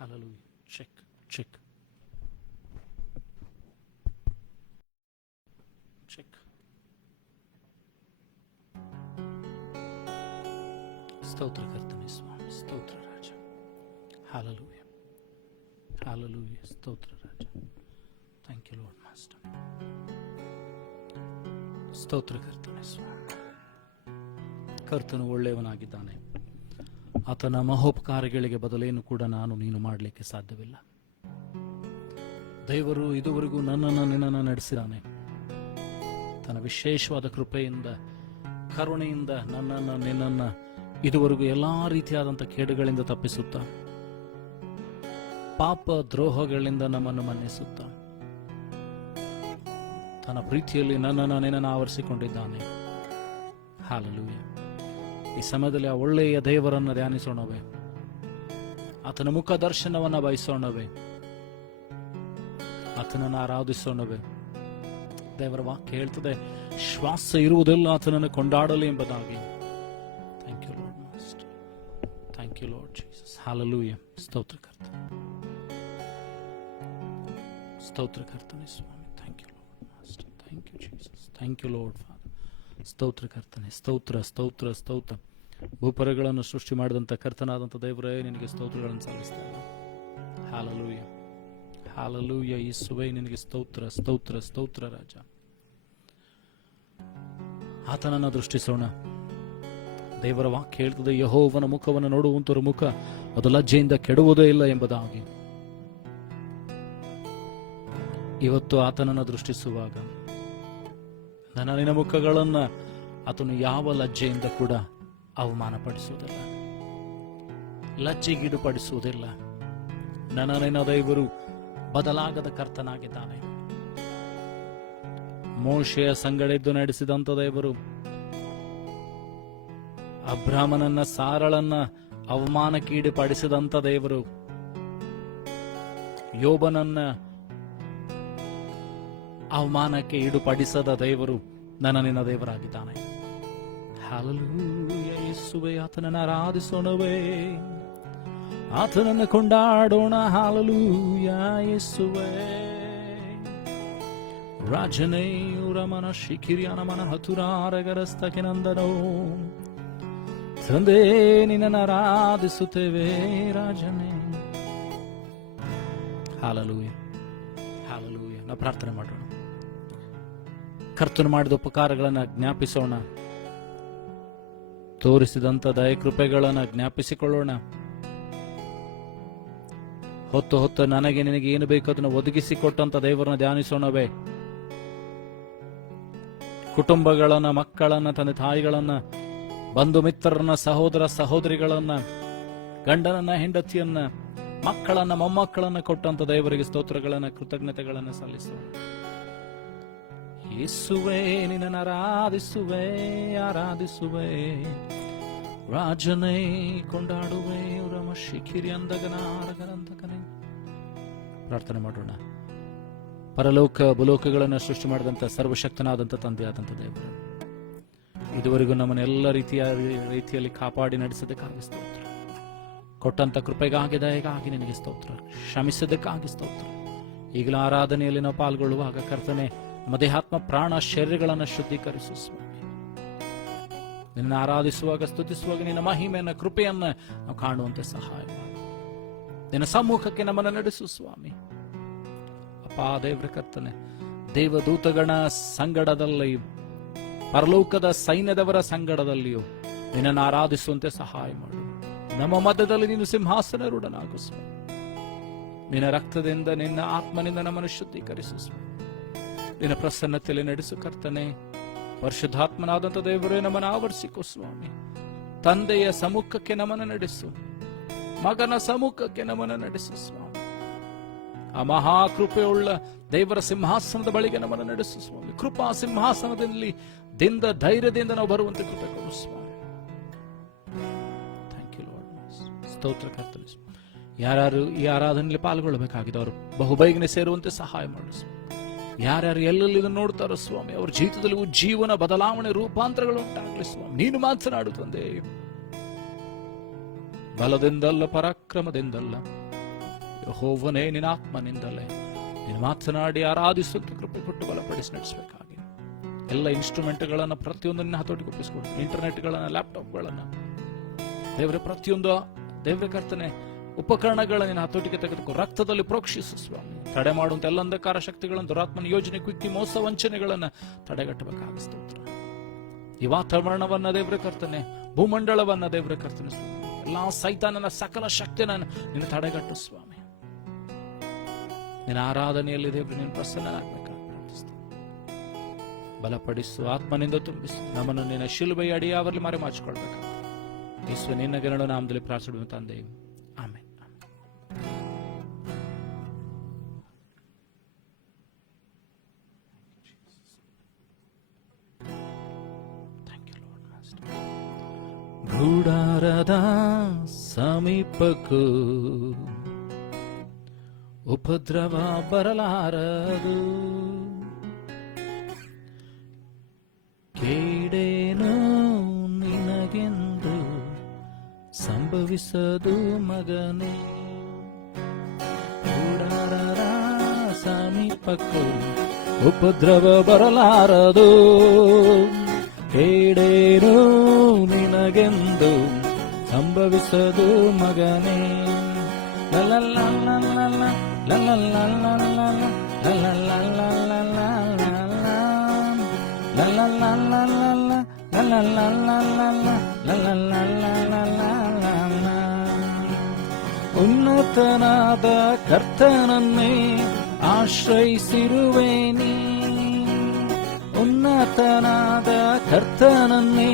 Hallelujah. Check, check. Check. ಸ್ತೋತ್ರ ಕರ್ತನೇ ಸ್ವಾಮಿ, ಸ್ತೋತ್ರ ರಾಜ. Hallelujah. Hallelujah. ಸ್ತೋತ್ರ ರಾಜ. Thank you Lord Master. ಸ್ತೋತ್ರ ಕರ್ತನೇ ಸ್ವಾಮಿ. ಕರ್ತನು ಒಳ್ಳೆಯವನಾಗಿದ್ದಾನೆ. ಆತನ ಮಹೋಪಕಾರಗಳಿಗೆ ಬದಲೇನು ಕೂಡ ನೀನು ಮಾಡಲಿಕ್ಕೆ ಸಾಧ್ಯವಿಲ್ಲ. ದೇವರು ಇದುವರೆಗೂ ನಿನ್ನನ್ನು ನಡೆಸಿದ್ದಾನೆ. ತನ್ನ ವಿಶೇಷವಾದ ಕೃಪೆಯಿಂದ, ಕರುಣೆಯಿಂದ ನಿನ್ನನ್ನು ಇದುವರೆಗೂ ಎಲ್ಲಾ ರೀತಿಯಾದಂಥ ಕೇಡುಗಳಿಂದ ತಪ್ಪಿಸುತ್ತಾ, ಪಾಪ ದ್ರೋಹಗಳಿಂದ ನಮ್ಮನ್ನು ಮನ್ನಿಸುತ್ತಾ, ತನ್ನ ಪ್ರೀತಿಯಲ್ಲಿ ನಿನ್ನನ್ನು ಆವರಿಸಿಕೊಂಡಿದ್ದಾನೆ. ಹಲ್ಲೆಲೂಯಾ. ಈ ಸಮಯದಲ್ಲಿ ಆ ಒಳ್ಳೆಯ ದೇವರನ್ನು ಧ್ಯಾನಿಸೋಣವೇ, ಆತನ ಮುಖ ದರ್ಶನವನ್ನು ಬಯಸೋಣವೇ, ಆತನನ್ನು ಆರಾಧಿಸೋಣವೇ. ದೇವರ ವಾಕ್ಯ ಹೇಳ್ತದೆ, ಶ್ವಾಸ ಇರುವುದೆಲ್ಲ ಆತನನ್ನು ಕೊಂಡಾಡಲಿ ಎಂಬುದಾಗಿ. Thank you Lord master, thank you Lord Jesus. Hallelujah. ಸ್ತೋತ್ರ ಕರ್ತನೆ, ಸ್ತೋತ್ರ ಕರ್ತನೆ ಸ್ವಾಮಿ. Thank you Lord master, thank you Jesus, thank you Lord father. ಸ್ತೋತ್ರ ಕರ್ತನೆ, ಸ್ತೋತ್ರ ಸ್ತೋತ್ರ ಸ್ತೋತ್ರ. ಭೂಪರಗಳನ್ನು ಸೃಷ್ಟಿ ಮಾಡಿದಂಥ ಕರ್ತನಾದಂಥ ದೇವರೇ, ನಿನಗೆ ಸ್ತೋತ್ರಗಳನ್ನು ಸಲ್ಲಿಸ್ತೇವೆ. Hallelujah, hallelujah. ಯೇಸುವೇ, ನಿನಗೆ ಸ್ತೋತ್ರ ಸ್ತೋತ್ರ ಸ್ತೋತ್ರ ರಾಜ. ಆತನನ್ನು ದೃಷ್ಟಿಸೋಣ. ದೇವರ ವಾಕ್ಯ ಹೇಳ್ತದೆ, ಯೆಹೋವನ ಮುಖವನ್ನು ನೋಡುವಂತವರ ಮುಖ ಅದು ಲಜ್ಜೆಯಿಂದ ಕೆಡುವುದೇ ಇಲ್ಲ ಎಂಬುದಾಗಿ. ಇವತ್ತು ಆತನನ್ನು ದೃಷ್ಟಿಸುವಾಗ ನಿನ್ನ ಮುಖಗಳನ್ನ ಆತನು ಯಾವ ಲಜ್ಜೆಯಿಂದ ಕೂಡ ಅವಮಾನಪಡಿಸುವುದಿಲ್ಲ, ಲಜ್ಜೆಗೀಡುಪಡಿಸುವುದಿಲ್ಲ. ನಿನ್ನ ದೇವರು ಬದಲಾಗದ ಕರ್ತನಾಗಿದ್ದಾನೆ. ಮೋಶೆಯ ಸಂಗಡಿದ್ದು ನಡೆಸಿದಂಥ ದೇವರು, ಅಬ್ರಾಮನನ್ನ ಸಾರಳನ್ನ ಅವಮಾನಕ್ಕೀಡುಪಡಿಸಿದಂಥ ದೇವರು, ಯೋಬನನ್ನ ಅವಮಾನಕ್ಕೆ ಈಡುಪಡಿಸದ ದೇವರು ನಿನ್ನ ದೇವರಾಗಿದ್ದಾನೆ. ಹಲ್ಲೆಲೂಯಾ. ಯೇಸುವೇ, ಆತನನ್ನು ಆರಾಧಿಸೋಣವೇ, ಆತನನ್ನು ಕೊಂಡಾಡೋಣ. ಹಲ್ಲೆಲೂಯಾ. ಯೇಸುವೇ, ರಾಜನೇ ರಮನ ಶಿಖಿರಿಯನ ಮನ ಹತುರಾರಗರಸ್ತಕ್ಕೆ ನಂದನೋ ತಂದೆ, ನಿನ್ನನ್ನು ಆರಾಧಿಸುತ್ತೇವೆ ರಾಜನೇ. Hallelujah, hallelujah. ನಾವು ಪ್ರಾರ್ಥನೆ ಮಾಡೋಣ. ಕರ್ತನು ಮಾಡಿದ ಉಪಕಾರಗಳನ್ನು ಜ್ಞಾಪಿಸೋಣ, ತೋರಿಸಿದಂಥ ದಯಕೃಪೆಗಳನ್ನು ಜ್ಞಾಪಿಸಿಕೊಳ್ಳೋಣ. ಹೊತ್ತು ಹೊತ್ತು ನನಗೆ ನಿನಗೆ ಏನು ಬೇಕು ಅದನ್ನು ಒದಗಿಸಿಕೊಟ್ಟಂತ ದೇವರನ್ನ ಧ್ಯಾನಿಸೋಣವೇ. ಕುಟುಂಬಗಳನ್ನ, ಮಕ್ಕಳನ್ನ, ತಂದೆ ತಾಯಿಗಳನ್ನ, ಬಂಧು ಮಿತ್ರರನ್ನ, ಸಹೋದರ ಸಹೋದರಿಗಳನ್ನ, ಗಂಡನನ್ನ, ಹೆಂಡತಿಯನ್ನ, ಮಕ್ಕಳನ್ನ, ಮೊಮ್ಮಕ್ಕಳನ್ನ ಕೊಟ್ಟಂತ ದೇವರಿಗೆ ಸ್ತೋತ್ರಗಳನ್ನ, ಕೃತಜ್ಞತೆಗಳನ್ನ ಸಲ್ಲಿಸೋಣ. ಯೇಸುವೇ, ನಿನ್ನನ್ನು ಆರಾಧಿಸುವೆ, ಆರಾಧಿಸುವೆ ರಾಜನೇ, ಕೊಂಡಾಡುವೆ ರಮ ಶಿಖಿರಿ ಅಂದಗನಾರಗನಂದಕನೇ. ಪ್ರಾರ್ಥನೆ ಮಾಡೋಣ. ಪರಲೋಕ ಭೂಲೋಕಗಳನ್ನು ಸೃಷ್ಟಿ ಮಾಡಿದಂಥ ಸರ್ವಶಕ್ತನಾದಂಥ ತಂದೆಯಾದಂಥ ದೇವರು, ಇದುವರೆಗೂ ನಮ್ಮನ್ನು ಎಲ್ಲ ರೀತಿಯಲ್ಲಿ ಕಾಪಾಡಿ ನಡೆಸೋದಕ್ಕಾಗಿ ಸ್ತೋತ್ರ. ಕೊಟ್ಟಂತ ಕೃಪೆಗಾಗಿ, ದಯೆಗಾಗಿ ನಿನಗೆ ಸ್ತೋತ್ರ. ಶ್ರಮಿಸೋದಕ್ಕಾಗಿ ಸ್ತೋತ್ರ. ಈಗಲೂ ಆರಾಧನೆಯಲ್ಲಿ ನಾವು ಪಾಲ್ಗೊಳ್ಳುವಾಗ ಕರ್ತನೆ, ನಮ್ಮ ದೇಹಾತ್ಮ ಪ್ರಾಣ ಶರೀರಗಳನ್ನು ಶುದ್ಧೀಕರಿಸು ಸ್ವಾಮಿ. ನಿನ್ನ ಆರಾಧಿಸುವಾಗ, ಸ್ತುತಿಸುವಾಗ ನಿನ್ನ ಮಹಿಮೆಯನ್ನ, ಕೃಪೆಯನ್ನ ನಾವು ಕಾಣುವಂತೆ ಸಹಾಯ ಮಾಡು. ನಿನ್ನ ಸಮ್ಮುಖಕ್ಕೆ ನಮ್ಮನ್ನು ನಡೆಸು ಸ್ವಾಮಿ. ಅಪ್ಪ ದೇವ್ರ ಕರ್ತನೆ, ದೇವದೂತಗಣ ಸಂಗಡದಲ್ಲಿಯೂ, ಪರಲೋಕದ ಸೈನ್ಯದವರ ಸಂಗಡದಲ್ಲಿಯೂ ನಿನ್ನನ್ನು ಆರಾಧಿಸುವಂತೆ ಸಹಾಯ ಮಾಡು. ನಮ್ಮ ಮಧ್ಯದಲ್ಲಿ ನೀನು ಸಿಂಹಾಸನರೂಢನಾಗು ಸ್ವಾಮಿ. ನಿನ್ನ ರಕ್ತದಿಂದ, ನಿನ್ನ ಆತ್ಮನಿಂದ ನಮ್ಮನ್ನು ಶುದ್ಧೀಕರಿಸು ಸ್ವಾಮಿ. ನಿನ್ನ ಪ್ರಸನ್ನತೆಯಲ್ಲಿ ನಡೆಸು ಕರ್ತನೆ. ಪರಿಶುದ್ಧಾತ್ಮನಾದಂಥ ದೇವರೇ, ನಮ್ಮನ್ನು ಆವರಿಸಿಕೊ ಸ್ವಾಮಿ. ತಂದೆಯ ಸಮ್ಮುಖಕ್ಕೆ ನಮ್ಮನ್ನು ನಡೆಸು, ಮಗನ ಸಮ್ಮುಖಕ್ಕೆ ನಮ್ಮನ್ನು ನಡೆಸು ಸ್ವಾಮಿ. ಆ ಮಹಾಕೃಪೆಯುಳ್ಳ ದೇವರ ಸಿಂಹಾಸನದ ಬಳಿಗೆ ನಮ್ಮನ್ನು ನಡೆಸು ಸ್ವಾಮಿ. ಕೃಪಾ ಸಿಂಹಾಸನದಲ್ಲಿ ಧೈರ್ಯದಿಂದ ನಾವು ಬರುವಂತೆ ಕೃಪೆ ಕೊಡು ಸ್ವಾಮಿ. Thank you lord. ಸ್ತೋತ್ರ ಕರ್ತನೆ. ಯಾರ್ಯಾರು ಈ ಆರಾಧನೆಯಲ್ಲಿ ಪಾಲ್ಗೊಳ್ಳಬೇಕಾಗಿದೆ ಅವರು ಬಹುಬೇಗನೆ ಸೇರುವಂತೆ ಸಹಾಯ ಮಾಡು ಸ್ವಾಮಿ. ಯಾರ್ಯಾರು ಎಲ್ಲೆಲ್ಲಿ ಇದನ್ನು ನೋಡ್ತಾರೋ ಸ್ವಾಮಿ, ಅವ್ರ ಜೀವಿತದಲ್ಲಿ ಜೀವನ ಬದಲಾವಣೆ, ರೂಪಾಂತರಗಳು ಉಂಟಾಗಲಿ ಸ್ವಾಮಿ. ನೀನು ಮಾತನಾಡು ತಂದೆ. ಬಲದಿಂದಲ್ಲ, ಪರಾಕ್ರಮದಿಂದಲ್ಲ, ಯೆಹೋವನೇ, ನಿನ್ನ ಆತ್ಮನಿಂದಲೇ ನೀನು ಮಾತನಾಡಿ ಆರಾಧಿಸುತ್ತ ಕೃಪೆ ಕೊಟ್ಟು ಬಲಪಡಿಸಿ ನಡೆಸಬೇಕಾಗಿ ಎಲ್ಲ ಇನ್ಸ್ಟ್ರೂಮೆಂಟ್ಗಳನ್ನು ಪ್ರತಿಯೊಂದು ನಿನ್ನ ಹತೋಟಿಗೆ ಒಪ್ಪಿಸಿಕೊಡ್ತೀನಿ. ಇಂಟರ್ನೆಟ್ಗಳನ್ನು, ಲ್ಯಾಪ್ಟಾಪ್ಗಳನ್ನು ದೇವರೇ, ಪ್ರತಿಯೊಂದು ದೇವರ ಕರ್ತನೆ ಉಪಕರಣಗಳ ನಿನ್ನ ಹತೋಟಿಗೆ ತೆಗೆದುಕೋ. ರಕ್ತದಲ್ಲಿ ಪ್ರೋಕ್ಷಿಸು ಸ್ವಾಮಿ. ತಡೆ ಮಾಡುವಂತ ಎಲ್ಲ ಅಂಧಕಾರ ಶಕ್ತಿಗಳನ್ನು, ದುರಾತ್ಮನ ಯೋಜನೆ, ಕುಕ್ಕಿ, ಮೋಸ, ವಂಚನೆಗಳನ್ನ ತಡೆಗಟ್ಟಬೇಕಾಗ ಸ್ತೋತ್ರ. ಈ ವಾತಾವರಣವನ್ನ ದೇವರ ಕರ್ತನೆ, ಭೂಮಂಡಲವನ್ನ ದೇವರ ಕರ್ತನೆ, ಎಲ್ಲಾ ಸೈತಾನನ ಸಕಲ ಶಕ್ತಿಯನ್ನ ನಿನ್ನ ತಡೆಗಟ್ಟು ಸ್ವಾಮಿ. ನಿನ್ನ ಆರಾಧನೆಯಲ್ಲಿ ದೇವರು ನೀನು ಪ್ರಸನ್ನನಾಗಬೇಕಾಗಿ ಪ್ರಾರ್ಥಿಸ್ತೇನೆ. ಬಲಪಡಿಸು, ಆತ್ಮನಿಂದ ತುಂಬಿಸು, ನಮ್ಮನ್ನು ನಿನ್ನ ಶಿಲುಬೆಯ ಅಡಿಯಾವರಲ್ಲಿ ಮರೆಮಾಚಿಕೊಳ್ಬೇಕಾಗ ಯೇಸುವೆ ನಿನ್ನ ಗರುಡ ನಾಮದಲ್ಲಿ ಪ್ರಾರ್ಥಿಸುವ ತಂದೆ, ಆಮೆನ್. ಗುಡಾರದ ಸಮೀಪಕ್ಕೂ ಉಪದ್ರವ ಬರಲಾರದು, ಕೇಡೇನು ನಿನಗೆಂದು ಸಂಭವಿಸದು ಮಗನೇ. ಗುಡಾರದ ಸಮೀಪಕ್ಕೂ ಉಪದ್ರವ ಬರಲಾರದು, ಕೇಡೇನು ನಿನಗೆಂದು ಸಂಭವಿಸದು ಮಗನೇ. ಉನ್ನತನಾದ ಕರ್ತನನ್ನೇ ಆಶ್ರಯಿಸಿರುವೆ ನೀ, ಉನ್ನತನಾದ ಕರ್ತನನ್ನೇ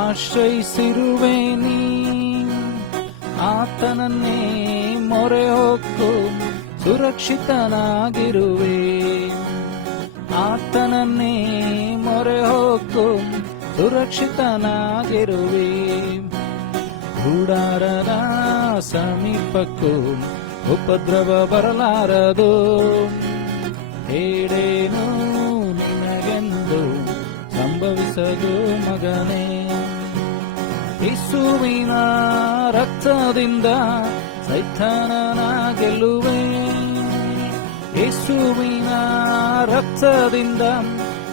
ಆಶ್ರಯಿಸಿರುವೆ ನೀ. ಆತನನ್ನೇ ಮೊರೆ ಹೊಕ್ಕು ಸುರಕ್ಷಿತನಾಗಿರುವೆ, ಆತನನ್ನೇ ಮೊರೆ ಹೊಕ್ಕು ಸುರಕ್ಷಿತನಾಗಿರುವೆ. ಗುಡಾರದ ಸಮೀಪಕ್ಕೂ ಉಪದ್ರವ ಬರಲಾರದು, ಹೇಳೇನು ನಿನಗೆಂದು ಸಂಭವಿಸದು ಮಗನೇ. ಯೇಸುವಿನ ರಕ್ತದಿಂದ ಸೈತಾನನ ಗೆಲ್ಲುವೆ, ಯೇಸುವಿನ ರಕ್ತದಿಂದ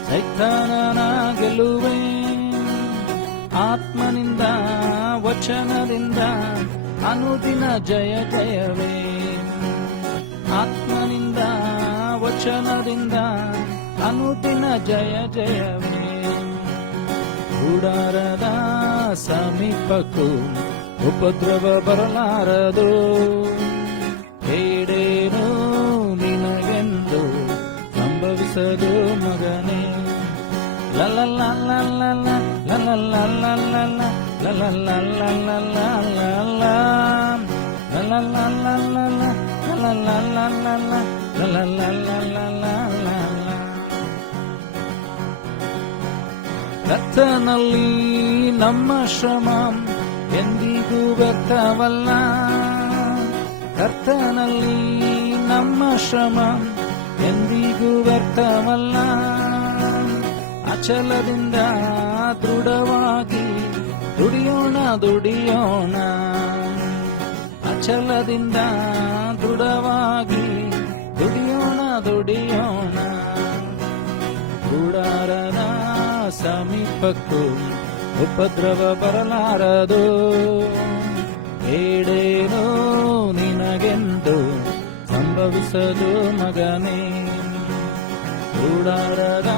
ಸೈತಾನನ ಗೆಲ್ಲುವೆ. ಆತ್ಮನಿಂದ ವಚನದಿಂದ ಅನುದಿನ ಜಯ ಜಯವೇ, ಆತ್ಮನಿಂದ ವಚನದಿಂದ ಅನುದಿನ ಜಯ ಜಯವೇ. ಗುಡಾರದ ಸಮೀಪಕ್ಕೂ ಉಪದ್ರವ ಬರಲಾರದು, ಕೇಡೇನು ನಿನಗೆಂದು ಸಂಭವಿಸದು ಮಗನೇ. ಕರ್ತನಲ್ಲಿ ನಮ್ಮ ಶ್ರಮ ಎಂದಿಗೂ ವ್ಯರ್ಥವಲ್ಲ, ಕರ್ತನಲ್ಲಿ ನಮ್ಮ ಶ್ರಮ ಎಂದಿಗೂ ವ್ಯರ್ಥವಲ್ಲ. ಅಚಲದಿಂದ ದೃಢವಾಗಿ ದುಡಿಯೋಣ ದುಡಿಯೋಣ, ಅಚಲದಿಂದ ದೃಢವಾಗಿ ದುಡಿಯೋಣ ದುಡಿಯೋಣ. ಗುಡಾರದ ಸಮೀಪಕ್ಕೂ ಉಪದ್ರವ ಬರಲಾರದು, ಕೇಡೇನು ನಿನಗೆಂದು ಸಂಭವಿಸದು ಮಗನೇ. ಗುಡಾರದ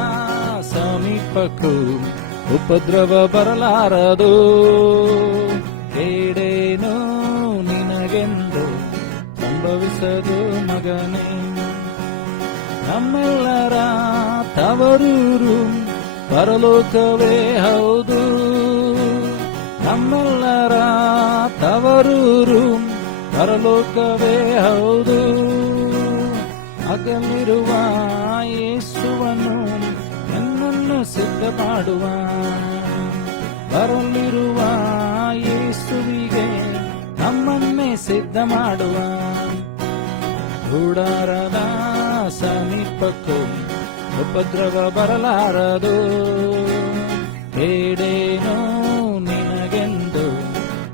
ಸಮೀಪಕ್ಕೂ ಉಪದ್ರವ ಬರಲಾರದು, ಕೇಡೇನು ನಿನಗೆಂದು ಸಂಭವಿಸದು ಮಗನೇ. ನಮ್ಮೆಲ್ಲರ ತವರೂರು ಪರಲೋಕವೇ ಹೌದು, ನಮ್ಮೆಲ್ಲರ ತವರೂರು ಪರಲೋಕವೇ ಹೌದು. ಅಗಲಿರುವ ಯೇಸುವನ್ನು ನನ್ನನ್ನು ಸಿದ್ಧ ಮಾಡುವ, ಬರಲಿರುವ ಯೇಸುವಿಗೆ ನಮ್ಮನ್ನೇ ಸಿದ್ಧ ಮಾಡುವ. ಗುಡಾರದ ಸಮೀಪಕ್ಕೂ ಉಪದ್ರವ ಬರಲಾರದು, ಕೇಡೇನು ನಿನಗೆಂದು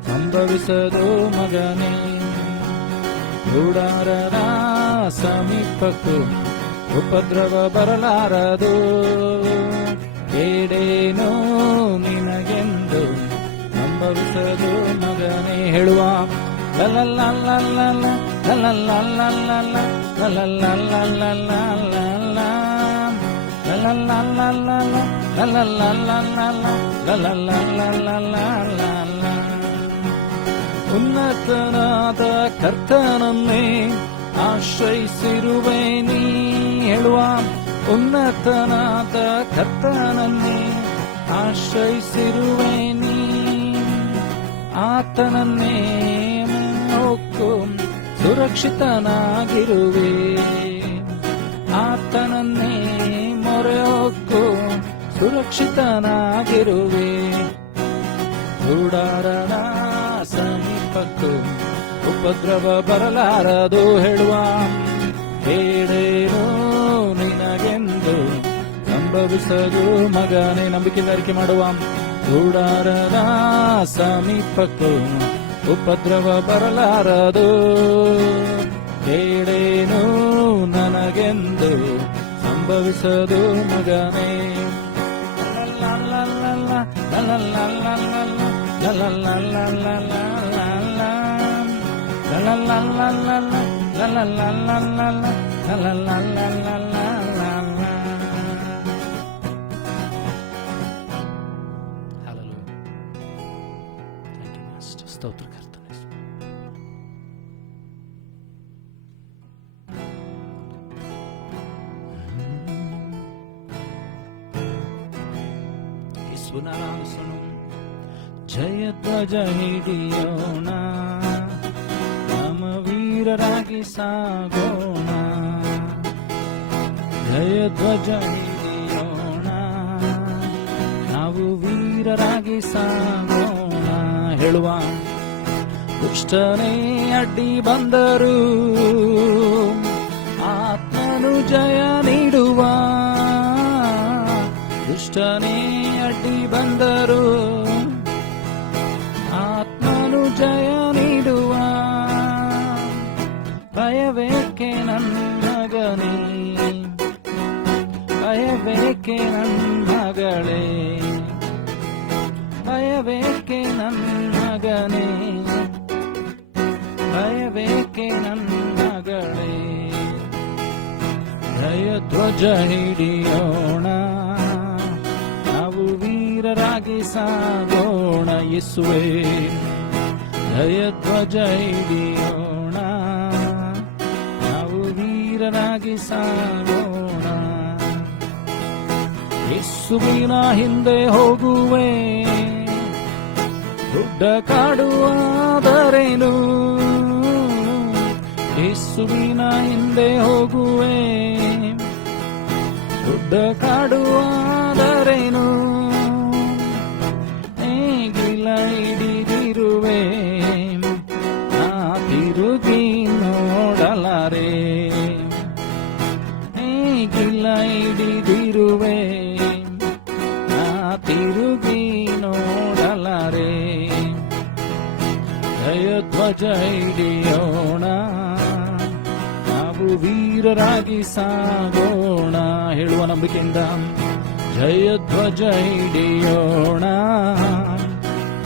ಸಂಭವಿಸದು ಮಗನೇ. ಗುಡಾರದ ಸಮೀಪಕ್ಕೂ ಉಪದ್ರವ ಬರಲಾರದು. ಕೇಡೇನು ನಿನಗೆಂದು ಸಂಭವಿಸದು ಮಗನೇ. ಹೇಳುವ ಉನ್ನತನಾದ ಕರ್ತನನ್ನೇ ಆಶ್ರಯಿಸಿರುವೆ ನೀ. ಹೇಳುವ ಉನ್ನತನಾದ ಕರ್ತನನ್ನೇ ಆಶ್ರಯಿಸಿರುವೆ ನೀ. ಆತನನ್ನೇ ಹೊಕ್ಕು ಸುರಕ್ಷಿತನಾಗಿರುವೆ. ಆತನನ್ನೇ ಮೊರೆ ಹೊಕ್ಕು ಸುರಕ್ಷಿತನಾಗಿರುವೆ. ಗುಡಾರದ ಸಮೀಪಕ್ಕೂ ಉಪದ್ರವ ಬರಲಾರದು. ಹೇಳುವ ಕೇಡೇನು ನಿನಗೆಂದು ಸಂಭವಿಸದು ಮಗನೇ. ನಂಬಿಕೆಯಿಂದ ಅರಿಕೆ ಮಾಡುವ ಗುಡಾರದ ಸಮೀಪಕ್ಕೂ ಉಪದ್ರವ ಬರಲಾರದು. ಕೇಡೇನು ನನಗೆಂದು ಸಂಭವಿಸದು ಮಗನೇ. ಸ್ತೋತ್ರ ಕರ್ತನೇ. ಜಯಧ್ವಜ ಹಿಡಿಯೋಣ, ನಮ್ಮ ವೀರರಾಗಿ ಸಾಗೋಣ. ಜಯಧ್ವಜ ಹಿಡಿಯೋಣ, ನಾವು ವೀರರಾಗಿ ಸಾಗೋಣ. ಹೇಳುವ ದುಷ್ಟನೇ ಅಡ್ಡಿ ಬಂದರು ಆತ್ಮನು ಜಯ ನೀಡುವ. ದುಷ್ಟನೇ ಅಡ್ಡಿ ಬಂದರು ಆತ್ಮನು ಜಯ ನೀಡುವ. ಭಯವೇಕೆ ನನ್ನಗನೇ, ಭಯವೇಕೆ ನನ್ನಗಳೇ, ಭಯವೇಕೆ ನನ್ನಗನೇ, ಭಯವೇಕೆ ನನ್ನಗಳೇ. ಜಯಧ್ವಜ ಹಿಡಿಯೋಣ, ನಾವು ವೀರರಾಗಿ ಸಾಗೋಣ. ಯೇಸುವೇ ಜಯಧ್ವಜ ಹಿಡಿಯೋಣ, ನಾವು ವೀರರಾಗಿ ಸಾಗೋಣ. ಯೇಸುವಿನ ಹಿಂದೆ ಹೋಗುವೆ, ದೊಡ್ಡ ಕಾಡುವಾದರೇನು. ಯೇಸುವಿನ ಹಿಂದೆ ಹೋಗುವೆ, ದೊಡ್ಡ ಕಾಡುವಾದರೇನು. ನೇಗಿಲ ಹಿಡಿದಿರುವೆ, ನಾ ತಿರುಗಿ ನೋಡಲಾರೆ. ನೇಗಿಲ ಹಿಡಿದಿರುವೆ, ನಾ ತಿರುಗಿ ನೋಡಲಾರೆ. ಜಯಧ್ವಜ ಹಿಡಿಯೋಣ, ನಾವು ವೀರರಾಗಿ ಸಾಗೋಣ. ಹೇಳುವ ನಂಬಿಕೆಯಿಂದ ಜಯಧ್ವಜ ಹಿಡಿಯೋಣ,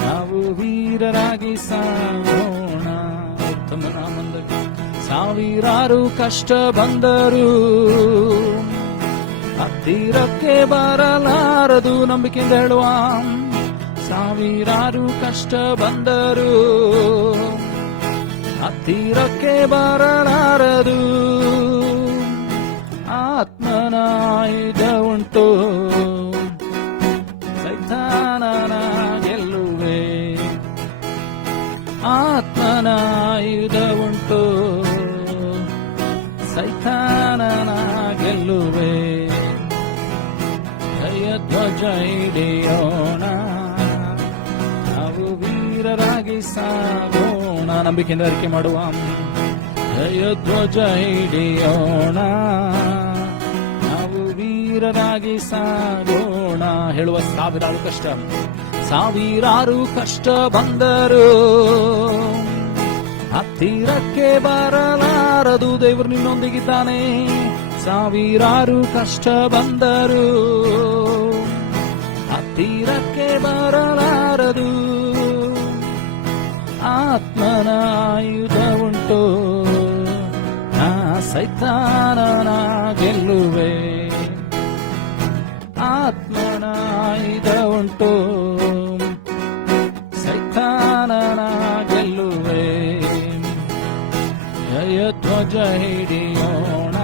ನಾವು ವೀರರಾಗಿ ಸಾಗೋಣ. ಉತ್ತಮ ನಾಮದಲ್ಲಿ ಸಾವಿರಾರು ಕಷ್ಟ ಬಂದರು ಹತ್ತಿರಕ್ಕೆ ಬರಲಾರದು. ನಂಬಿಕೆಯಿಂದ ಹೇಳುವ ಸಾವಿರಾರು ಕಷ್ಟ ಬಂದರು ಹತ್ತಿರಕ್ಕೆ ಬರಲಾರದು. ಆತ್ಮನ ಆಯುಧ ಉಂಟು, ಸೈತಾನನ ಗೆಲ್ಲುವೆ. ಆತ್ಮನ ಆಯುಧ ಉಂಟು, ಸೈತಾನನ ಗೆಲ್ಲುವೆ. ಜಯಧ್ವಜ ಹಿಡಿಯೋಣ, ನಾವು ವೀರರಾಗಿ ಸಾಗೋಣ. ನಂಬಿಕೆಯಿಂದ ಅರಿಕೆ ಮಾಡುವ ಜಯಧ್ವಜ ಹಿಡಿಯೋಣ, ನಾವು ವೀರರಾಗಿ ಸಾಗೋಣ. ಹೇಳುವ ಸಾವಿರಾರು ಕಷ್ಟ, ಸಾವಿರಾರು ಕಷ್ಟ ಬಂದರು ಹತ್ತಿರಕ್ಕೆ ಬರಲಾರದು. ದೇವರು ನಿನ್ನೊಂದಿಗಿದ್ದಾನೆ. ಸಾವಿರಾರು ಕಷ್ಟ ಬಂದರು ಹತ್ತಿರಕ್ಕೆ ಬರಲಾರದು. ಆತ್ಮನ ಆಯುಧ ಉಂಟು, ನಾ ಸೈತಾನನ ಗೆಲ್ಲುವೆ. ಆತ್ಮನ ಆಯುಧ ಉಂಟು, ಸೈತಾನನ ಗೆಲ್ಲುವೆ. ಜಯಧ್ವಜ ಹಿಡಿಯೋಣ,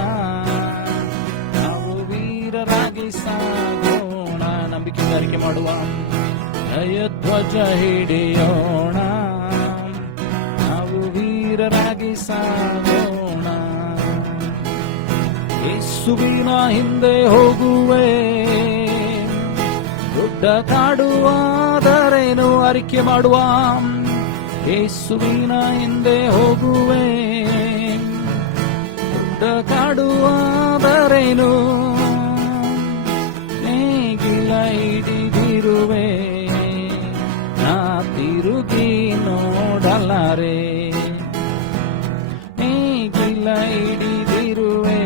ನಾವು ವೀರರಾಗಿ ಸಾಗೋಣ. ನಂಬಿಕೆಯಿಂದ ಅರಿಕೆ ಮಾಡುವ. ಜಯಧ್ವಜ ಹಿಡಿಯೋಣ, ನಾವು ವೀರರಾಗಿ ಸಾಗೋಣ. ಯೇಸುವಿನ ಹಿಂದೆ ಹೋಗುವೆ, ದೊಡ್ಡ ಕಾಡುವಾದರೇನು ಅರಿಕೆ ಮಾಡುವ. ಯೇಸುವಿನ ಹಿಂದೆ ಹೋಗುವೆ, ದೊಡ್ಡ ಕಾಡುವಾದರೇನು. ನೇಗಿಲ ಹಿಡಿದಿರುವೆ, ನಾ ತಿರುಗಿ ನೋಡಲಾರೆ. ನೇಗಿಲ ಹಿಡಿದಿರುವೆ,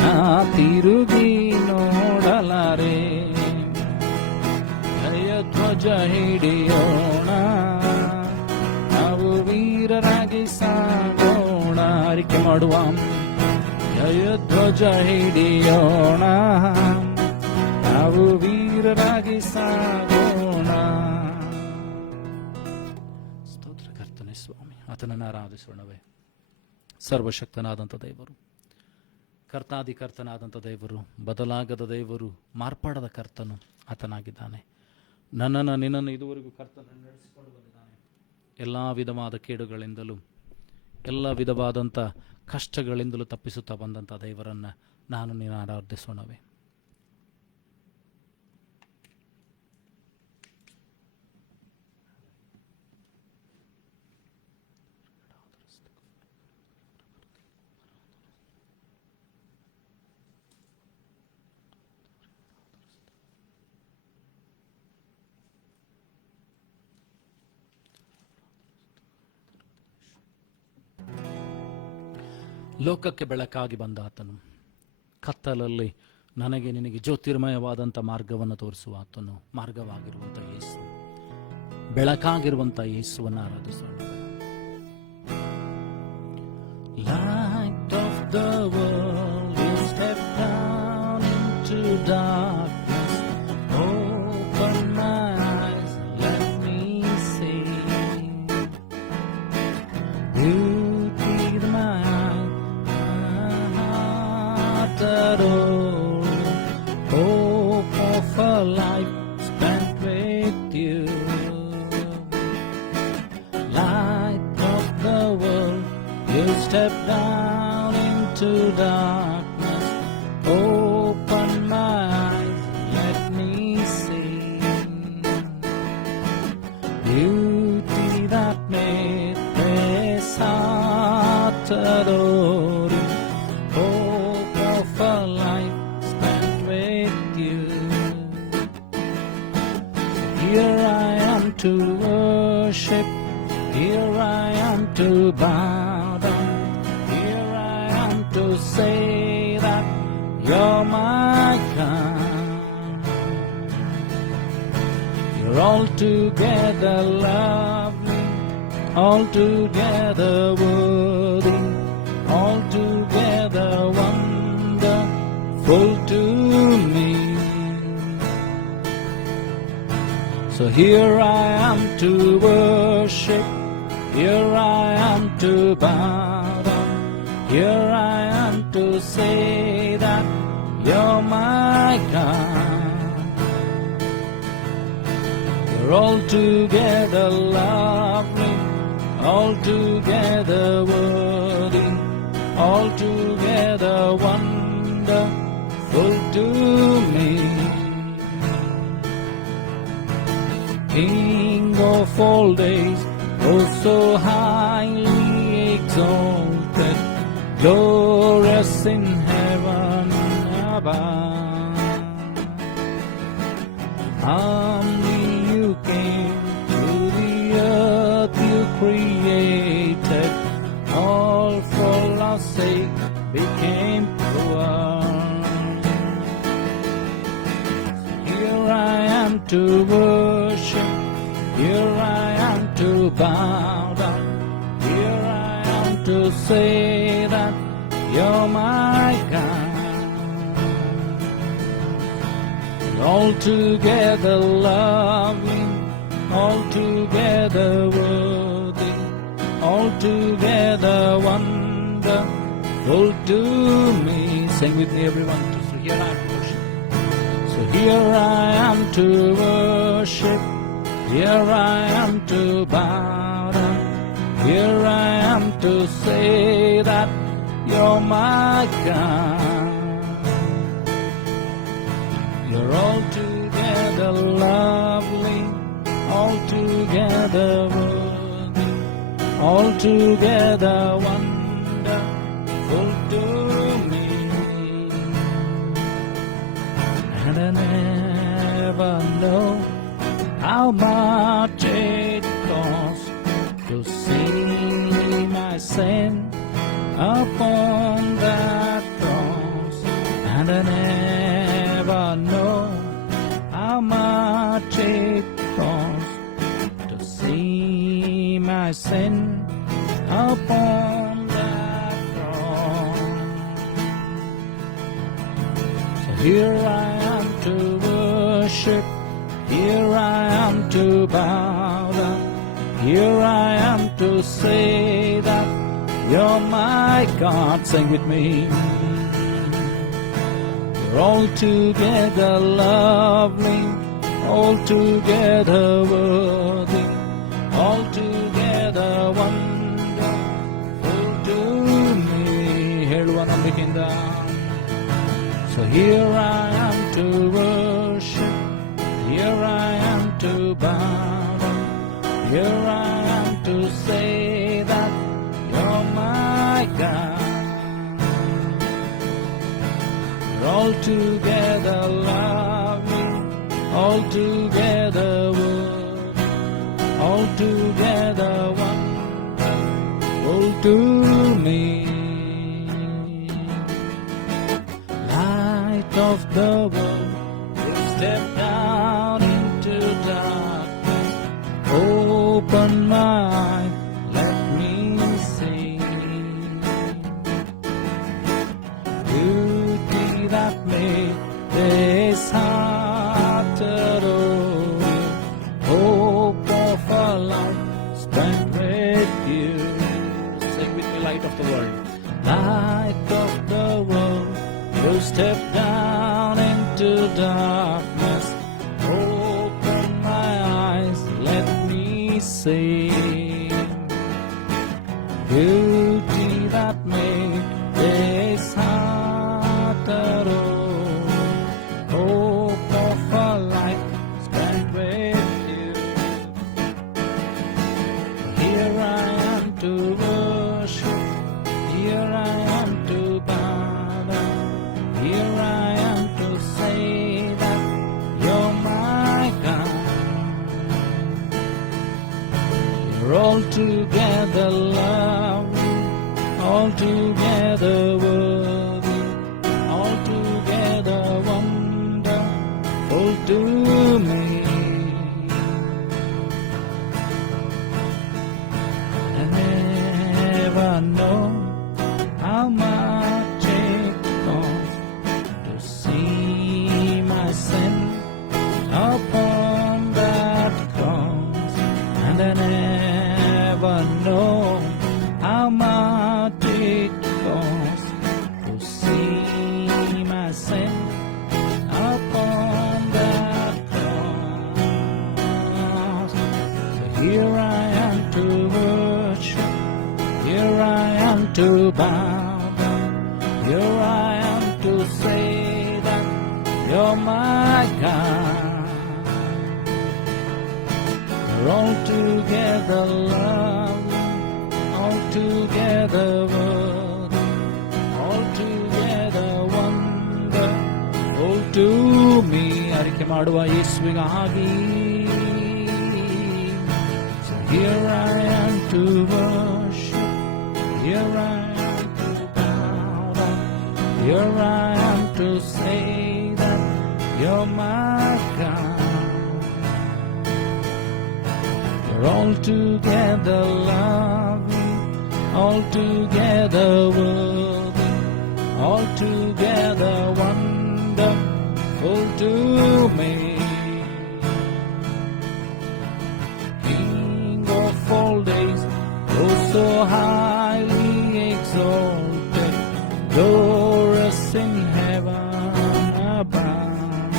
ನಾ ತಿರುಗಿ ನೋಡಲಾರೆ. ಜಯಧ್ವಜ ಹಿಡಿಯೋಣ, ನಾವು ವೀರರಾಗಿ ಸಾಗೋಣ. ಅರಿಕೆ ಮಾಡುವ. ಜಯಧ್ವಜ ಹಿಡಿಯೋಣ, ನಾವು ವೀರರಾಗಿ ಸಾಗೋಣ. ಸ್ತೋತ್ರ ಕರ್ತನೆ ಸ್ವಾಮಿ, ಆತನನ್ನು ಆರಾಧಿಸೋಣವೇ. ಸರ್ವಶಕ್ತನಾದಂಥ ದೇವರು, ಕರ್ತಾದಿಕರ್ತನಾದಂಥ ದೇವರು, ಬದಲಾಗದ ದೇವರು, ಮಾರ್ಪಾಡದ ಕರ್ತನು ಆತನಾಗಿದ್ದಾನೆ. ನನ್ನನ್ನು ನಿನ್ನನ್ನು ಇದುವರೆಗೂ ಕರ್ತನನ್ನು ನಡೆಸಿಕೊಂಡು ಬಂದಿದ್ದಾನೆ. ಎಲ್ಲ ವಿಧವಾದ ಕೇಡುಗಳಿಂದಲೂ ಎಲ್ಲ ವಿಧವಾದಂಥ ಕಷ್ಟಗಳಿಂದಲೂ ತಪ್ಪಿಸುತ್ತಾ ಬಂದಂಥ ದೇವರನ್ನು ನಾನು ನೀನು ಆರಾಧಿಸೋಣವೇ. ಲೋಕಕ್ಕೆ ಬೆಳಕಾಗಿ ಬಂದ ಆತನು, ಕತ್ತಲಲ್ಲಿ ನನಗೆ ನಿನಗೆ ಜ್ಯೋತಿರ್ಮಯವಾದಂಥ ಮಾರ್ಗವನ್ನು ತೋರಿಸುವ ಆತನು, ಮಾರ್ಗವಾಗಿರುವಂಥ ಯೇಸು, ಬೆಳಕಾಗಿರುವಂಥ ಯೇಸುವನ್ನು ಆರಾಧಿಸೋಣ. Light of the world, you step down into darkness. Open my eyes, let me see. Beauty of my heart adore. Hope of a life spent with you. Light of the world, you step down into darkness. Open my eyes, let me see. Beauty that made this heart adore. Hope of a life spent with you. Here I am to worship, here I am to bow down, here I am to say that you're my God. You're altogether lovely, altogether worthy, altogether wonderful to me. So here I am to worship, here I am to bow down, here I am to say that you're my God. You're altogether lovely, altogether worthy, altogether wonderful to me. King of all days, oh so highly exalted, glorious in heaven above. Humbly you came to the earth, you created, all for love's sake became poor. Here I am to worship, here I am to bow down, here I am to say that you're my God. Altogether lovely, altogether worthy, altogether wonderful to me. Sing with me, everyone. So here I am to worship. So here I am to worship, here I am to bow down, here I am to say that you're my God. You're altogether lovely, altogether worthy, altogether wonderful to me. And I never know how much it costs to see my sin upon that cross. And I never know how much it costs to see my sin upon that cross. So here I am to worship, here I am to bow down, here I am to say that you're my God. Sing with me. You're altogether lovely, altogether worthy, altogether wonderful to me. ಹೇಳುವ ನಂಬಿಕೆಯಿಂದ. So here I am to worship, here I am to bow down, here I am to say that you're my God. Altogether lovely, altogether worthy, altogether wonderful to me. Light of the world, you step down into darkness, open my eyes, let me see beauty that made this heart adore, hope of a life spent with you. Sing with me, light of the world. Light of the world, you step down into darkness, open my eyes, let me see beauty that made this heart adore, hope of a life spent with you. Here I am to worship, here I am to bow down, here I am to say that you're my God. You're altogether lovely, altogether worthy, altogether wonderful to me. I never know how much it costs to see my sin upon that cross, and I never know how much it costs to see my sin upon that cross. So here I am to worship, here I am to bow down, here I am to say that you're my God. You're altogether lovely, altogether worthy, altogether wonderful to me. ಅರಿಕೆ ಮಾಡುವ ಯೇಸುವಿಗಾಗಿ. So here I am to worship. Here I am to bow down. Here I am to say that you're my God. You're altogether loving, altogether worthy, altogether wonderful to me. King of all days, oh so highly exalted, glorious in heaven above.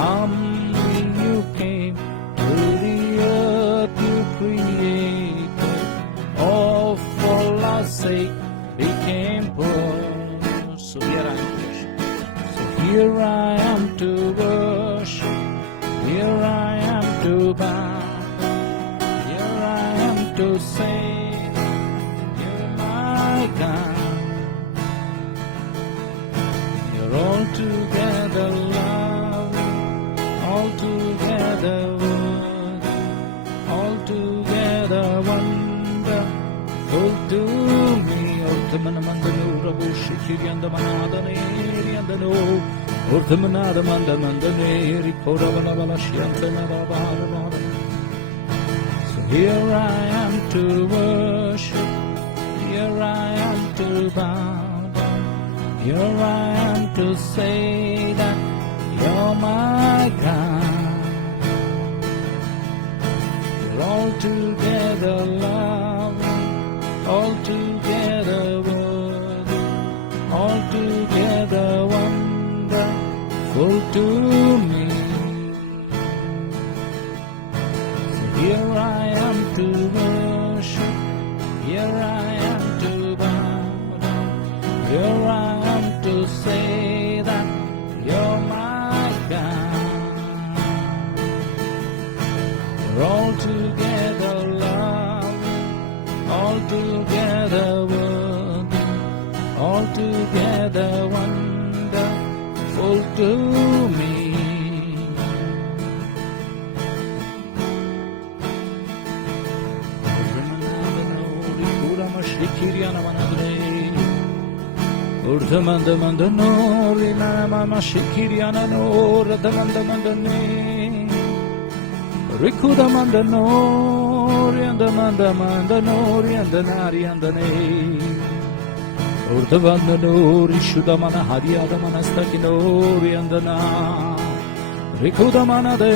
Humbly you came to the earth you created, all for our sake became poor. So here I am to worship. So here I am to worship. Here I am to bow. Here I am to say, you're my God. You're altogether loving, altogether worthy, altogether wonderful to me. Urthamanamandanu Rabu Shikiriandamanadane Riandano Urthamanadamandamandane Rikoravalavalashyantanavavara. So here I am to worship, here I am to bow down, here I am to say that you're my God. You're altogether loving, altogether worthy, altogether wonderful to me. So here I am to worship, here I am to bow down, here I am to say that you're my God. You're altogether loving, altogether worthy, altogether wonderful to me. Urdhamandamandano Rinamama Shikirianano Radhamandamandane Rikudamandano Riandamandamandano Riandanariandane Urdhavandano Rishudamana Hadiadamanastakino Riandana Rikudamanade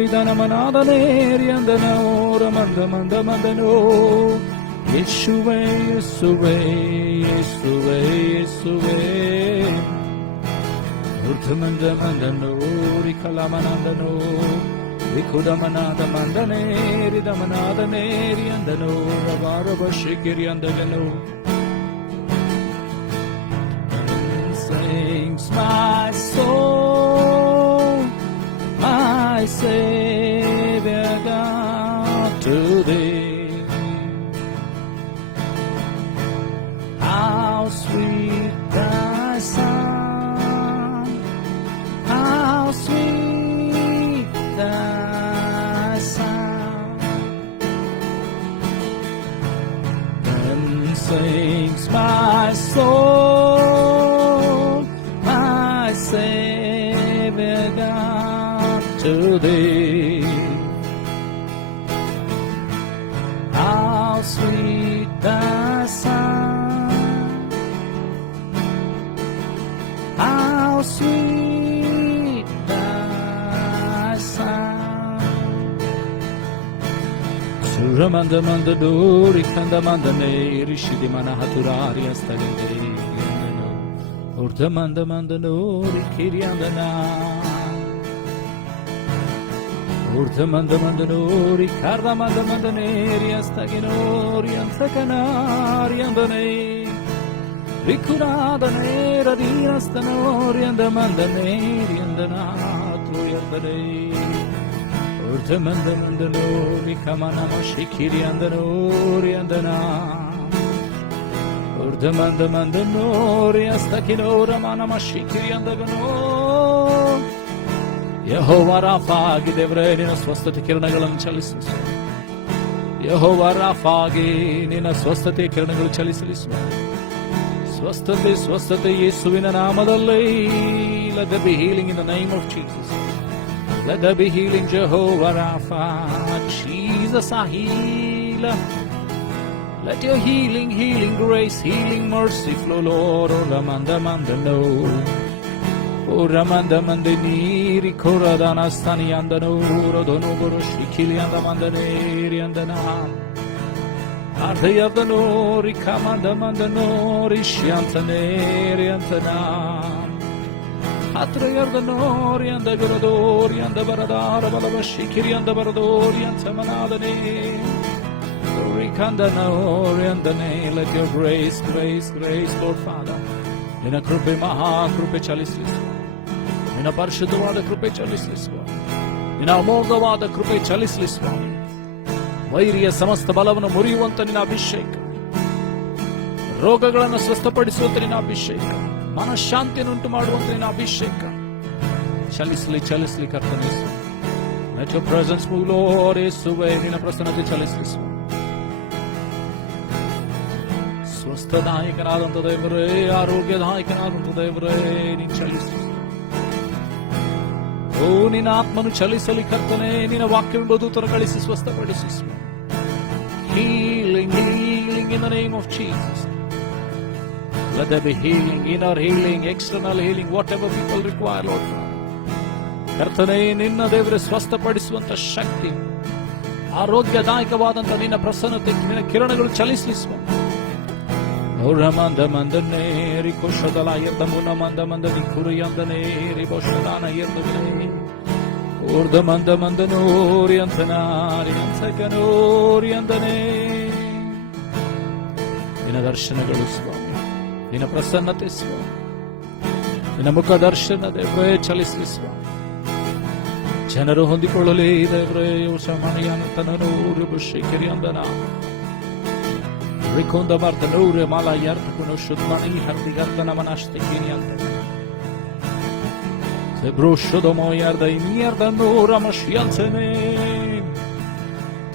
Ridanamanadane Riandano Ramandamandamandano Yeshua, Yeshua, Yeshua, Yeshua. Urthamandamandano, Rikalamanandano, Rikudamanadamandane, Ridamanadane, Riandano, Ravarabashikiriandagano. Sings my soul, my Savior God, to thee. How sweet thy sound, how sweet thy sound. Then sings my soul, my Savior God, to thee. How sweet thy sound, how sweet thy sound. Suramandamandadori kandamandane rishidimana haturari astagande. Urdhamandamandadori kiriandana. Urdhamandamandadori kardamandamandane astaginori antakanari andane. Rikuradane radinastanori andamandane riandanatu yandane. Urdhamandamandadori kamanama shikiri andanori andana. Urdhamandamandadori astakinora manama shikiri andagano. Jehovah Rafah ಆಗಿ ದೇವರೇ ನಿನ್ನ ಸ್ವಸ್ಥತೆ ಕಿರಣಗಳನ್ನು ಚಲಿಸು. ಯೆಹೋವ ರಾಫಾಗೆ ನಿನ್ನ ಸ್ವಸ್ಥತೆ ಕಿರಣಗಳು ಚಲಿಸಲಿ ಸ್ವಾಮಿ. ಸ್ವಸ್ಥತೆ ಸ್ವಸ್ಥತೆ ಯೇಸುವಿನ ನಾಮದಲ್ಲಿ. Let there be healing in the name of Jesus. Let there be healing, Jehovah Rapha. Jesus, our healer. Let your healing grace, healing mercy flow, Lord. Oh, Ramanda Manda no. Oh, Ramanda Manda Niri Koradana Stani Andano, Rodono Boroshikili and Amanda Neri and the Nam. Arthaya the Nori, Kamanda Manda Nori, Shiantaneri and the Nam. Atrayar the Nori and the Gorodori and the Baradara, Balabashikiri and the Baradori and Samanadane. Rikanda Nori and the name. Let your grace, Lord Father. In a Krupe Maha, Krupe Chalislis. In a Parshudavada Krupe Chalislis. In a Mogavada Krupe Chalislis. ವೈರಿಯ ಸಮಸ್ತ ಬಲವನ್ನು ಮುರಿಯುವಂತ ನಿನ್ನ ಅಭಿಷೇಕ, ರೋಗಗಳನ್ನು ಸ್ವಸ್ಥಪಡಿಸುವಂತ ನಿನ್ನ ಅಭಿಷೇಕ, ಮನಃಶಾಂತಿಯನ್ನುಂಟು ಮಾಡುವಂತ ನಿನ್ನ ಅಭಿಷೇಕ ಚಲಿಸಲಿ ಕರ್ತನೇ. Let your presence move, Lord. ಯೇಸುವೇ, ನಿನ್ನ ಪ್ರಸನ್ನತೆ ಚಲಿಸಲಿ. ಸ್ವಸ್ಥದಾಯಕನಾದಂತ ದೇವರೇ, ಆರೋಗ್ಯದಾಯಕನಾದಂತ ದೇವರೇ, ನೀನು ಚಲಿಸಲಿ. ಓ, ನಿನ್ನ ಆತ್ಮನು ಚಲಿಸಲಿ ಕರ್ತನೆ. ನಿನ್ನ ವಾಕ್ಯವೆಂಬ ದೂತನ ಕಳಿಸಿ ಸ್ವಸ್ಥಪಡಿಸಿ. Healing in the name of Jesus. Let there be healing, inner healing, external healing, whatever people require, Lord. ಕರ್ತನೆ, ನಿನ್ನ ದೇವರೇ ಸ್ವಸ್ಥಪಡಿಸುವಂತ ಶಕ್ತಿ, ಆರೋಗ್ಯದಾಯಕವಾದಂತ ನಿನ್ನ ಪ್ರಸನ್ನತೆ, ನಿನ್ನ ಕಿರಣಗಳು ಚಲಿಸಲಿ. ರಮಂದ ಮಂದನೆ ರಿಕೋಶದಲ ಎರ್ದ ಮುನ ಮಂದ ಮಂದನಿ ಕುರಿಯಂದನೆ ರಿಬೋಶದಾನ ಎರ್ದನೆ ಊರ್ಧ ಮಂದ ಮಂದನೋರಿ ಅಂತನಾರಿ ಅಂತಕನೋರಿ ಅಂದನೆ. ನಿನ್ನ ದರ್ಶನಗಳು ಸ್ವಾಮಿ, ನಿನ್ನ ಪ್ರಸನ್ನತೆ ಸ್ವಾಮಿ, ನಿನ್ನ ಮುಖ ದರ್ಶನ ದೇವರೇ ಚಲಿಸಲಿ ಸ್ವಾಮಿ. ಜನರು ಹೊಂದಿಕೊಳ್ಳಲಿ ದೇವರೇ. ಶಮಣಿಯಂತನೂರು ಶೇಖರಿ ಅಂದನ Rikonda Marta Nure Mala Yarta Kunoshudmani Hardigartana Manashtekini Ante Zebrushodomo Yarda Imierda Nura Mashiantene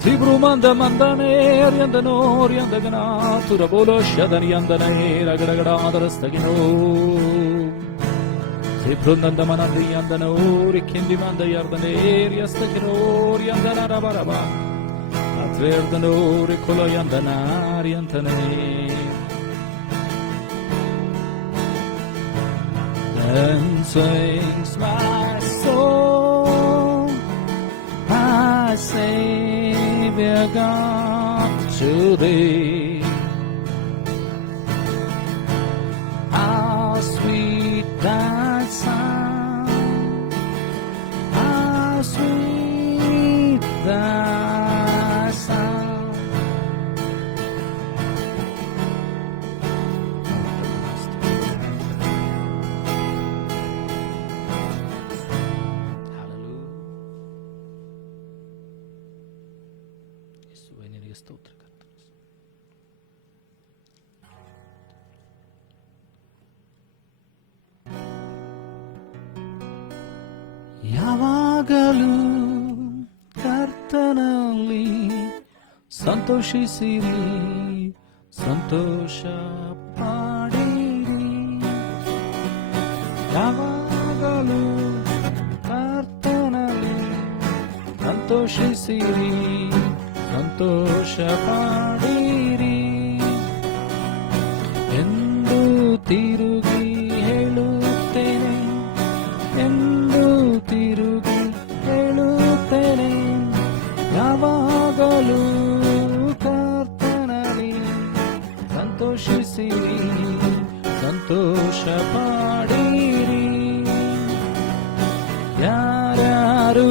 Zibrumanda Mandane Arianda Norianda Ganatura Bolo Shadani Andane Ragadagadadarastagino Zibrundanda Manandi Andanori Kindimanda Yardane Riastakino Riandana Rabaraba Verdano Ricoloyandanari Antane. Then sings my soul, my Savior God, to thee. How sweet thy sound, how sweet thy ಸ್ತೋತ್ರ ಕರ್ತನೆ. ಯಾವಾಗಲೂ ಕರ್ತನಲ್ಲಿ ಸಂತೋಷಿಸಿರಿ, ಸಂತೋಷ ಪಡಿರಿ. ಯಾವಾಗಲೂ ಕರ್ತನಲ್ಲಿ ಸಂತೋಷಿಸಿರಿ, ಸಂತೋಷ ಪಡಿರಿ ಎಂದು ತಿರುಗಿ ಹೇಳುತ್ತೇನೆ, ಎಂದು ತಿರುಗಿ ಹೇಳುತ್ತೇನೆ. ಯಾವಾಗಲೂ ಕರ್ತನಲ್ಲಿ ಸಂತೋಷಿಸಿರಿ, ಸಂತೋಷ ಪಡಿರಿ. ಯಾರ್ಯಾರು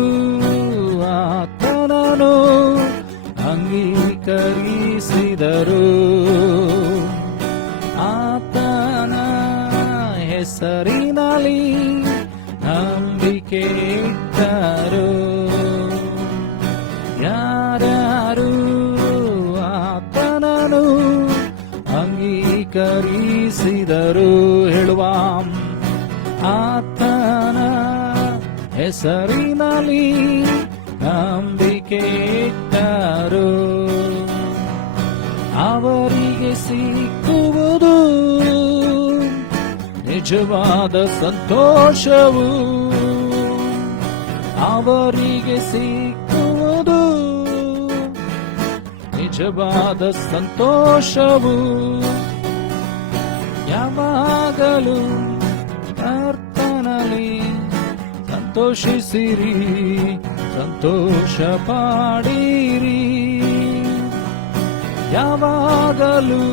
ಆತನನು ಅಂಗೀಕರಿಸಿದರು, ಆತನ ಹೆಸರಿನಲ್ಲಿ ನಂಬಿಕೆ ಇಟ್ಟರು. ಯಾರ್ಯಾರು ಆತನನು ಅಂಗೀಕರಿಸಿದರು, ಹೇಳುವ ಆತನ ಹೆಸರಿನಲ್ಲಿ ನಂಬಿಕೆ ಇಟ್ಟರು. ನಿಜವಾದ ಸಂತೋಷವು ಅವರಿಗೆ ಸಿಕ್ಕುವುದು. ನಿಜವಾದ ಸಂತೋಷವು ಯಾವಾಗಲೂ ಕರ್ತನಲ್ಲಿ ಸಂತೋಷಿಸಿರಿ, ಸಂತೋಷ ಪಾಡಿರಿ. ಯಾವಾಗಲೂ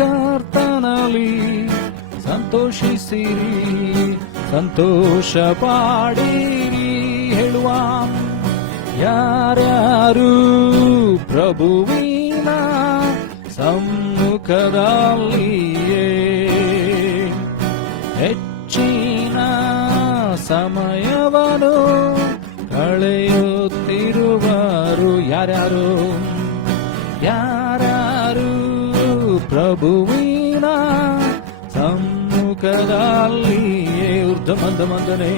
ಕರ್ತನಲ್ಲಿ ಸಂತೋಷಿಸಿರಿ, ಸಂತೋಷ ಪಾಡಿರಿ. ಹೇಳುವ ಯಾರ್ಯಾರು ಪ್ರಭುವಿನ ಸಮ್ಮುಖದಲ್ಲಿಯೇ ಹೆಚ್ಚಿನ ಸಮಯವನ್ನು ಕಳೆಯುತ್ತಿರುವರು. ಯಾರ್ಯಾರು ಪ್ರಭುವಿನ ಸಮ್ಮುಖದಲ್ಲಿಯೇ ಊರ್ಧ್ವಮಂದನೆ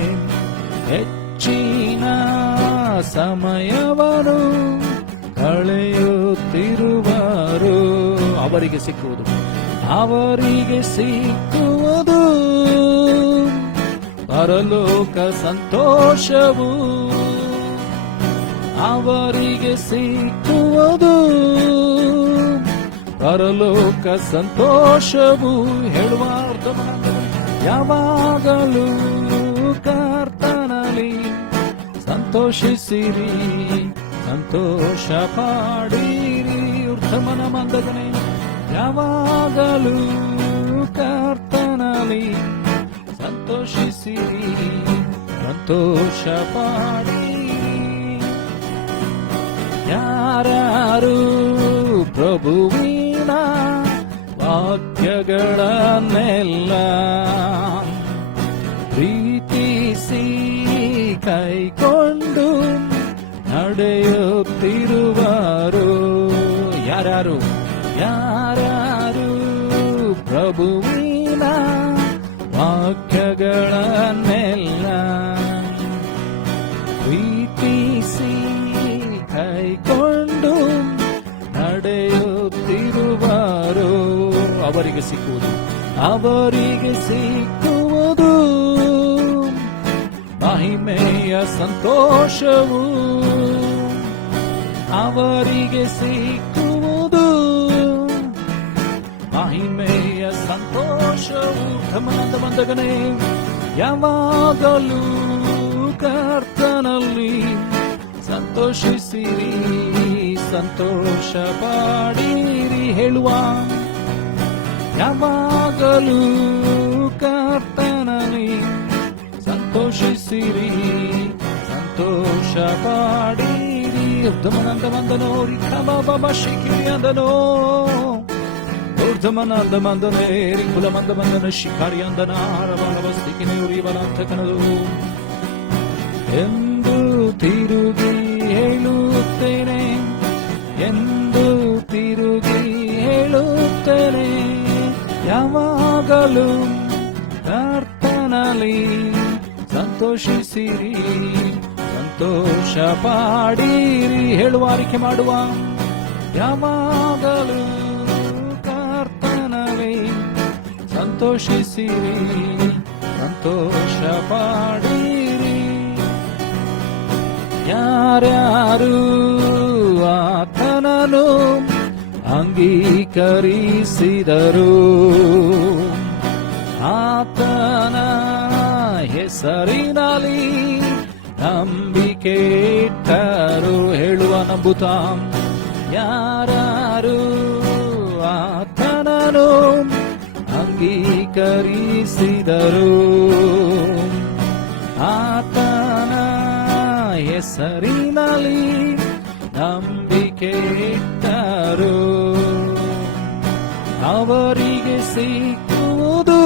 ಹೆಚ್ಚಿನ ಸಮಯವನ್ನು ಕಳೆಯುತ್ತಿರುವರು. ಅವರಿಗೆ ಸಿಕ್ಕುವುದು, ಅವರಿಗೆ ಸಿಕ್ಕುವುದು ಪರಲೋಕ ಸಂತೋಷವು. ಅವರಿಗೆ ಸಿಕ್ಕುವುದು ಪರಲೋಕ ಸಂತೋಷವು. ಹೇಳುವ ಯಾವಾಗಲೂ ಕರ್ತನಲ್ಲಿ ಸಂತೋಷಿಸಿರಿ, ಸಂತೋಷ ಪಾಡಿರಿ. ಊರ್ಧ್ವಮನ ಮಂದಗನೆ ಯಾವಾಗಲೂ ಕರ್ತನಲ್ಲಿ ಸಂತೋಷಿಸಿರಿ, ಸಂತೋಷ ಪಾಡಿರಿ. ಯಾರ್ಯಾರು ಪ್ರಭುವಿನ ವಾಕ್ಯಗಳನ್ನೆಲ್ಲ ಪ್ರೀತಿಸಿ ಕೈಕೊಂಡು ನಡೆಯುತ್ತಿರುವರು. ಯಾರ್ಯಾರು ಪ್ರಭುವಿನ ವಾಕ್ಯಗಳನ್ನೆಲ್ಲ ಪ್ರೀತಿಸಿ ಕೈಕೊಂಡು ನಡೆಯುತ್ತಿರುವರು. ಅವರಿಗೆ ಸಿಕ್ಕುವುದು, ಅವರಿಗೆ ಸಿಕ್ಕುವುದು ಮಹಿಮೆಯ ಸಂತೋಷವು. ಅವರಿಗೆ ಸಿಕ್ಕುವುದು ಮಹಿಮೆಯ ಸಂತೋಷವು. ಧಮನಂದ ಮಂದಗನೆ ಯಾವಾಗಲೂ ಕರ್ತನಲ್ಲಿ ಸಂತೋಷಿಸಿರಿ, ಸಂತೋಷ ಪಾಡಿರಿ. ಹೇಳುವ ಯಾವಾಗಲೂ ಕರ್ತನಲ್ಲಿ ಸಂತೋಷಿಸಿರಿ, ಸಂತೋಷ ಪಾಡಿರಿ. ಊರ್ಧ್ವಮನಂದ ಮಂದನೋರಿ ಕಬಾಬ ಶಿಖಿರಿ ಅಂದನೋ, ಊರ್ಧ್ವಮನಂದ ಮಂದನೇರಿ ಕುಲಮಂದ ಮಂದನ ಶಿಖಾರಿ ಅಂದನ ರವಸ್ತಿಕಿನಿಯುರಿ ಬಲಾಂತಕನದು ಎಂದು ತಿರುಗಿ ಹೇಳುತ್ತೇನೆ, ಎಂದು ತಿರುಗಿ ಹೇಳುತ್ತೇನೆ. ಯಾವಾಗಲೂ ಕರ್ತನಲ್ಲಿ ಸಂತೋಷಿಸಿರಿ, ಸಂತೋಷ ಪಾಡಿರಿ. ಹೇಳುವ ಆರಿಕೆ ಮಾಡುವ ಯಾವಾಗಲೂ ಕರ್ತನಲ್ಲಿ ಸಂತೋಷಿಸಿರಿ, ಸಂತೋಷ ಪಾಡಿರಿ. ಯಾರ್ಯಾರು ಆತನನ್ನು ಅಂಗೀಕರಿಸಿದರು, ಆತನ ಹೆಸರಿನಲ್ಲಿ ನಂಬಿಕೆ ಇಟ್ಟರು. ಹೇಳುವ ನಂಬುತ್ತ ಯಾರು ಆತನನ್ನು ಅಂಗೀಕರಿಸಿದರು, ಆತನ ಹೆಸರಿನಲ್ಲಿ ನಂಬಿಕೆ ಇಟ್ಟರು. ಅವರಿಗೆ ಸಿಕ್ಕುವುದು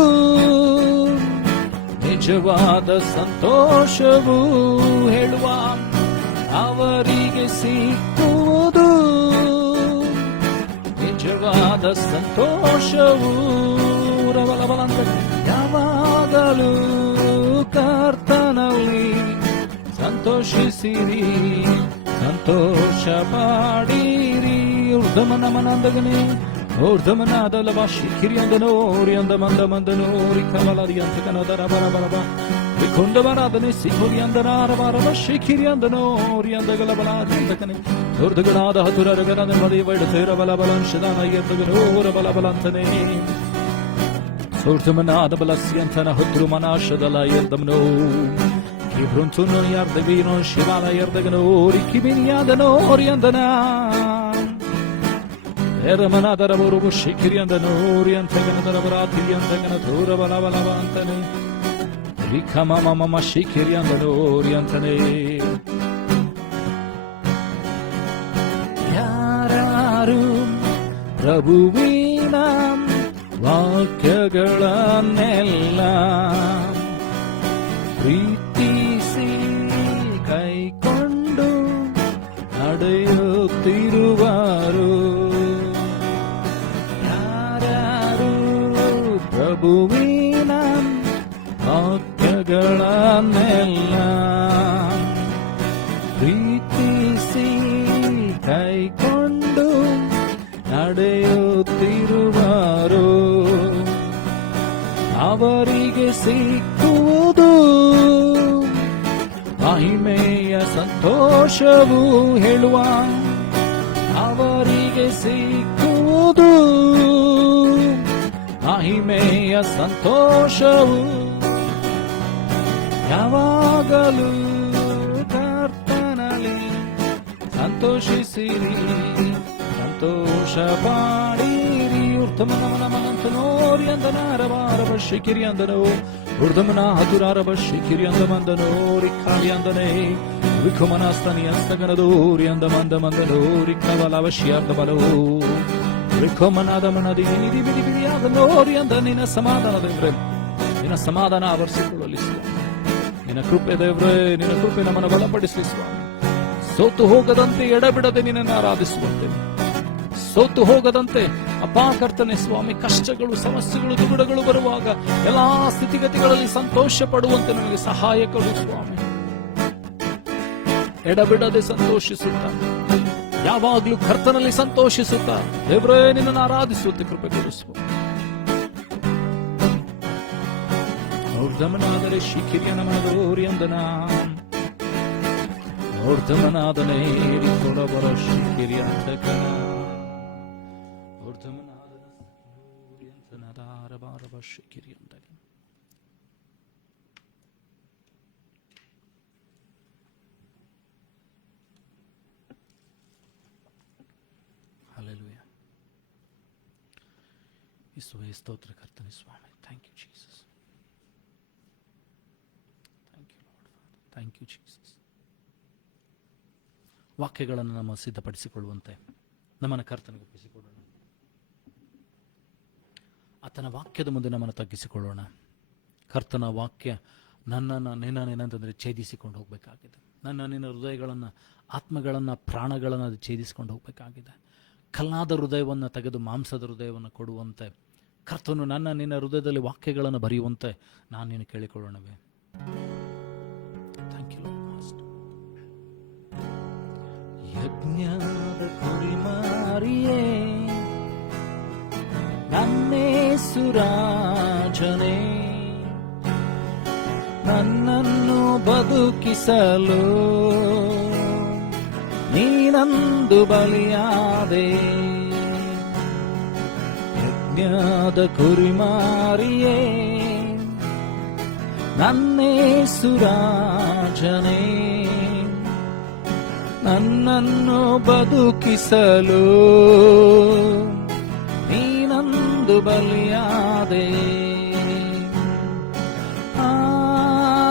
ನಿಜವಾದ ಸಂತೋಷವು. ಹೇಳುವ ಅವರಿಗೆ ಸಿಕ್ಕುವುದು ನಿಜವಾದ ಸಂತೋಷವು. ರವಲವಲಂತ ಯಾವಾಗಲೂ ಕರ್ತನಲ್ಲಿ ಸಂತೋಷಿಸಿರಿ, ಸಂತೋಷ ಪಾಡಿರಿ. ಊರ್ಧ್ವಮನ ಮನಂದಗನೆ Ordamana la bashi kiriandanori and the mandamandanori kavalari and Kanada Barabaraba. The Kundabaradani Sikuriandana Barabashi kiriandanori and the Galabaladi and the Kani. Urdaganada Haturagana and Mariva, the Terabalabalan Shadana Yetaganora Balabalantane. Urtamana the Balasiantana Hutrumana Shadala Yerdamno. Kibruntuno Yardavino Shivala Yerdaganori Kibinia the Noriandana. Eramanada Borubu Shikiri and the Nori and Taganada Barati and Taganatura Balabalabantane. Rikama Mama Shikiri and the Nori and Tane. Yararum Rabuvinam Vakagalanella Pritisi Kaikondu Adayottiruvaru Prabhuvinam ವಾಕ್ಯಗಳನ್ನೆಲ್ಲ ಪ್ರೀತಿಸಿ ಕೈಕೊಂಡು ನಡೆಯುತ್ತಿರುವರು ಅವರಿಗೆ ಸಿಕ್ಕುವುದು ಮಹಿಮೆಯ ಸಂತೋಷವು ಹೇಳುವ ಅವರಿಗೆ ಸಿಕ್ಕುವುದು ಮಹಿಮೆಯ ಸಂತೋಷವು ಯಾವಾಗಲೂ ಕರ್ತನಲ್ಲಿ ಸಂತೋಷಿಸಿರಿ ಸಂತೋಷ ಪಾಡಿರಿ ಉತ್ತಮನಮನಮನಂತನೋರಿ ಅಂದನಾರವಾರವ ಶಿಕಿರಿ ಅಂದನೋ ಉರ್ಧಮನ ಹತುರಾರವ ಶಿಕಿರಿ ಅಂದಮಂದನೋರಿ ಕಾಳಿ ಅಂದನೇ ವಿಖುಮನಾಸ್ತನಿ ಹಸ್ತಗನದೋರಿ ಅಂದಮಂದಮಂದನೋರಿ ಕವಲವಶ್ಯಾರ್ಧ ಬಲವೋ ವಿಖುಮನಾದ ಮನದಿ ನಿಧಿ ಬಿಡಿ ಬಿಡಿಯಾದ ನೋರಿ ಅಂದ ನಿನ್ನ ಸಮಾಧಾನ ದೇವ್ರೆ ನಿನ್ನ ಸಮಾಧಾನ ಆವರಿಸಿಕೊಳ್ಳಲಿ ಸ್ವಾಮಿ ನಿನ್ನ ಕೃಪೆ ದೇವ್ರೆ ನಿನ್ನ ಕೃಪೆ ನಮ್ಮನ್ನು ಬಲಪಡಿಸಲಿ ಸ್ವಾಮಿ ಸೋತು ಹೋಗದಂತೆ ಎಡಬಿಡದೆ ನಿನ್ನನ್ನು ಆರಾಧಿಸುವಂತೆ ಸೋತು ಹೋಗದಂತೆ ಅಪಾಕರ್ತನೆ ಸ್ವಾಮಿ ಕಷ್ಟಗಳು ಸಮಸ್ಯೆಗಳು ದುಗುಡಗಳು ಬರುವಾಗ ಎಲ್ಲಾ ಸ್ಥಿತಿಗತಿಗಳಲ್ಲಿ ಸಂತೋಷ ಪಡುವಂತೆ ನಮಗೆ ಸಹಾಯ ಕೊಡು ಸ್ವಾಮಿ ಎಡಬಿಡದೆ ಸಂತೋಷಿಸುತ್ತ ಯಾವಾಗ್ಲೂ ಕರ್ತನಲ್ಲಿ ಸಂತೋಷಿಸುತ್ತ ದೇವ್ರೇ ನಿನ್ನನ್ನು ಆರಾಧಿಸುವಂತೆ ಕೃಪೆ ಕೊಡು ಸ್ವಾಮಿ ಊರ್ಧಮನಾದರೆ ಶಿಖಿರಿಯನ ಮನದೋರಿ ಅಂದನ ಊರ್ಧಮನಾದನೇ ಕೊಡಬರ ಶಿಖಿರಿ ಅಂತಕನ ಊರ್ಧಮನಾದನ ಅಂತನದಾರಬಾರಬ ಶಿಖಿರಿ ಅಂದನೆ ಹಲ್ಲೆಲೂಯಾ ಯೇಸುವೇ ಸ್ತೋತ್ರ ಕರ್ತನೆ ಸ್ವಾಮಿ thank you Jesus thank you Jesus ವಾಕ್ಯಗಳನ್ನು ನಮ್ಮ ಸಿದ್ಧಪಡಿಸಿಕೊಳ್ಳುವಂತೆ ನಮ್ಮನ್ನು ಕರ್ತನಿಗೆ ಒಪ್ಪಿಸಿಕೊಳ್ಳೋಣ ಆತನ ವಾಕ್ಯದ ಮುಂದೆ ನಮ್ಮನ್ನು ತಗ್ಗಿಸಿಕೊಳ್ಳೋಣ ಕರ್ತನ ವಾಕ್ಯ ನನ್ನನ್ನು ನಿನ್ನಂತಂದರೆ ಛೇದಿಸಿಕೊಂಡು ಹೋಗಬೇಕಾಗಿದೆ ನಿನ್ನ ಹೃದಯಗಳನ್ನು ಆತ್ಮಗಳನ್ನು ಪ್ರಾಣಗಳನ್ನು ಅದು ಛೇದಿಸಿಕೊಂಡು ಹೋಗಬೇಕಾಗಿದೆ ಕಲ್ಲಾದ ಹೃದಯವನ್ನು ತೆಗೆದು ಮಾಂಸದ ಹೃದಯವನ್ನು ಕೊಡುವಂತೆ ಕರ್ತನು ನಿನ್ನ ಹೃದಯದಲ್ಲಿ ವಾಕ್ಯಗಳನ್ನು ಬರೆಯುವಂತೆ ನಾನು ನೀನು ಕೇಳಿಕೊಳ್ಳೋಣವೇ ಯಜ್ಞದ ಕುರಿಮಾರಿಯೇ ನನ್ನೇಸುರಾಜನೇ ನನ್ನನ್ನು ಬದುಕಿಸಲು ನೀನಂದು ಬಲಿಯಾದೆ ಯಜ್ಞದ ಕುರಿಮಾರಿಯೇ ನನ್ನೇಸುರಾಜನೇ ನನ್ನನ್ನು ಬದುಕಿಸಲು ನೀನಂದು ಬಲಿಯಾದೆ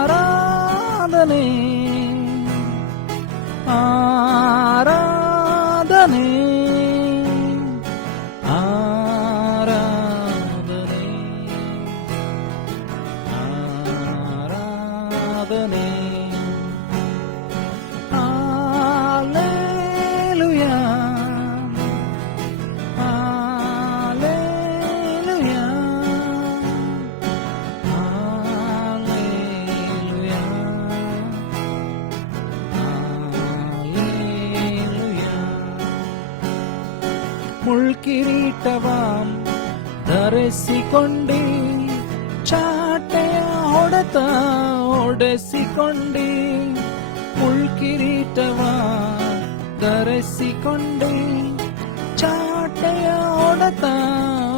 ಆರಾಧನೆ ಆರಾಧನೆ ಆರಾಧನೆ ಆರಾಧನೆ ಮುಳ್ಕಿರೀಟವ ಧರಿಸಿಕೊಂಡಿ, ಚಾಟೆಯ ಹೊಡೆತ ಹೊಡೆಸಿಕೊಂಡಿ, ಮುಳ್ಕಿರೀಟವ ಧರಿಸಿಕೊಂಡಿ, ಚಾಟೆಯ ಹೊಡೆತ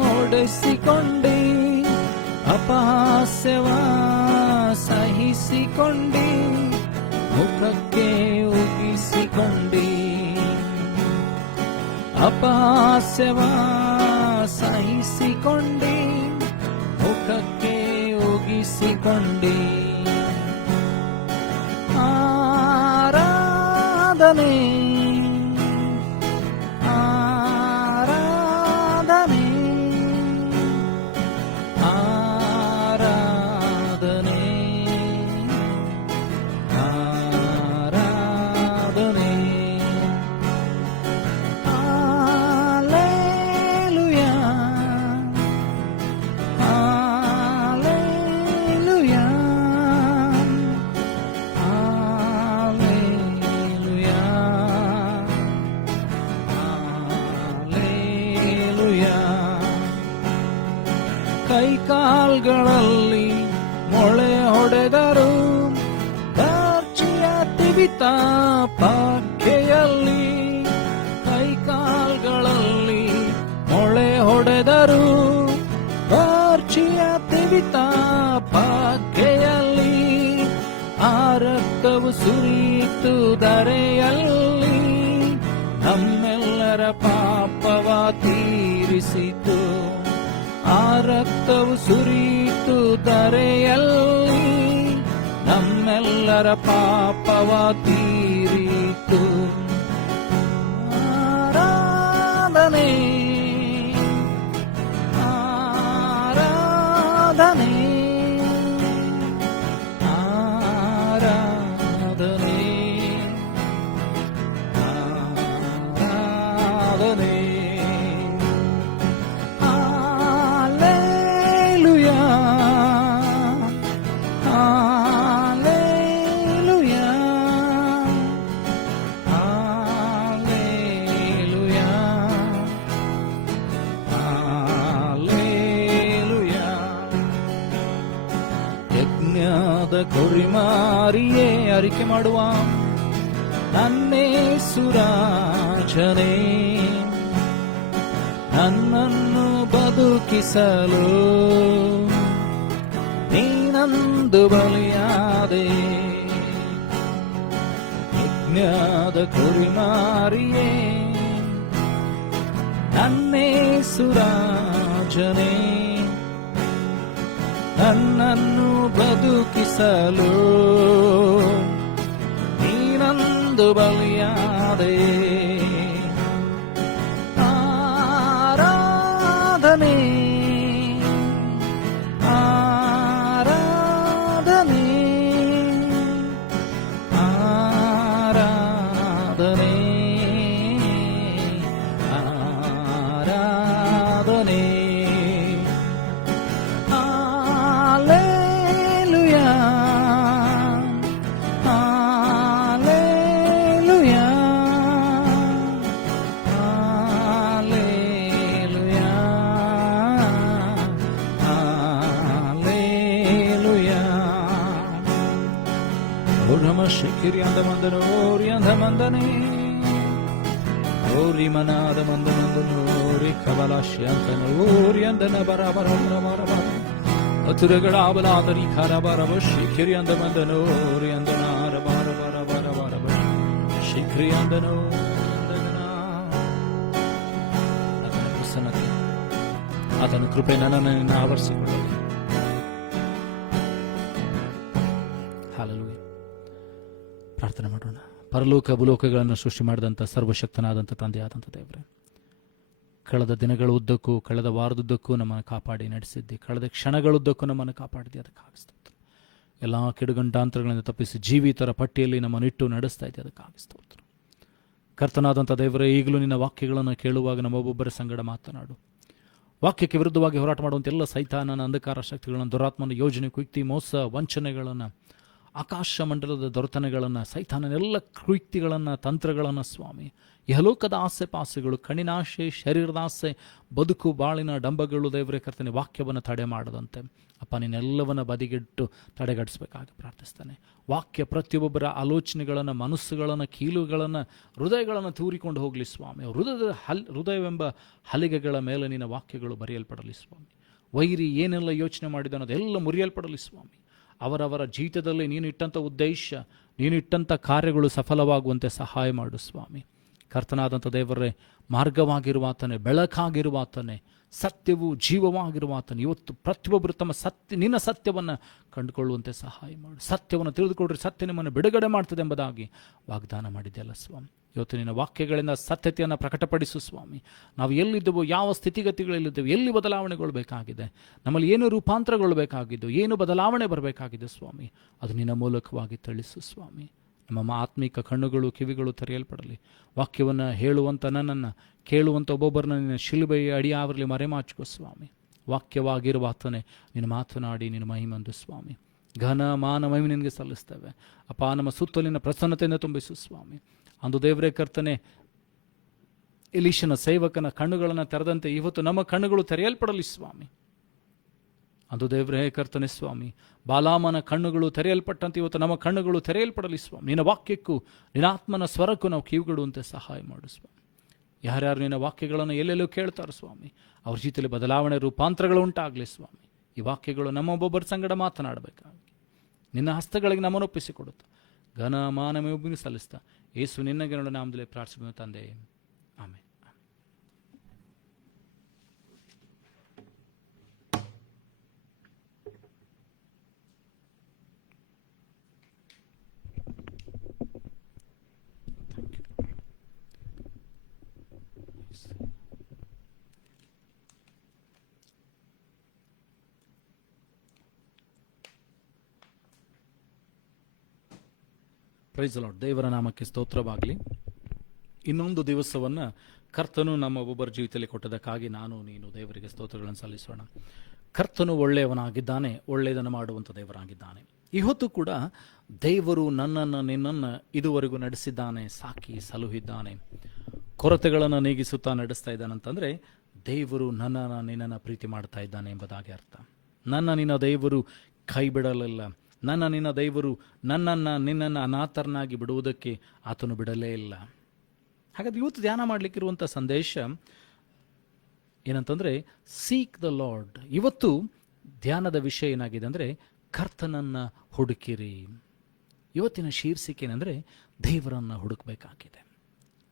ಹೊಡೆಸಿಕೊಂಡಿ, ಅಪಹಾಸ್ಯವ ಸಹಿಸಿಕೊಂಡಿ, ಮುಖಕ್ಕೆ ಉಗಿಸಿಕೊಂಡಿ, ಅಪಹಾಸ್ಯವ ಸಹಿಸಿಕೊಂಡಿ, ಮುಖಕ್ಕೆ ಉಗಿಸಿಕೊಂಡಿ. ಆರಾಧನೆ ಆರಾಧನೆ ಆರಾಧನೆ ಆರಾಧನೆ. Hallelujah hallelujah hallelujah hallelujah. ಕೈಕಾಲ್ಗಳಲ್ಲಿ ಮೊಳೆ ಹೊಡೆದರು, ದರ್ಜಿಯ ತಿವಿತ ಪಾಕೆಯಲ್ಲಿ. ಕೈಕಾಲ್ಗಳಲ್ಲಿ ಮೊಳೆ ಹೊಡೆದರು, ದರ್ಜಿಯ ತಿವಿತ ಪಾಕೆಯಲ್ಲಿ. ಆ ರಕ್ತವು ಸುರಿಯಿತು ಧರೆಯಲ್ಲಿ, ನಮ್ಮೆಲ್ಲರ ಪಾಪವ ತೀರಿಸಿತು. ಆ ರಕ್ತವು ಸುರಿಯಿತು ಧರೆಯಲ್ಲಿ, ನಮ್ಮೆಲ್ಲರ ಪಾಪವ ತೀರಿತು. ಆರಾಧನೆ ಆರಾಧನೆ ಆರಾಧನೆ ಆರಾಧನೆ. Hallelujah hallelujah hallelujah hallelujah. ಯಜ್ಞದ ಕುರಿಮಾರಿಯೇ ಅರಿಕೆ ಮಾಡುವ ನನ್ನೇಸುರಾಜನೇ, ನನ್ನನ್ನು ಬದುಕಿಸಲು ನೀನಂದು ಬಲಿಯಾದೆ. ಯಜ್ಞದ ಕುರಿಮಾರಿಯೇ ನನ್ನೇಸುರಾಜನೇ, ನನ್ನನ್ನು ಬದುಕಿಸಲು ನೀನಂದು ಬಲಿಯಾದೆ. ಆರಾಧನೆ ಆರಾಧನೆ ಆರಾಧನೆ ಆರಾಧನೆ. Hallelujah hallelujah hallelujah hallelujah. ಓ ಶಿಖಿರಿ ಅಂದ ಮಂದನು ಓರಿ ಅಂದ ಮಂದನೆ, ಓರಿ ಮನಾದ ಮಂದನಂದನೋರಿ ಕಬಲಾಶಿ ಅಂತನು ಓರಿ ಅಂದನ ಬರಬರ ಬರಬರ ಅತುರಗಳ ಆಬಲಾದರಿ ಖರ ಬರಬ ಶಿಖಿರಿ ಅಂದ ಮಂದನೋರಿ ಅಂದನಾರ ಬಾರ ಬರ ಬರ ಬರಬ ಶಿಖರಿ ಅಂದನೋ ಅಂದನ. ಆತನ ಪ್ರಸನ್ನತೆ, ಆತನ ಕೃಪೆ ನನ್ನನ್ನು ಆವರಿಸಿಕೊಳ್ಳಲಿ. ಹಲ್ಲೆಲೂಯಾ. ಪ್ರಾರ್ಥನೆ ಮಾಡೋಣ. ಪರಲೋಕ ಭೂಲೋಕಗಳನ್ನು ಸೃಷ್ಟಿ ಮಾಡಿದಂಥ ಸರ್ವಶಕ್ತನಾದಂಥ ತಂದೆಯಾದಂಥ ದೇವರೇ, ಕಳೆದ ದಿನಗಳ ಉದ್ದಕ್ಕೂ ಕಳೆದ ವಾರದುದ್ದಕ್ಕೂ ನಮ್ಮನ್ನು ಕಾಪಾಡಿ ನಡೆಸಿದ್ದೆ, ಕಳೆದ ಕ್ಷಣಗಳುದ್ದಕ್ಕೂ ನಮ್ಮನ್ನು ಕಾಪಾಡಿದೆ, ಅದಕ್ಕಾಗಿ ಸ್ತೋತ್ರ. ಎಲ್ಲ ಕೆಡುಗಂಟಾಂತರಗಳಿಂದ ತಪ್ಪಿಸಿ ಜೀವಿತರ ಪಟ್ಟಿಯಲ್ಲಿ ನಮ್ಮನ್ನು ಇಟ್ಟು ನಡೆಸ್ತಾ ಇದ್ದೆ, ಅದಕ್ಕಾಗಿ ಸ್ತೋತ್ರ. ಕರ್ತನಾದಂಥ ದೇವರೇ, ಈಗಲೂ ನಿನ್ನ ವಾಕ್ಯಗಳನ್ನು ಕೇಳುವಾಗ ನಮ್ಮೊಬ್ಬೊಬ್ಬರ ಸಂಗಡ ಮಾತನಾಡು. ವಾಕ್ಯಕ್ಕೆ ವಿರುದ್ಧವಾಗಿ ಹೋರಾಟ ಮಾಡುವಂಥ ಎಲ್ಲ ಸೈತಾನನ ಅಂಧಕಾರ ಶಕ್ತಿಗಳನ್ನು, ದುರಾತ್ಮನ ಯೋಜನೆ, ಕುಯುಕ್ತಿ, ಮೋಸ, ವಂಚನೆಗಳನ್ನು, ಆಕಾಶ ಮಂಡಲದ ದೊರೆತನಗಳನ್ನು, ಸೈತಾನನೆಲ್ಲ ಕೃತ್ಯಗಳನ್ನು, ತಂತ್ರಗಳನ್ನು ಸ್ವಾಮಿ, ಯಹಲೋಕದ ಆಸೆ ಪಾಸೆಗಳು, ಕಣ್ಣಿನಾಶೆ, ಶರೀರದ ಆಸೆ, ಬದುಕು ಬಾಳಿನ ಡಂಬಗಳು ದೇವರೇ ಕರ್ತನೆ ವಾಕ್ಯವನ್ನು ತಡೆ ಮಾಡದಂತೆ ಅಪ್ಪ ನೀನೆಲ್ಲವನ್ನ ಬದಿಗಿಟ್ಟು ತಡೆಗಟ್ಟಿಸಬೇಕಾಗಿ ಪ್ರಾರ್ಥಿಸ್ತಾನೆ. ವಾಕ್ಯ ಪ್ರತಿಯೊಬ್ಬರ ಆಲೋಚನೆಗಳನ್ನು, ಮನಸ್ಸುಗಳನ್ನು, ಕೀಲುಗಳನ್ನು, ಹೃದಯಗಳನ್ನು ತೂರಿಕೊಂಡು ಹೋಗಲಿ ಸ್ವಾಮಿ. ಹೃದಯವೆಂಬ ಹಲಿಗೆಗಳ ಮೇಲೆ ನಿನ್ನ ವಾಕ್ಯಗಳು ಬರೆಯಲ್ಪಡಲಿ ಸ್ವಾಮಿ. ವೈರಿ ಏನೆಲ್ಲ ಯೋಚನೆ ಮಾಡಿದ ಅದೆಲ್ಲ ಮುರಿಯಲ್ಪಡಲಿ ಸ್ವಾಮಿ. ಅವರವರ ಜೀವಿತದಲ್ಲಿ ನೀನು ಇಟ್ಟಂಥ ಉದ್ದೇಶ, ನೀನು ಇಟ್ಟಂಥ ಕಾರ್ಯಗಳು ಸಫಲವಾಗುವಂತೆ ಸಹಾಯ ಮಾಡು ಸ್ವಾಮಿ. ಕರ್ತನಾದಂಥ ದೇವರೇ, ಮಾರ್ಗವಾಗಿರುವಾತನೇ, ಬೆಳಕಾಗಿರುವಾತನೇ, ಸತ್ಯವೂ ಜೀವವಾಗಿರುವಾತನೇ, ಇವತ್ತು ಪ್ರತಿಯೊಬ್ಬರು ತಮ್ಮ ನಿನ್ನ ಸತ್ಯವನ್ನು ಕಂಡುಕೊಳ್ಳುವಂತೆ ಸಹಾಯ ಮಾಡು. ಸತ್ಯವನ್ನು ತಿಳಿದುಕೊಳ್ಳ್ರಿ, ಸತ್ಯ ನಿಮ್ಮನ್ನು ಬಿಡುಗಡೆ ಮಾಡ್ತದೆ ಎಂಬುದಾಗಿ ವಾಗ್ದಾನ ಮಾಡಿದೆಯಲ್ಲ ಸ್ವಾಮಿ. ಇವತ್ತು ನಿನ್ನ ವಾಕ್ಯಗಳಿಂದ ಸತ್ಯತೆಯನ್ನು ಪ್ರಕಟಪಡಿಸು ಸ್ವಾಮಿ. ನಾವು ಎಲ್ಲಿದ್ದೆವೋ, ಯಾವ ಸ್ಥಿತಿಗತಿಗಳಲ್ಲಿದ್ದೇವೆ, ಎಲ್ಲಿ ಬದಲಾವಣೆಗೊಳ್ಳಬೇಕಾಗಿದೆ, ನಮ್ಮಲ್ಲಿ ಏನು ರೂಪಾಂತರಗೊಳ್ಳಬೇಕಾಗಿದ್ದು, ಏನು ಬದಲಾವಣೆ ಬರಬೇಕಾಗಿದೆ ಸ್ವಾಮಿ, ಅದು ನಿನ್ನ ಮೂಲಕವಾಗಿ ತಿಳಿಸು ಸ್ವಾಮಿ. ನಮ್ಮ ಆತ್ಮಿಕ ಕಣ್ಣುಗಳು, ಕಿವಿಗಳು ತೆರೆಯಲ್ಪಡಲಿ. ವಾಕ್ಯವನ್ನು ಹೇಳುವಂಥ ನನ್ನನ್ನು, ಕೇಳುವಂಥ ಒಬ್ಬೊಬ್ಬರನ್ನ ನಿನ್ನ ಶಿಲುಬೆಯ ಅಡಿಯಾವರಲಿ ಮರೆಮಾಚಿಕೋ ಸ್ವಾಮಿ. ವಾಕ್ಯವಾಗಿರುವಾತನೇ ನೀನು ಮಾತನಾಡಿ ನಿನ್ನ ಮಹಿಮಂದು ಸ್ವಾಮಿ. ಘನ ಮಾನ ಮಹಿಮೆ ನಿನಗೆ ಸಲ್ಲಿಸ್ತೇವೆ ಅಪ್ಪ. ನಮ್ಮ ಸುತ್ತಲಿನ ಪ್ರಸನ್ನತೆಯಿಂದ ತುಂಬಿಸು ಸ್ವಾಮಿ. ಅಂದು ದೇವರೇ ಕರ್ತನೆ, ಎಲೀಷನ ಸೇವಕನ ಕಣ್ಣುಗಳನ್ನು ತೆರೆದಂತೆ ಇವತ್ತು ನಮ್ಮ ಕಣ್ಣುಗಳು ತೆರೆಯಲ್ಪಡಲಿ ಸ್ವಾಮಿ. ಅದು ದೇವರೇ ಕರ್ತನೆ ಸ್ವಾಮಿ, ಬಾಲಾಮನ ಕಣ್ಣುಗಳು ತೆರೆಯಲ್ಪಟ್ಟಂತೆ ಇವತ್ತು ನಮ್ಮ ಕಣ್ಣುಗಳು ತೆರೆಯಲ್ಪಡಲಿ ಸ್ವಾಮಿ. ನಿನ್ನ ವಾಕ್ಯಕ್ಕೂ ನಿನ್ನ ಆತ್ಮನ ಸ್ವರಕ್ಕೂ ನಾವು ಕಿವಿಗೊಡುವಂತೆ ಸಹಾಯ ಮಾಡು ಸ್ವಾಮಿ. ಯಾರ್ಯಾರು ನಿನ್ನ ವಾಕ್ಯಗಳನ್ನು ಎಲ್ಲೆಲ್ಲೂ ಕೇಳ್ತಾರೆ ಸ್ವಾಮಿ, ಅವ್ರ ಜೀವಿತದಲ್ಲಿ ಬದಲಾವಣೆ, ರೂಪಾಂತರಗಳು ಉಂಟಾಗಲಿ ಸ್ವಾಮಿ. ಈ ವಾಕ್ಯಗಳು ನಮ್ಮೊಬ್ಬೊಬ್ಬರ ಸಂಗಡ ಮಾತನಾಡಬೇಕಾಗಿ ನಿನ್ನ ಹಸ್ತಗಳಿಗೆ ನಮ್ಮನ್ನು ಒಪ್ಪಿಸಿಕೊಡುತ್ತಾ ಘನ ಮಾನವೇ ಸಲ್ಲಿಸ್ತಾ ಯೇಸು ನಿನ್ನಗೆ ನಾಮದಲ್ಲಿ ಪ್ರಾರ್ಥಿಸುವ ತಂದೆ, ಆಮೆನ್. Price the lord. ದೇವರ ನಾಮಕ್ಕೆ ಸ್ತೋತ್ರವಾಗಲಿ. ಇನ್ನೊಂದು ದಿವಸವನ್ನು ಕರ್ತನು ನಮ್ಮ ಒಬ್ಬೊಬ್ಬರ ಜೀವಿತದಲ್ಲಿ ಕೊಟ್ಟದಕ್ಕಾಗಿ ನಾನು ನೀನು ದೇವರಿಗೆ ಸ್ತೋತ್ರಗಳನ್ನು ಸಲ್ಲಿಸೋಣ. ಕರ್ತನು ಒಳ್ಳೆಯವನಾಗಿದ್ದಾನೆ, ಒಳ್ಳೆಯದನ್ನು ಮಾಡುವಂಥ ದೇವರಾಗಿದ್ದಾನೆ. ಇವತ್ತು ಕೂಡ ದೇವರು ನನ್ನನ್ನು ನಿನ್ನನ್ನು ಇದುವರೆಗೂ ನಡೆಸಿದ್ದಾನೆ, ಸಾಕಿ ಸಲುಹಿದ್ದಾನೆ, ಕೊರತೆಗಳನ್ನು ನೀಗಿಸುತ್ತಾ ನಡೆಸ್ತಾ ಇದ್ದಾನಂತಂದರೆ ದೇವರು ನನ್ನನ್ನು ನಿನ್ನನ್ನು ಪ್ರೀತಿ ಮಾಡ್ತಾ ಇದ್ದಾನೆ ಎಂಬುದಾಗಿ ಅರ್ಥ. ನಿನ್ನ ದೇವರು ಕೈ ಬಿಡಲಿಲ್ಲ. ನಿನ್ನ ದೇವರು ನಿನ್ನನ್ನು ಅನಾಥರನಾಗಿ ಬಿಡುವುದಕ್ಕೆ ಆತನು ಬಿಡಲೇ ಇಲ್ಲ. ಹಾಗಾದ್ರೆ ಇವತ್ತು ಧ್ಯಾನ ಮಾಡಲಿಕ್ಕಿರುವಂಥ ಸಂದೇಶ ಏನಂತಂದರೆ ಸೀಕ್ ದ ಲಾರ್ಡ್. ಇವತ್ತು ಧ್ಯಾನದ ವಿಷಯ ಏನಾಗಿದೆ ಅಂದರೆ ಕರ್ತನನ್ನು ಹುಡುಕಿರಿ. ಇವತ್ತಿನ ಶೀರ್ಷಿಕೆ ಏನಂದರೆ ದೇವರನ್ನು ಹುಡುಕಬೇಕಾಗಿದೆ.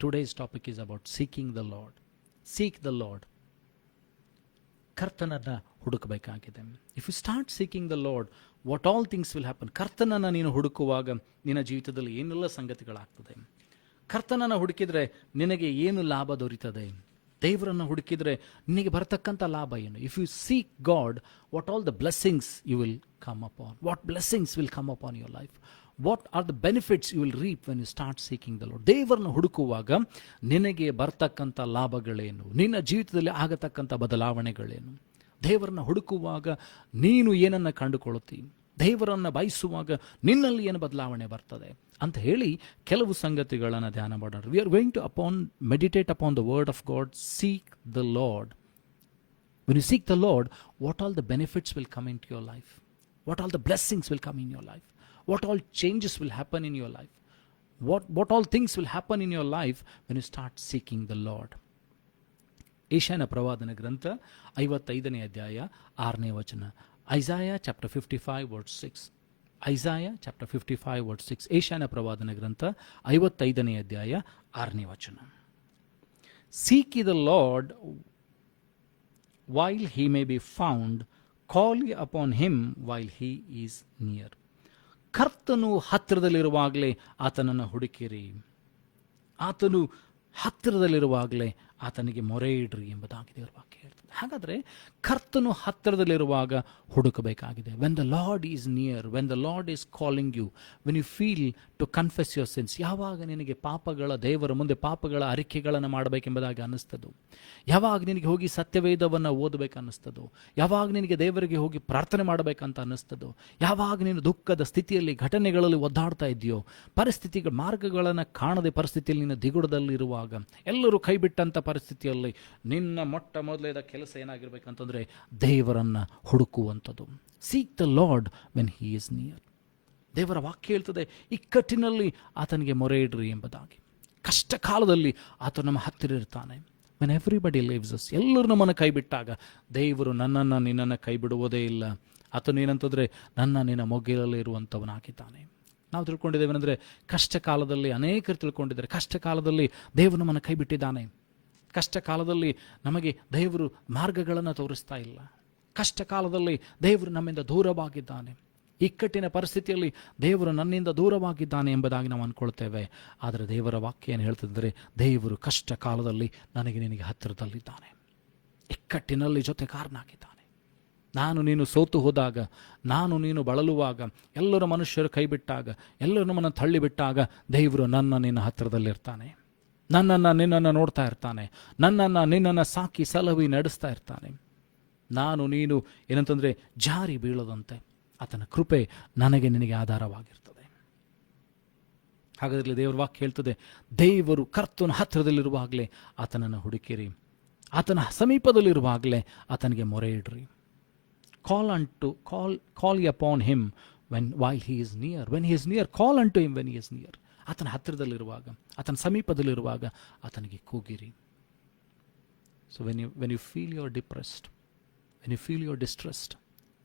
Today's topic is about seeking the Lord. Seek the Lord, ಕರ್ತನನ್ನು ಹುಡುಕಬೇಕಾಗಿದೆ. If you start seeking the Lord, what all things will happen. ಕರ್ತನನ್ನು ನೀನು ಹುಡುಕುವಾಗ ನಿನ್ನ ಜೀವಿತದಲ್ಲಿ ಏನೆಲ್ಲ ಸಂಗತಿಗಳಾಗ್ತದೆ. ಕರ್ತನನ್ನು ಹುಡುಕಿದರೆ ನಿನಗೆ ಏನು ಲಾಭ ದೊರೀತದೆ. ದೇವರನ್ನು ಹುಡುಕಿದರೆ ನಿನಗೆ ಬರತಕ್ಕಂಥ ಲಾಭ ಏನು. If you seek God, what all the blessings you will come upon. What blessings will come upon your life. What are the benefits you will reap when you start seeking the Lord. ದೇವರನ್ನು ಹುಡುಕುವಾಗ ನಿನಗೆ ಬರ್ತಕ್ಕಂಥ ಲಾಭಗಳೇನು, ನಿನ್ನ ಜೀವಿತದಲ್ಲಿ ಆಗತಕ್ಕಂಥ ಬದಲಾವಣೆಗಳೇನು. ದೇವರನ್ನು ಹುಡುಕುವಾಗ ನೀನು ಏನನ್ನು ಕಂಡುಕೊಳ್ಳುತ್ತಿ, ದೇವರನ್ನು ಬಯಸುವಾಗ ನಿನ್ನಲ್ಲಿ ಏನು ಬದಲಾವಣೆ ಬರ್ತದೆ ಅಂತ ಹೇಳಿ ಕೆಲವು ಸಂಗತಿಗಳನ್ನು ಧ್ಯಾನ ಮಾಡೋಣ. We are going to meditate upon the word of God. Seek the Lord. When you seek the Lord, what all the benefits will come in to your life. What all the blessings will come in your life. What all changes will happen in your life? What all things will happen in your life when you start seeking the Lord? ಯೆಶಾಯನ ಪ್ರವಾದನ ಗ್ರಂಥ 55ನೇ ಅಧ್ಯಾಯ 6ನೇ ವಚನ. Isaiah chapter 55 verse 6. Isaiah chapter 55 verse 6. ಯೆಶಾಯನ ಪ್ರವಾದನ ಗ್ರಂಥ 55ನೇ ಅಧ್ಯಾಯ 6ನೇ ವಚನ. Seek ye the Lord while he may be found, call ye upon him while he is near. ಕರ್ತನು ಹತ್ತಿರದಲ್ಲಿರುವಾಗಲೇ ಆತನನ್ನು ಹುಡುಕಿರಿ. ಆತನು ಹತ್ತಿರದಲ್ಲಿರುವಾಗಲೇ ಆತನಿಗೆ ಮೊರೆ ಇಡ್ರಿ ಎಂಬುದಾಗಿ ದೇವರ ವಾಕ್ಯ ಹೇಳ್ತದೆ. ಹಾಗಾದರೆ ಕರ್ತನು ಹತ್ತಿರದಲ್ಲಿರುವಾಗ ಹುಡುಕಬೇಕಾಗಿದೆ. When the Lord is near, when the Lord is calling you, when you feel to confess your sins, ಯಾವಾಗ ನಿನಗೆ ದೇವರ ಮುಂದೆ ಪಾಪಗಳ ಅರಿಕೆಗಳನ್ನು ಮಾಡಬೇಕೆಂಬುದಾಗಿ ಅನ್ನಿಸ್ತದೋ, ಯಾವಾಗ ನಿನಗೆ ಹೋಗಿ ಸತ್ಯವೇದವನ್ನು ಓದಬೇಕು ಅನ್ನಿಸ್ತದೋ, ಯಾವಾಗ ನಿನಗೆ ದೇವರಿಗೆ ಹೋಗಿ ಪ್ರಾರ್ಥನೆ ಮಾಡಬೇಕಂತ ಅನ್ನಿಸ್ತದೋ, ಯಾವಾಗ ನೀನು ದುಃಖದ ಸ್ಥಿತಿಯಲ್ಲಿ ಘಟನೆಗಳಲ್ಲಿ ಒದ್ದಾಡ್ತಾ ಇದೆಯೋ, ಪರಿಸ್ಥಿತಿಗಳ ಮಾರ್ಗಗಳನ್ನು ಕಾಣದೆ ಪರಿಸ್ಥಿತಿಯಲ್ಲಿ ನಿನ್ನ ದಿಗುಡದಲ್ಲಿರುವಾಗ, ಎಲ್ಲರೂ ಕೈಬಿಟ್ಟಂಥ ಪರಿಸ್ಥಿತಿಯಲ್ಲಿ ನಿನ್ನ ಮೊಟ್ಟ ಮೊದಲೇದ ಕೆಲಸ ಏನಾಗಿರ್ಬೇಕಂತಂದರೆ ದೇವರನ್ನು ಹುಡುಕುವಂಥದ್ದು. Seek the Lord when he is near. ದೇವರ ವಾಕ್ಯ ಹೇಳ್ತದೆ, ಇಕ್ಕಟ್ಟಿನಲ್ಲಿ ಆತನಿಗೆ ಮೊರೆ ಇಡ್ರಿ ಎಂಬುದಾಗಿ. ಕಷ್ಟ ಕಾಲದಲ್ಲಿ ಆತ ನಮ್ಮ ಹತ್ತಿರ ಇರ್ತಾನೆ. ವೆನ್ ಎವ್ರಿಬಡಿ ಲಿವ್ಸ್ ಅಸ್, ಎಲ್ಲರೂ ನಮ್ಮನ್ನು ಕೈ ಬಿಟ್ಟಾಗ ದೇವರು ನನ್ನನ್ನು ನಿನ್ನನ್ನು ಕೈ ಬಿಡುವುದೇ ಇಲ್ಲ. ಆತನು ಏನಂತಂದರೆ ನಿನ್ನ ಮೊಗ್ಗಿಲಲ್ಲಿ ಇರುವಂಥವನಾಗಿದ್ದಾನೆ. ನಾವು ತಿಳ್ಕೊಂಡಿದ್ದೇವೆಂದರೆ ಕಷ್ಟ ಕಾಲದಲ್ಲಿ ಅನೇಕರು ತಿಳ್ಕೊಂಡಿದ್ದಾರೆ, ಕಷ್ಟ ಕಾಲದಲ್ಲಿ ದೇವರು ನಮ್ಮನ್ನು ಕೈ ಬಿಟ್ಟಿದ್ದಾನೆ. ಕಷ್ಟ ಕಾಲದಲ್ಲಿ ನಮಗೆ ದೇವರು ಮಾರ್ಗಗಳನ್ನು ತೋರಿಸ್ತಾ ಇಲ್ಲ. ಕಷ್ಟ ಕಾಲದಲ್ಲಿ ದೇವರು ನಮ್ಮಿಂದ ದೂರವಾಗಿದ್ದಾನೆ. ಇಕ್ಕಟ್ಟಿನ ಪರಿಸ್ಥಿತಿಯಲ್ಲಿ ದೇವರು ನನ್ನಿಂದ ದೂರವಾಗಿದ್ದಾನೆ ಎಂಬುದಾಗಿ ನಾವು ಅಂದ್ಕೊಳ್ತೇವೆ. ಆದರೆ ದೇವರ ವಾಕ್ಯ ಏನು ಹೇಳ್ತಿದ್ದರೆ, ದೇವರು ಕಷ್ಟ ಕಾಲದಲ್ಲಿ ನಿನಗೆ ಹತ್ತಿರದಲ್ಲಿದ್ದಾನೆ, ಇಕ್ಕಟ್ಟಿನಲ್ಲಿ ಜೊತೆಗಾರನಾಗಿದ್ದಾನೆ. ನಾನು ನೀನು ಸೋತು ಹೋದಾಗ, ನಾನು ನೀನು ಬಳಲುವಾಗ, ಎಲ್ಲರ ಮನುಷ್ಯರು ಕೈ ಬಿಟ್ಟಾಗ, ಎಲ್ಲರೂ ನಮ್ಮನ್ನು ತಳ್ಳಿಬಿಟ್ಟಾಗ ದೇವರು ನಿನ್ನ ಹತ್ತಿರದಲ್ಲಿರ್ತಾನೆ. ನಿನ್ನನ್ನು ನೋಡ್ತಾ ಇರ್ತಾನೆ. ನಿನ್ನನ್ನು ಸಾಕಿ ಸಲಹಿ ನಡೆಸ್ತಾ ಇರ್ತಾನೆ. ನೀನು ಏನಂತಂದರೆ ಜಾರಿ ಬೀಳದಂತೆ ಆತನ ಕೃಪೆ ನಿನಗೆ ಆಧಾರವಾಗಿರ್ತದೆ. ಹಾಗಾದರೆ ದೇವರ ವಾಕ್ಯ ಹೇಳ್ತದೆ, ದೇವರು ಕರ್ತನ ಹತ್ತಿರದಲ್ಲಿರುವಾಗಲೇ ಆತನನ್ನು ಹುಡುಕಿರಿ, ಆತನ ಸಮೀಪದಲ್ಲಿರುವಾಗಲೇ ಆತನಿಗೆ ಮೊರೆ ಇಡ್ರಿ. Call upon him while he is near. When he is near, call unto him when he is near. ಆತನ ಹತ್ತಿರದಲ್ಲಿರುವಾಗ, ಆತನ ಸಮೀಪದಲ್ಲಿರುವಾಗ ಆತನಿಗೆ ಕೂಗಿರಿ. So when you feel you're depressed, when you feel you're distressed,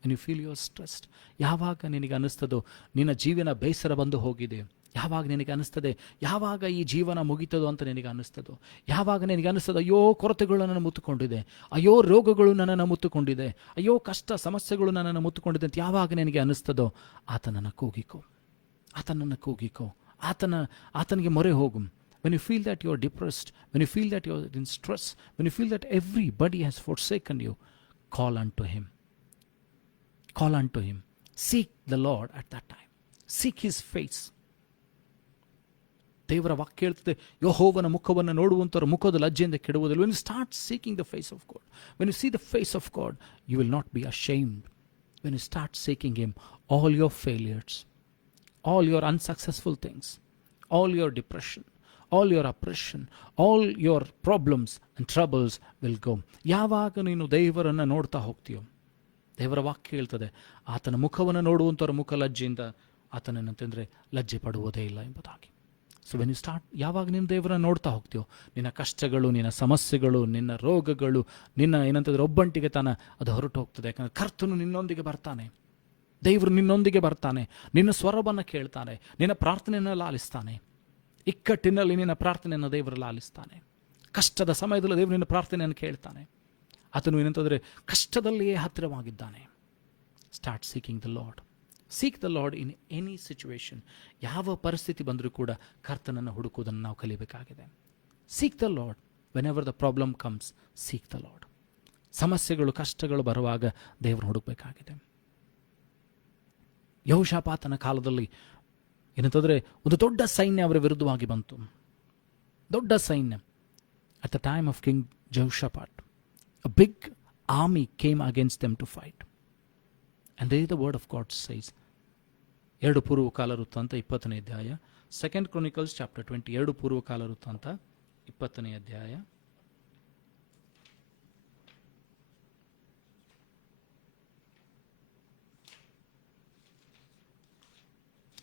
when you feel you're stressed, ಯಾವಾಗ ನಿನಗೆ ಅನ್ನಿಸ್ತದೋ ನಿನ್ನ ಜೀವನ ಬೇಸರ ಬಂದು ಹೋಗಿದೆ, ಯಾವಾಗ ನಿನಗೆ ಅನ್ನಿಸ್ತದೆ ಯಾವಾಗ ಈ ಜೀವನ ಮುಗಿತದೋ ಅಂತ ನಿನಗೆ ಅನ್ನಿಸ್ತದೋ, ಯಾವಾಗ ನಿನಗೆ ಅನ್ನಿಸ್ತದೋ ಅಯ್ಯೋ ಕೊರತೆಗಳು ನನ್ನನ್ನು ಮುತ್ತುಕೊಂಡಿದೆ, ಅಯ್ಯೋ ರೋಗಗಳು ನನ್ನನ್ನು ಮುತ್ತುಕೊಂಡಿದೆ, ಅಯ್ಯೋ ಕಷ್ಟ ಸಮಸ್ಯೆಗಳು ನನ್ನನ್ನು ಮುತ್ತುಕೊಂಡಿದೆ ಅಂತ ಯಾವಾಗ ನಿನಗೆ ಅನ್ನಿಸ್ತದೋ ಆತನನ್ನು ಕೂಗಿಕೋ, ಆತನಿಗೆ ಮೊರೆ ಹೋಗು. When you feel that you are depressed, when you feel that you are in stress, when you feel that everybody has forsaken you, call unto him. Seek the Lord at that time. Seek his face. ದೇವರ ವಾಕ್ಯ ಹೇಳ್ತದೆ, ಯೆಹೋವನ ಮುಖವನ್ನು ನೋಡುವಂಥವ್ರ ಮುಖದ ಲಜ್ಜೆಯಿಂದ ಕೆಡುವುದಿಲ್ಲ. When you start seeking the face of God, when you see the face of God, you will not be ashamed. When you start seeking him, all your failures, all your unsuccessful things, all your depression, all your oppression, all your problems and troubles will go. ಯಾವಾಗ ನೀನು ದೇವರನ್ನು ನೋಡ್ತಾ ಹೋಗ್ತೀಯೋ, ದೇವರ ವಾಕ್ಯ ಹೇಳ್ತದೆ, ಆತನ ಮುಖವನ್ನು ನೋಡುವಂಥವ್ರ ಮುಖ ಲಜ್ಜೆಯಿಂದ ಆತನಂತಂದರೆ ಲಜ್ಜೆ ಪಡುವುದೇ ಇಲ್ಲ ಎಂಬುದಾಗಿ. ಸೊ ವೆನ್ ಯು ಸ್ಟಾರ್ಟ್, ಯಾವಾಗ ನೀನು ದೇವರನ್ನು ನೋಡ್ತಾ ಹೋಗ್ತೀಯೋ, ನಿನ್ನ ಕಷ್ಟಗಳು, ನಿನ್ನ ಸಮಸ್ಯೆಗಳು, ನಿನ್ನ ರೋಗಗಳು, ನಿನ್ನ ಏನಂತಂದರೆ ಒಬ್ಬಂಟಿಗೆತನ ಅದು ಹೊರಟು ಹೋಗ್ತದೆ. ಯಾಕಂದರೆ ಕರ್ತನು ನಿನ್ನೊಂದಿಗೆ ಬರ್ತಾನೆ, ದೇವರು ನಿನ್ನೊಂದಿಗೆ ಬರ್ತಾನೆ, ನಿನ್ನ ಸ್ವರವನ್ನು ಕೇಳ್ತಾನೆ, ನಿನ್ನ ಪ್ರಾರ್ಥನೆಯನ್ನು ಲಾಲಿಸ್ತಾನೆ. ಇಕ್ಕಟ್ಟಿನಲ್ಲಿ ನಿನ್ನ ಪ್ರಾರ್ಥನೆಯನ್ನು ದೇವರು ಲಾಲಿಸ್ತಾನೆ. ಕಷ್ಟದ ಸಮಯದಲ್ಲಿ ದೇವರು ನಿನ್ನ ಪ್ರಾರ್ಥನೆಯನ್ನು ಕೇಳ್ತಾನೆ. ಆತನು ಏನಂತಂದರೆ ಕಷ್ಟದಲ್ಲಿಯೇ ಹತ್ತಿರವಾಗಿದ್ದಾನೆ. Start seeking the Lord. Seek the Lord in any situation. ಯಾವ ಪರಿಸ್ಥಿತಿ ಬಂದರೂ ಕೂಡ ಕರ್ತನನ್ನು ಹುಡುಕುವುದನ್ನು ನಾವು ಕಲಿಬೇಕಾಗಿದೆ. Seek the Lord whenever the problem comes. Seek the Lord. ಸಮಸ್ಯೆಗಳು, ಕಷ್ಟಗಳು ಬರುವಾಗ ದೇವರು ಹುಡುಕಬೇಕಾಗಿದೆ. ಯೆಹೋಷಾಫಾತನ ಕಾಲದಲ್ಲಿ ಏನಂತಂದರೆ ಒಂದು ದೊಡ್ಡ ಸೈನ್ಯ ಅವರ ವಿರುದ್ಧವಾಗಿ ಬಂತು, ದೊಡ್ಡ ಸೈನ್ಯ. At the time of King Jehoshaphat, a big army came against them to fight. And there the word of God says, 2 ಪೂರ್ವಕಾಲ ವೃತ್ತಾಂತ 20ನೇ ಅಧ್ಯಾಯ, 2 Chronicles chapter 20, 2 ಪೂರ್ವಕಾಲ ವೃತ್ತಾಂತ 20ನೇ ಅಧ್ಯಾಯ.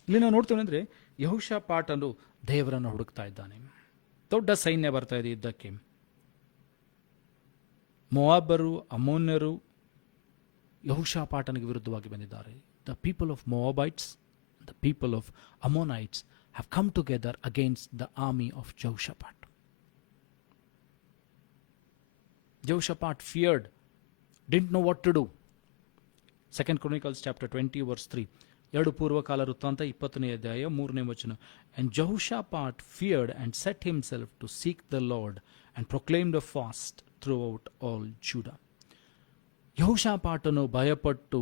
ಇಲ್ಲಿ ನಾವು ನೋಡ್ತೇವೆ ಅಂದರೆ ಯೆಹೋಷಾಫಾಟನು ದೇವರನ್ನು ಹುಡುಕ್ತಾ ಇದ್ದಾನೆ. ದೊಡ್ಡ ಸೈನ್ಯ ಬರ್ತಾ ಇದೆ ಯುದ್ಧಕ್ಕೆ. ಮೋವಾಬರು, ಅಮ್ಮೋನ್ಯರು ಯೆಹೋಷಾಫಾಟನಿಗೆ ವಿರುದ್ಧವಾಗಿ ಬಂದಿದ್ದಾರೆ. The people of Moabites, the people of Ammonites have come together against the army of Jehoshaphat. Jehoshaphat feared, didn't know what to do. 2 Chronicles chapter 20 verse 3. 2 ಪೂರ್ವಕಾಲ ವೃತ್ತಾಂತ 20ನೇ ಅಧ್ಯಾಯ 3ನೇ ವಚನ. And Jehoshaphat feared and set himself to seek the Lord and proclaimed a fast throughout all Judah. ಯೆಹೋಷಾಫಾಟನು ಭಯಪಟ್ಟು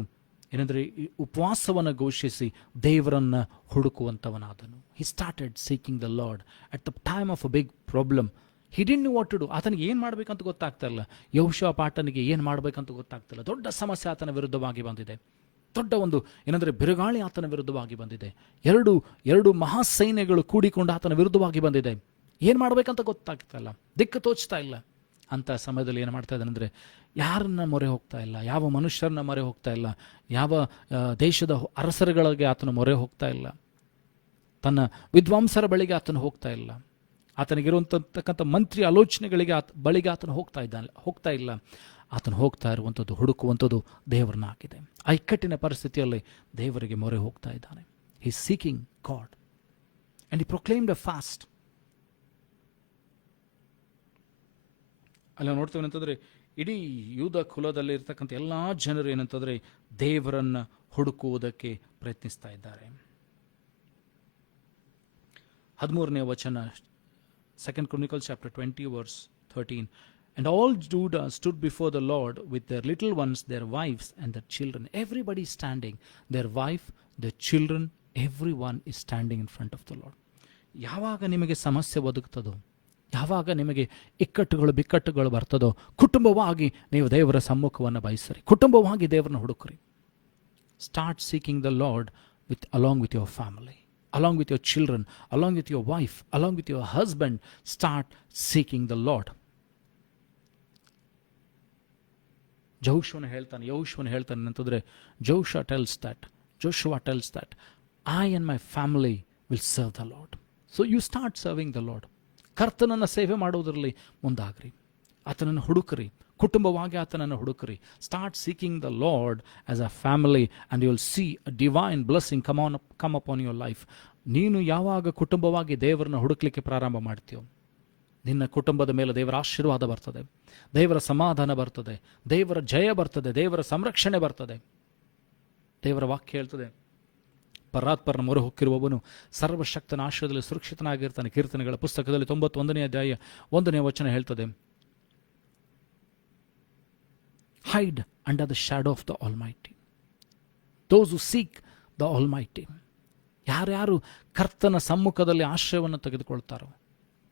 ಏನಂದರೆ ಉಪವಾಸವನ್ನು ಘೋಷಿಸಿ ದೇವರನ್ನು ಹುಡುಕುವಂಥವನಾದನು. He started seeking the Lord at the time of a big problem. He didn't know what to do. ಆತನಿಗೆ ಏನು ಮಾಡಬೇಕಂತ ಗೊತ್ತಾಗ್ತಾ ಇಲ್ಲ. ಯೆಹೋಷಾಫಾಟನಿಗೆ ಏನು ಮಾಡಬೇಕಂತ ಗೊತ್ತಾಗ್ತಿಲ್ಲ. ದೊಡ್ಡ ಸಮಸ್ಯೆ ಆತನ ವಿರುದ್ಧವಾಗಿ ಬಂದಿದೆ. ದೊಡ್ಡ ಒಂದು ಏನಂದರೆ ಬಿರುಗಾಳಿ ಆತನ ವಿರುದ್ಧವಾಗಿ ಬಂದಿದೆ. ಎರಡು ಮಹಾಸೈನ್ಯಗಳು ಕೂಡಿಕೊಂಡು ಆತನ ವಿರುದ್ಧವಾಗಿ ಬಂದಿದೆ. ಏನು ಮಾಡಬೇಕಂತ ಗೊತ್ತಾಗ್ತಾ ಇಲ್ಲ, ದಿಕ್ಕು ತೋಚ್ತಾ ಇಲ್ಲ. ಅಂಥ ಸಮಯದಲ್ಲಿ ಏನು ಮಾಡ್ತಾ ಇದ್ದಾನೆ ಅಂದರೆ, ಯಾರನ್ನ ಮೊರೆ ಹೋಗ್ತಾ ಇಲ್ಲ, ಯಾವ ಮನುಷ್ಯರನ್ನ ಮೊರೆ ಹೋಗ್ತಾ ಇಲ್ಲ, ಯಾವ ದೇಶದ ಅರಸರುಗಳಿಗೆ ಆತನ ಮೊರೆ ಹೋಗ್ತಾ ಇಲ್ಲ, ತನ್ನ ವಿದ್ವಾಂಸರ ಬಳಿಗೆ ಆತನು ಹೋಗ್ತಾ ಇಲ್ಲ, ಆತನಿಗಿರುವಂತಕ್ಕಂಥ ಮಂತ್ರಿ ಆಲೋಚನೆಗಳಿಗೆ ಬಳಿಗೆ ಆತನು ಹೋಗ್ತಾ ಇಲ್ಲ. ಆತನು ಹೋಗ್ತಾ ಇರುವಂಥದ್ದು, ಹುಡುಕುವಂಥದ್ದು ದೇವರನ್ನ ಆಗಿದೆ. ಆ ಇಕ್ಕಟ್ಟಿನ ಪರಿಸ್ಥಿತಿಯಲ್ಲಿ ದೇವರಿಗೆ ಮೊರೆ ಹೋಗ್ತಾ ಇದ್ದಾನೆ. He is seeking God and he proclaimed a fast. ಅಲ್ಲ ನೋಡ್ತೇವೆ ಏನಂತಂದರೆ, ಇಡೀ ಯೂದ ಕುಲದಲ್ಲಿ ಇರ್ತಕ್ಕಂಥ ಎಲ್ಲ ಜನರು ಏನಂತಂದರೆ ದೇವರನ್ನು ಹುಡುಕುವುದಕ್ಕೆ ಪ್ರಯತ್ನಿಸ್ತಾ ಇದ್ದಾರೆ. 13ನೇ ವಚನ, 2 Chronicles chapter 20 verse 13. And all Judah stood before the Lord with their little ones, their wives and their children. Everybody is standing. Their wife, their children, everyone is standing in front of the Lord. ಯಾವಾಗ ನಿಮಗೆ ಸಮಸ್ಯೆ ಒದಗುತ್ತದೋ, ಯಾವಾಗ ನಿಮಗೆ ಇಕ್ಕಟ್ಟುಗಳು ಬಿಕ್ಕಟ್ಟುಗಳು ಬರ್ತದೋ, ಕುಟುಂಬವಾಗಿ ನೀವು ದೇವರ ಸಮ್ಮುಖವನ್ನು ಬಯಸಿರಿ, ಕುಟುಂಬವಾಗಿ ದೇವರನ್ನ ಹುಡುಕ್ರಿ. Start seeking the Lord along with your family, along with your children, along with your wife, along with your husband. Start seeking the Lord. ಯೆಹೋಶುವನು ಹೇಳ್ತಾನೆ ಅಂತಂದರೆ, Joshua tells that I and my family will serve the Lord. So you start serving the Lord. ಕರ್ತನನ್ನು ಸೇವೆ ಮಾಡುವುದರಲ್ಲಿ ಮುಂದಾಗ್ರಿ, ಆತನನ್ನು ಹುಡುಕ್ರಿ, ಕುಟುಂಬವಾಗಿ ಆತನನ್ನು ಹುಡುಕ್ರಿ. Start seeking the Lord as a family and you will see a divine blessing come upon your life. ನೀನು ಯಾವಾಗ ಕುಟುಂಬವಾಗಿ ದೇವರನ್ನ ಹುಡುಕ್ಲಿಕ್ಕೆ ಪ್ರಾರಂಭ ಮಾಡ್ತೀಯೋ, ನಿನ್ನ ಕುಟುಂಬದ ಮೇಲೆ ದೇವರ ಆಶೀರ್ವಾದ ಬರ್ತದೆ, ದೇವರ ಸಮಾಧಾನ ಬರ್ತದೆ, ದೇವರ ಜಯ ಬರ್ತದೆ, ದೇವರ ಸಂರಕ್ಷಣೆ ಬರ್ತದೆ. ದೇವರ ವಾಕ್ಯ ಹೇಳ್ತದೆ, ಪರಾತ್ಪರನ ಮೊರೆ ಹೊಕ್ಕಿರುವವನು ಸರ್ವಶಕ್ತನ ಆಶ್ರಯದಲ್ಲಿ ಸುರಕ್ಷಿತನಾಗಿರ್ತಾನೆ. ಕೀರ್ತನೆಗಳ ಪುಸ್ತಕದಲ್ಲಿ 91ನೇ ಅಧ್ಯಾಯ 1ನೇ ವಚನ ಹೇಳ್ತದೆ, hide under the shadow of the almighty those who seek the almighty. ಯಾರ್ಯಾರು ಕರ್ತನ ಸಮ್ಮುಖದಲ್ಲಿ ಆಶ್ರಯವನ್ನು ತೆಗೆದುಕೊಳ್ತಾರೋ,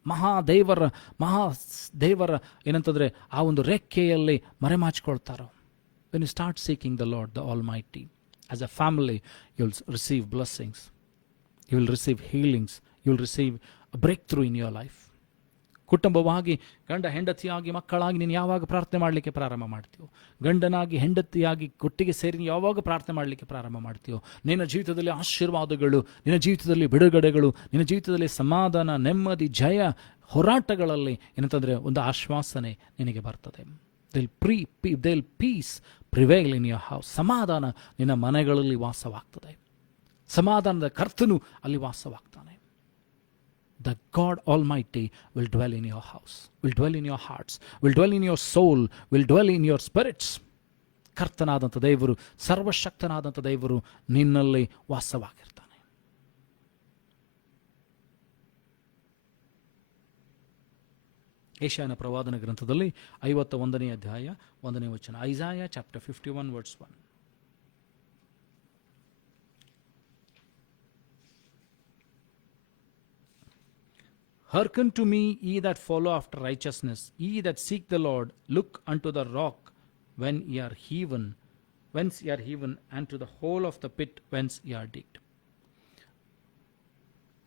ಮಹಾದೇವರ ಏನಂತಂದರೆ ಆ ಒಂದು ರೆಕ್ಕೆಯಲ್ಲಿ ಮರೆಮಾಚಿಕೊಳ್ತಾರೋ, when you start seeking the Lord, the Almighty, as a family, you will receive blessings, you will receive healings, you will receive a breakthrough in your life. ಕುಟುಂಬವಾಗಿ ಗಂಡ ಹೆಂಡತಿಯಾಗಿ ಮಕ್ಕಳಾಗಿ ನೀನು ಯಾವಾಗ ಪ್ರಾರ್ಥನೆ ಮಾಡಲಿಕ್ಕೆ ಪ್ರಾರಂಭ ಮಾಡ್ತೀಯೋ, ಗಂಡನಾಗಿ ಹೆಂಡತಿಯಾಗಿ ಒಟ್ಟಿಗೆ ಸೇರಿ ಯಾವಾಗ ಪ್ರಾರ್ಥನೆ ಮಾಡಲಿಕ್ಕೆ ಪ್ರಾರಂಭ ಮಾಡ್ತೀಯೋ, ನಿನ್ನ ಜೀವಿತದಲ್ಲಿ ಆಶೀರ್ವಾದಗಳು, ನಿನ್ನ ಜೀವಿತದಲ್ಲಿ ಬಿಡುಗಡೆಗಳು, ನಿನ್ನ ಜೀವಿತದಲ್ಲಿ ಸಮಾಧಾನ, ನೆಮ್ಮದಿ, ಜಯ, ಹೋರಾಟಗಳಲ್ಲಿ ಏನಂತಂದರೆ ಒಂದು ಆಶ್ವಾಸನೆ ನಿನಗೆ ಬರ್ತದೆ. They'll peace prevail in your house. ಸಮಾಧಾನ ನಿನ್ನ ಮನೆಗಳಲ್ಲಿ ವಾಸವಾಗ್ತದೆ. ಸಮಾಧಾನದ ಕರ್ತನು ಅಲ್ಲಿ ವಾಸವಾಗ್ತಾನೆ. The God Almighty will dwell in your house, will dwell in your hearts, will dwell in your soul, will dwell in your spirits. ಕರ್ತನಾದಂಥ ದೇವರು, ಸರ್ವಶಕ್ತನಾದಂಥ ದೇವರು ನಿನ್ನಲ್ಲಿ ವಾಸವಾಗಿರ್ತಾನೆ. ಯೆಶಾಯನ ಪ್ರವಾದನ ಗ್ರಂಥದಲ್ಲಿ 51ನೇ ಅಧ್ಯಾಯ 1ನೇ ವಚನ, Isaiah chapter 51 verse 1. Hearken to me, ye that follow after righteousness, ye that seek the Lord, look unto the rock whence ye are heaven, and to the hole of the pit whence ye are digged.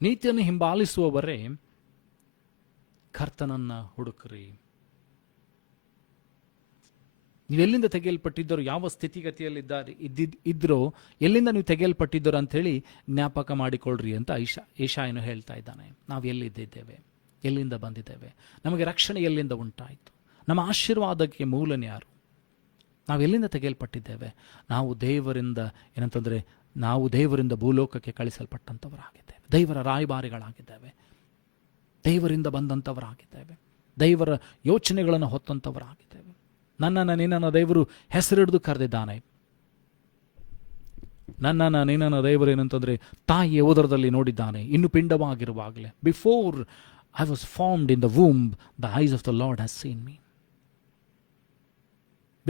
ನೀತಿಯನ್ನು ಹಿಂಬಾಲಿಸುವವರೇ ಕರ್ತನನ್ನ ಹುಡುಕ್ರಿ. ನೀವೆಲ್ಲಿಂದ ತೆಗೆಯಲ್ಪಟ್ಟಿದ್ದರೋ, ಯಾವ ಸ್ಥಿತಿಗತಿಯಲ್ಲಿದ್ದಾರೆ ಇದ್ರೋ, ಎಲ್ಲಿಂದ ನೀವು ತೆಗೆಯಲ್ಪಟ್ಟಿದ್ದರೋ ಅಂಥೇಳಿ ಜ್ಞಾಪಕ ಮಾಡಿಕೊಳ್ಳ್ರಿ ಅಂತ ಯೆಶಾಯನು ಹೇಳ್ತಾ ಇದ್ದಾನೆ. ನಾವು ಎಲ್ಲಿದ್ದೇವೆ, ಎಲ್ಲಿಂದ ಬಂದಿದ್ದೇವೆ, ನಮಗೆ ರಕ್ಷಣೆ ಎಲ್ಲಿಂದ ಉಂಟಾಯಿತು, ನಮ್ಮ ಆಶೀರ್ವಾದಕ್ಕೆ ಮೂಲನ ಯಾರು, ನಾವು ಎಲ್ಲಿಂದ ತೆಗೆಯಲ್ಪಟ್ಟಿದ್ದೇವೆ. ನಾವು ದೇವರಿಂದ ಏನಂತಂದರೆ, ನಾವು ದೇವರಿಂದ ಭೂಲೋಕಕ್ಕೆ ಕಳಿಸಲ್ಪಟ್ಟಂಥವರಾಗಿದ್ದೇವೆ, ದೇವರ ರಾಯಭಾರಿಗಳಾಗಿದ್ದೇವೆ, ದೇವರಿಂದ ಬಂದಂಥವರಾಗಿದ್ದೇವೆ, ದೇವರ ಯೋಚನೆಗಳನ್ನು ಹೊತ್ತಂಥವರಾಗಿದ್ದೇವೆ. ನನ್ನನ್ನು ನಿನ್ನನ್ನು ದೇವರು ಹೆಸರಿಡಿದು ಕರೆದಿದ್ದಾನೆ. ನನ್ನನ್ನು ನಿನ್ನನ್ನು ದೇವರು ಏನಂತಂದರೆ ತಾಯಿಯ ಉದರದಲ್ಲಿ ನೋಡಿದ್ದಾನೆ, ಇನ್ನು ಪಿಂಡವಾಗಿರುವಾಗಲೇ. Before I was formed in the womb, the eyes of the Lord has seen me.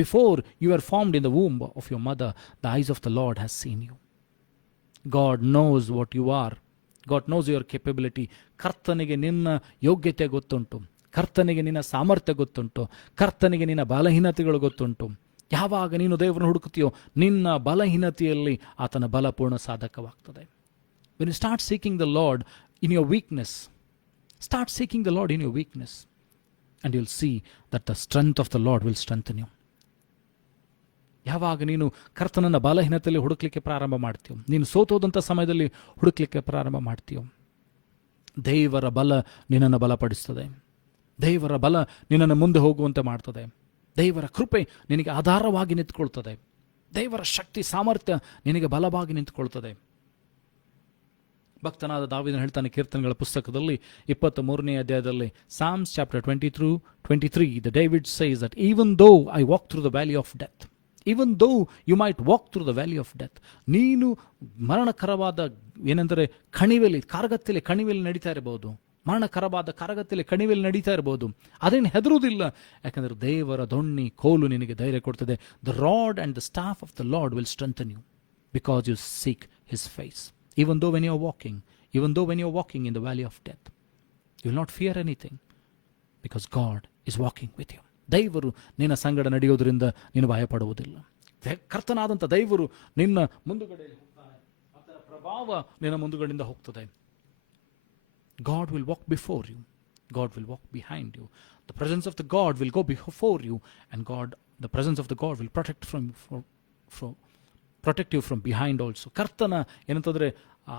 Before you were formed in the womb of your mother, the eyes of the Lord has seen you. God knows what you are. God knows your capability. ಕರ್ತನಿಗೆ ನಿನ್ನ ಯೋಗ್ಯತೆ ಗೊತ್ತುಂಟು. ಕರ್ತನಿಗೆ ನಿನ್ನ ಸಾಮರ್ಥ್ಯ ಗೊತ್ತುಂಟು. ಕರ್ತನಿಗೆ ನಿನ್ನ ಬಲಹೀನತೆಗಳು ಗೊತ್ತುಂಟು. ಯಾವಾಗ ನೀನು ದೇವರನ್ನು ಹುಡುಕುತ್ತೀಯೋ ನಿನ್ನ ಬಲಹೀನತೆಯಲ್ಲಿ ಆತನ ಬಲಪೂರ್ಣ ಸಾಧಕವಾಗ್ತದೆ. When you start seeking the Lord in your weakness, start seeking the Lord in your weakness, and you'll see that the strength of the Lord will strengthen you. ಯಾವಾಗ ನೀನು ಕರ್ತನನ್ನ ಬಲಹೀನತೆಯಲ್ಲಿ ಹುಡುಕ್ಲಿಕ್ಕೆ ಪ್ರಾರಂಭ ಮಾಡ್ತೀಯೋ, ನೀನು ಸೋತೋದಂಥ ಸಮಯದಲ್ಲಿ ಹುಡುಕ್ಲಿಕ್ಕೆ ಪ್ರಾರಂಭ ಮಾಡ್ತೀಯೋ, ದೇವರ ಬಲ ನಿನ್ನನ್ನು ಬಲಪಡಿಸ್ತದೆ. ದೇವರ ಬಲ ನಿನ್ನನ್ನು ಮುಂದೆ ಹೋಗುವಂತೆ ಮಾಡ್ತದೆ. ದೇವರ ಕೃಪೆ ನಿನಗೆ ಆಧಾರವಾಗಿ ನಿಂತ್ಕೊಳ್ತದೆ. ದೇವರ ಶಕ್ತಿ ಸಾಮರ್ಥ್ಯ ನಿನಗೆ ಬಲವಾಗಿ ನಿಂತ್ಕೊಳ್ತದೆ. ಭಕ್ತನಾದ ದಾವೀದನು ಹೇಳ್ತಾನೆ ಕೀರ್ತನೆಗಳ ಪುಸ್ತಕದಲ್ಲಿ 23ನೇ ಅಧ್ಯಾಯದಲ್ಲಿ, Psalms chapter 23, the David says that even though I walk through the valley of death, even though you might walk through the valley of death, ನೀನು ಮರಣಕರವಾದ ಏನೆಂದರೆ ಕಣಿವೆಯಲ್ಲಿ ಕಾರಗತ್ತಲೆ ಕಣಿವೆಯಲ್ಲಿ ನಡೀತಾ ಇರಬಹುದು, ಮರಣಕರವಾದ ಕಾರಗತ್ತಲೆ ಕಣಿವೆಯಲ್ಲಿ ನಡೀತಾ ಇರಬಹುದು, ಅದೇನು ಹೆದರುವುದಿಲ್ಲ. ಯಾಕಂದರೆ ದೇವರ ದೊಣ್ಣಿ ಕೋಲು ನಿನಗೆ ಧೈರ್ಯ ಕೊಡ್ತದೆ. The rod and the staff of the Lord will strengthen you because you seek his face. Even though when you're walking in the valley of death, you will not fear anything because God is walking with you. ದೈವರು ನಿನ್ನ ಸಂಗಡ ನಡೆಯೋದ್ರಿಂದ ನೀನು ಭಯಪಡುವುದಿಲ್ಲ. ಕರ್ತನಾದಂಥ ದೈವರು ನಿನ್ನ ಮುಂದುಗಡೆ ಹೋಗ್ತಾನೆ. ಆತನ ಪ್ರಭಾವ ನಿನ್ನ ಮುಂದುಗಡೆಯಿಂದ ಹೋಗ್ತದೆ. God will walk before you. God will walk behind you. The presence of the God will go before you, and the presence of the God will protect you from behind also. ಕರ್ತನ ಏನಂತಂದರೆ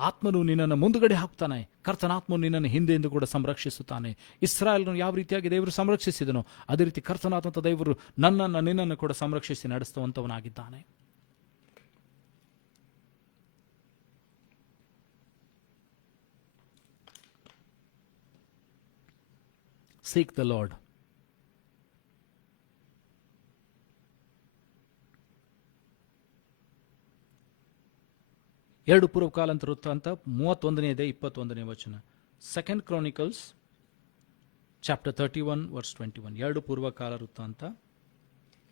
ಆತ್ಮನು ನಿನ್ನನ್ನು ಮುಂದುಗಡೆ ಹಾಕ್ತಾನೆ. ಕರ್ತನ ಆತ್ಮನು ನಿನ್ನನ್ನು ಹಿಂದೆಯಿಂದ ಕೂಡ ಸಂರಕ್ಷಿಸುತ್ತಾನೆ. ಇಸ್ರಾಯೇಲನ್ನು ಯಾವ ರೀತಿಯಾಗಿ ದೇವರು ಸಂರಕ್ಷಿಸಿದನೋ ಅದೇ ರೀತಿ ಕರ್ತನಾದಂಥ ದೇವರು ನಿನ್ನನ್ನು ಕೂಡ ಸಂರಕ್ಷಿಸಿ ನಡೆಸುವಂತವನಾಗಿದ್ದಾನೆ. Seek the Lord. ಎರಡು ಪೂರ್ವಕಾಲಾಂತರ ವೃತ್ತಾಂತ 31ನೇ ಅಧ್ಯಾಯ 21ನೇ ವಚನ. 2 Chronicles chapter 31 verse 21. ಎರಡು ಪೂರ್ವಕಾಲ ವೃತ್ತಾಂತ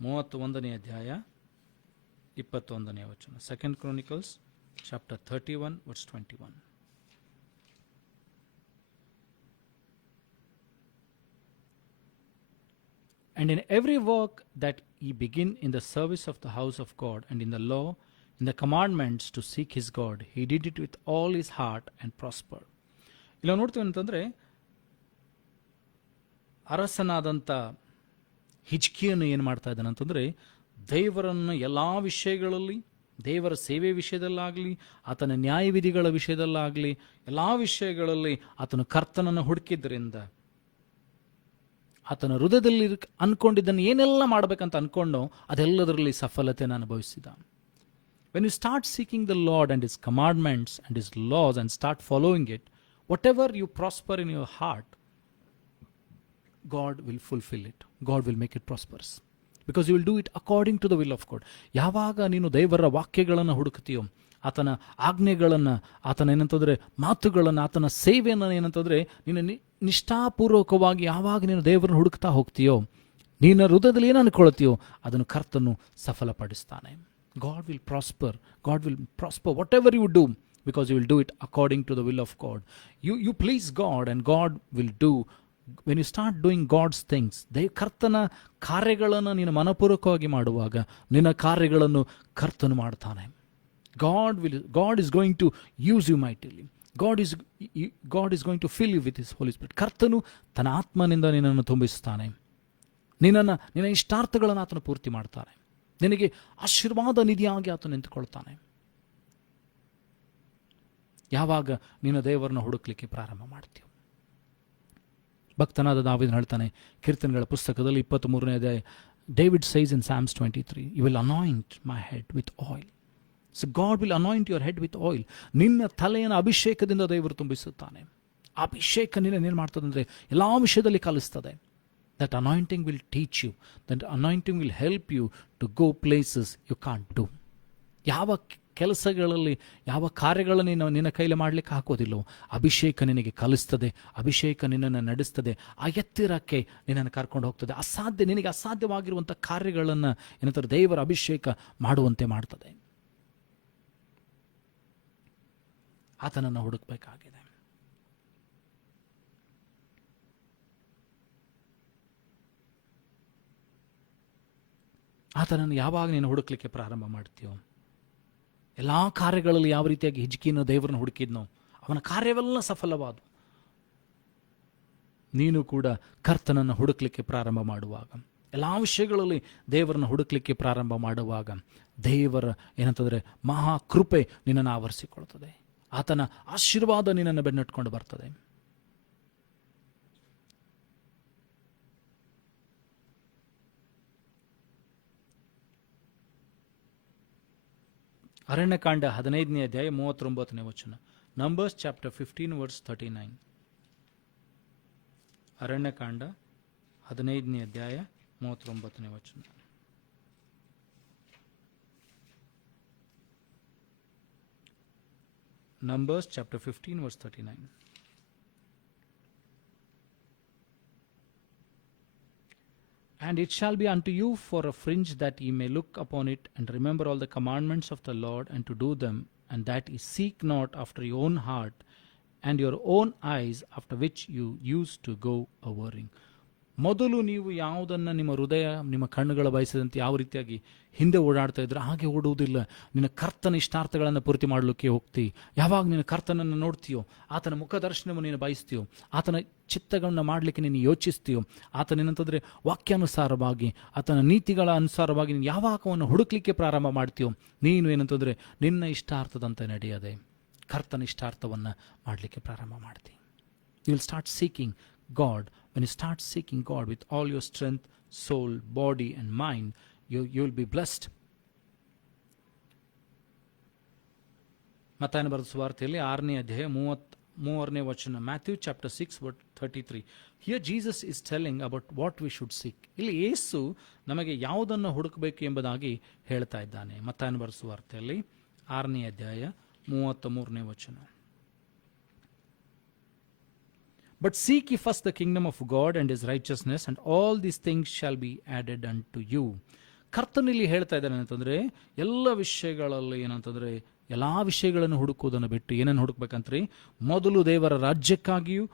31ನೇ ಅಧ್ಯಾಯ 21ನೇ ವಚನ. 2 Chronicles chapter 31 verse 21. And in every work that ye begin in the service of the house of God, and in the law, in the commandments to seek his God, he did it with all his heart and prospered. ಇಲ್ಲ ನೋಡ್ತೀವಿ ಅಂತಂದರೆ, ಅರಸನಾದಂಥ ಹಿಜ್ಕೀಯನು ಏನು ಮಾಡ್ತಾ ಇದ್ದಾನೆ ಅಂತಂದರೆ, ದೇವರನ್ನು ಎಲ್ಲ ವಿಷಯಗಳಲ್ಲಿ, ದೇವರ ಸೇವೆ ವಿಷಯದಲ್ಲಾಗಲಿ, ಆತನ ನ್ಯಾಯವಿಧಿಗಳ ವಿಷಯದಲ್ಲಾಗಲಿ, ಎಲ್ಲ ವಿಷಯಗಳಲ್ಲಿ ಆತನು ಕರ್ತನನ್ನು ಹುಡುಕಿದ್ದರಿಂದ ಆತನ ಹೃದಯದಲ್ಲಿ ಅನ್ಕೊಂಡಿದ್ದನ್ನು ಏನೆಲ್ಲ ಮಾಡಬೇಕಂತ ಅನ್ಕೊಂಡೋ ಅದೆಲ್ಲದರಲ್ಲಿ ಸಫಲತೆಯನ್ನು ಅನುಭವಿಸಿದ. When you start seeking the Lord and his commandments and his laws and start following it, whatever you prosper in your heart, God will fulfill it. God will make it prosperous. Because you will do it according to the will of God. ಯಾವಾಗ ನೀನು ದೇವರ ವಾಕ್ಯಗಳನ್ನು ಹುಡುಕ್ತೀಯೋ, ಆತನ ಆಜ್ಞೆಗಳನ್ನು, ಆತನ ಏನಂತಂದರೆ ಮಾತುಗಳನ್ನು, ಆತನ ಸೇವೆಯನ್ನು ಏನಂತಂದರೆ ನೀನು ನಿಷ್ಠಾಪೂರ್ವಕವಾಗಿ ಯಾವಾಗ ನೀನು ದೇವರನ್ನು ಹುಡುಕ್ತಾ ಹೋಗ್ತೀಯೋ, ನೀನು ಹೃದಯದಲ್ಲಿ ಏನು ಅನ್ಕೊಳ್ತೀಯೋ ಅದನ್ನು ಕರ್ತನು ಸಫಲಪಡಿಸ್ತಾನೆ. God will prosper. God will prosper whatever you do, because you will do it according to the will of God. You please God, and God will do. When you start doing God's things, ಕರ್ತನ ಕಾರ್ಯಗಳನ್ನು ನೀನು ಮನಪೂರ್ವಕವಾಗಿ ಮಾಡುವಾಗ ನಿನ್ನ ಕಾರ್ಯಗಳನ್ನು ಕರ್ತನು ಮಾಡ್ತಾನೆ. God is going to use you mightily. God is going to fill you with his Holy Spirit. ಕರ್ತನು ತನ್ನ ಆತ್ಮನಿಂದ ನಿನ್ನನ್ನು ತುಂಬಿಸ್ತಾನೆ. ನಿನ್ನ ಇಷ್ಟಾರ್ಥಗಳನ್ನು ಆತನು ಪೂರ್ತಿ ಮಾಡ್ತಾನೆ. ನಿನಗೆ ಆಶೀರ್ವಾದ ನಿಧಿಯಾಗಿ ಆತನು ನಿಂತುಕೊಳ್ತಾನೆ. ಯಾವಾಗ ನೀನು ದೇವರನ್ನು ಹುಡುಕ್ಲಿಕ್ಕೆ ಪ್ರಾರಂಭ ಮಾಡ್ತೀವಿ. ಭಕ್ತನಾದ ದಾವೀದನು ಹೇಳ್ತಾನೆ ಕೀರ್ತನೆಗಳ ಪುಸ್ತಕದಲ್ಲಿ 23ನೇ ಅಧ್ಯಾಯ, David says in Psalms 23, you will anoint my head with oil. So God will anoint your head with oil. ನಿನ್ನ ತಲೆಯನ್ನು ಅಭಿಷೇಕದಿಂದ ದೇವರು ತುಂಬಿಸುತ್ತಾನೆ. ಅಭಿಷೇಕ ನಿನ್ನ ಏನು ಮಾಡ್ತದೆ ಅಂದರೆ ಎಲ್ಲ ವಿಷಯದಲ್ಲಿ ಕಲಿಸ್ತದೆ. That anointing will teach you. That anointing will help you to go places you can't do. ಯಾವ ಕೆಲಸಗಳಲ್ಲಿ, ಯಾವ ಕಾರ್ಯಗಳನ್ನು ನಿನ್ನ ಕೈಲಿ ಮಾಡಲಿಕ್ಕೆ ಹಾಕೋದಿಲ್ಲವೋ ಅಭಿಷೇಕ ನಿನಗೆ ಕಲಿಸ್ತದೆ, ಅಭಿಷೇಕ ನಿನ್ನನ್ನು ನಡೆಸ್ತದೆ, ಆ ಎತ್ತಿರಕ್ಕೆ ನಿನ್ನನ್ನು ಕರ್ಕೊಂಡು ಹೋಗ್ತದೆ. ನಿನಗೆ ಅಸಾಧ್ಯವಾಗಿರುವಂಥ ಕಾರ್ಯಗಳನ್ನು ಏನಂತಾರೆ ದೇವರ ಅಭಿಷೇಕ ಮಾಡುವಂತೆ ಮಾಡ್ತದೆ. ಆತನನ್ನು ಹುಡುಕಬೇಕಾಗಿದೆ. ಆತನನ್ನು ಯಾವಾಗ ನೀನು ಹುಡುಕ್ಲಿಕ್ಕೆ ಪ್ರಾರಂಭ ಮಾಡ್ತೀಯೋ, ಎಲ್ಲ ಕಾರ್ಯಗಳಲ್ಲಿ ಯಾವ ರೀತಿಯಾಗಿ ಹಿಜ್ಕೀಯನು ದೇವರನ್ನು ಹುಡುಕಿದ್ನೋ ಅವನ ಕಾರ್ಯವೆಲ್ಲ ಸಫಲವಾದವು. ನೀನು ಕೂಡ ಕರ್ತನನ್ನು ಹುಡುಕ್ಲಿಕ್ಕೆ ಪ್ರಾರಂಭ ಮಾಡುವಾಗ, ಎಲ್ಲ ವಿಷಯಗಳಲ್ಲಿ ದೇವರನ್ನು ಹುಡುಕ್ಲಿಕ್ಕೆ ಪ್ರಾರಂಭ ಮಾಡುವಾಗ ದೇವರ ಏನಂತಂದರೆ ಮಹಾ ಕೃಪೆ ನಿನ್ನನ್ನು ಆವರಿಸಿಕೊಳ್ತದೆ. ಆತನ ಆಶೀರ್ವಾದ ನಿನ್ನನ್ನು ಬೆನ್ನಟ್ಕೊಂಡು ಬರ್ತದೆ. ಅರಣ್ಯಕಾಂಡ 15ನೇ ಅಧ್ಯಾಯ 39ನೇ ವಚನ. Numbers chapter 15 verse 39. ಅರಣ್ಯಕಾಂಡ 15ನೇ ಅಧ್ಯಾಯ 39ನೇ ವಚನ. Numbers chapter 15 verse 39. And it shall be unto you for a fringe that ye may look upon it, and remember all the commandments of the Lord, and to do them, and that ye seek not after your own heart and your own eyes, after which you used to go a-warring. ಮೊದಲು ನೀವು ಯಾವುದನ್ನು ನಿಮ್ಮ ಹೃದಯ ನಿಮ್ಮ ಕಣ್ಣುಗಳ ಬಯಸಿದಂತೆ ಯಾವ ರೀತಿಯಾಗಿ ಹಿಂದೆ ಓಡಾಡ್ತಾ ಇದ್ರೆ ಹಾಗೆ ಓಡುವುದಿಲ್ಲ. ನಿನ್ನ ಕರ್ತನ ಇಷ್ಟಾರ್ಥಗಳನ್ನು ಪೂರ್ತಿ ಮಾಡಲಿಕ್ಕೆ ಹೋಗ್ತಿ. ಯಾವಾಗ ನೀನು ಕರ್ತನನ್ನು ನೋಡ್ತೀಯೋ, ಆತನ ಮುಖದರ್ಶನವನ್ನು ನೀನು ಬಯಸ್ತೀಯೋ, ಆತನ ಚಿತ್ತಗಳನ್ನು ಮಾಡಲಿಕ್ಕೆ ನೀನು ಯೋಚಿಸ್ತೀಯೋ, ಆತನೇನಂತಂದರೆ ವಾಕ್ಯಾನುಸಾರವಾಗಿ ಆತನ ನೀತಿಗಳ ಅನುಸಾರವಾಗಿ ನೀನು ಯಾವಾಗ ಅವನು ಹುಡುಕ್ಲಿಕ್ಕೆ ಪ್ರಾರಂಭ ಮಾಡ್ತೀಯೋ, ನೀನು ಏನಂತಂದರೆ ನಿನ್ನ ಇಷ್ಟಾರ್ಥದಂತೆ ನಡೆಯದೆ ಕರ್ತನ ಇಷ್ಟಾರ್ಥವನ್ನು ಮಾಡಲಿಕ್ಕೆ ಪ್ರಾರಂಭ ಮಾಡ್ತೀವಿ. You will start seeking God. When you start seeking God with all your strength, soul, body and mind, you will be blessed. ಮತ್ತಾಯನ ಬರೆದ ಸುವಾರ್ತೆಯಲ್ಲಿ 6ನೇ ಅಧ್ಯಾಯ 33ನೇ ವಚನ. Matthew chapter 6 verse 33. Here Jesus is telling about what we should seek. ಇಲ್ಲಿ ಯೇಸು ನಮಗೆ ಯಾವುದನ್ನು ಹುಡುಕಬೇಕು ಎಂಬುದಾಗಿ ಹೇಳ್ತಾ ಇದ್ದಾನೆ. ಮತ್ತಾಯನ ಬರೆದ ಸುವಾರ್ತೆಯಲ್ಲಿ 6ನೇ ಅಧ್ಯಾಯ 33ನೇ ವಚನ. But seek ye first the kingdom of God and his righteousness, and all these things shall be added unto you. ಕರ್ತನಲ್ಲಿ ಹೇಳ್ತಾ ಇದ್ದಾನೆ ಅಂತಂದರೆ ಎಲ್ಲ ವಿಷಯಗಳಲ್ಲಿ ಏನಂತಂದರೆ ಎಲ್ಲ ವಿಷಯಗಳನ್ನು ಹುಡುಕುವುದನ್ನು ಬಿಟ್ಟು ಏನನ್ನು ಹುಡುಕ್ಬೇಕಂತ್ರಿ, ಮೊದಲು ದೇವರ ರಾಜ್ಯಕ್ಕಾಗಿಯೂ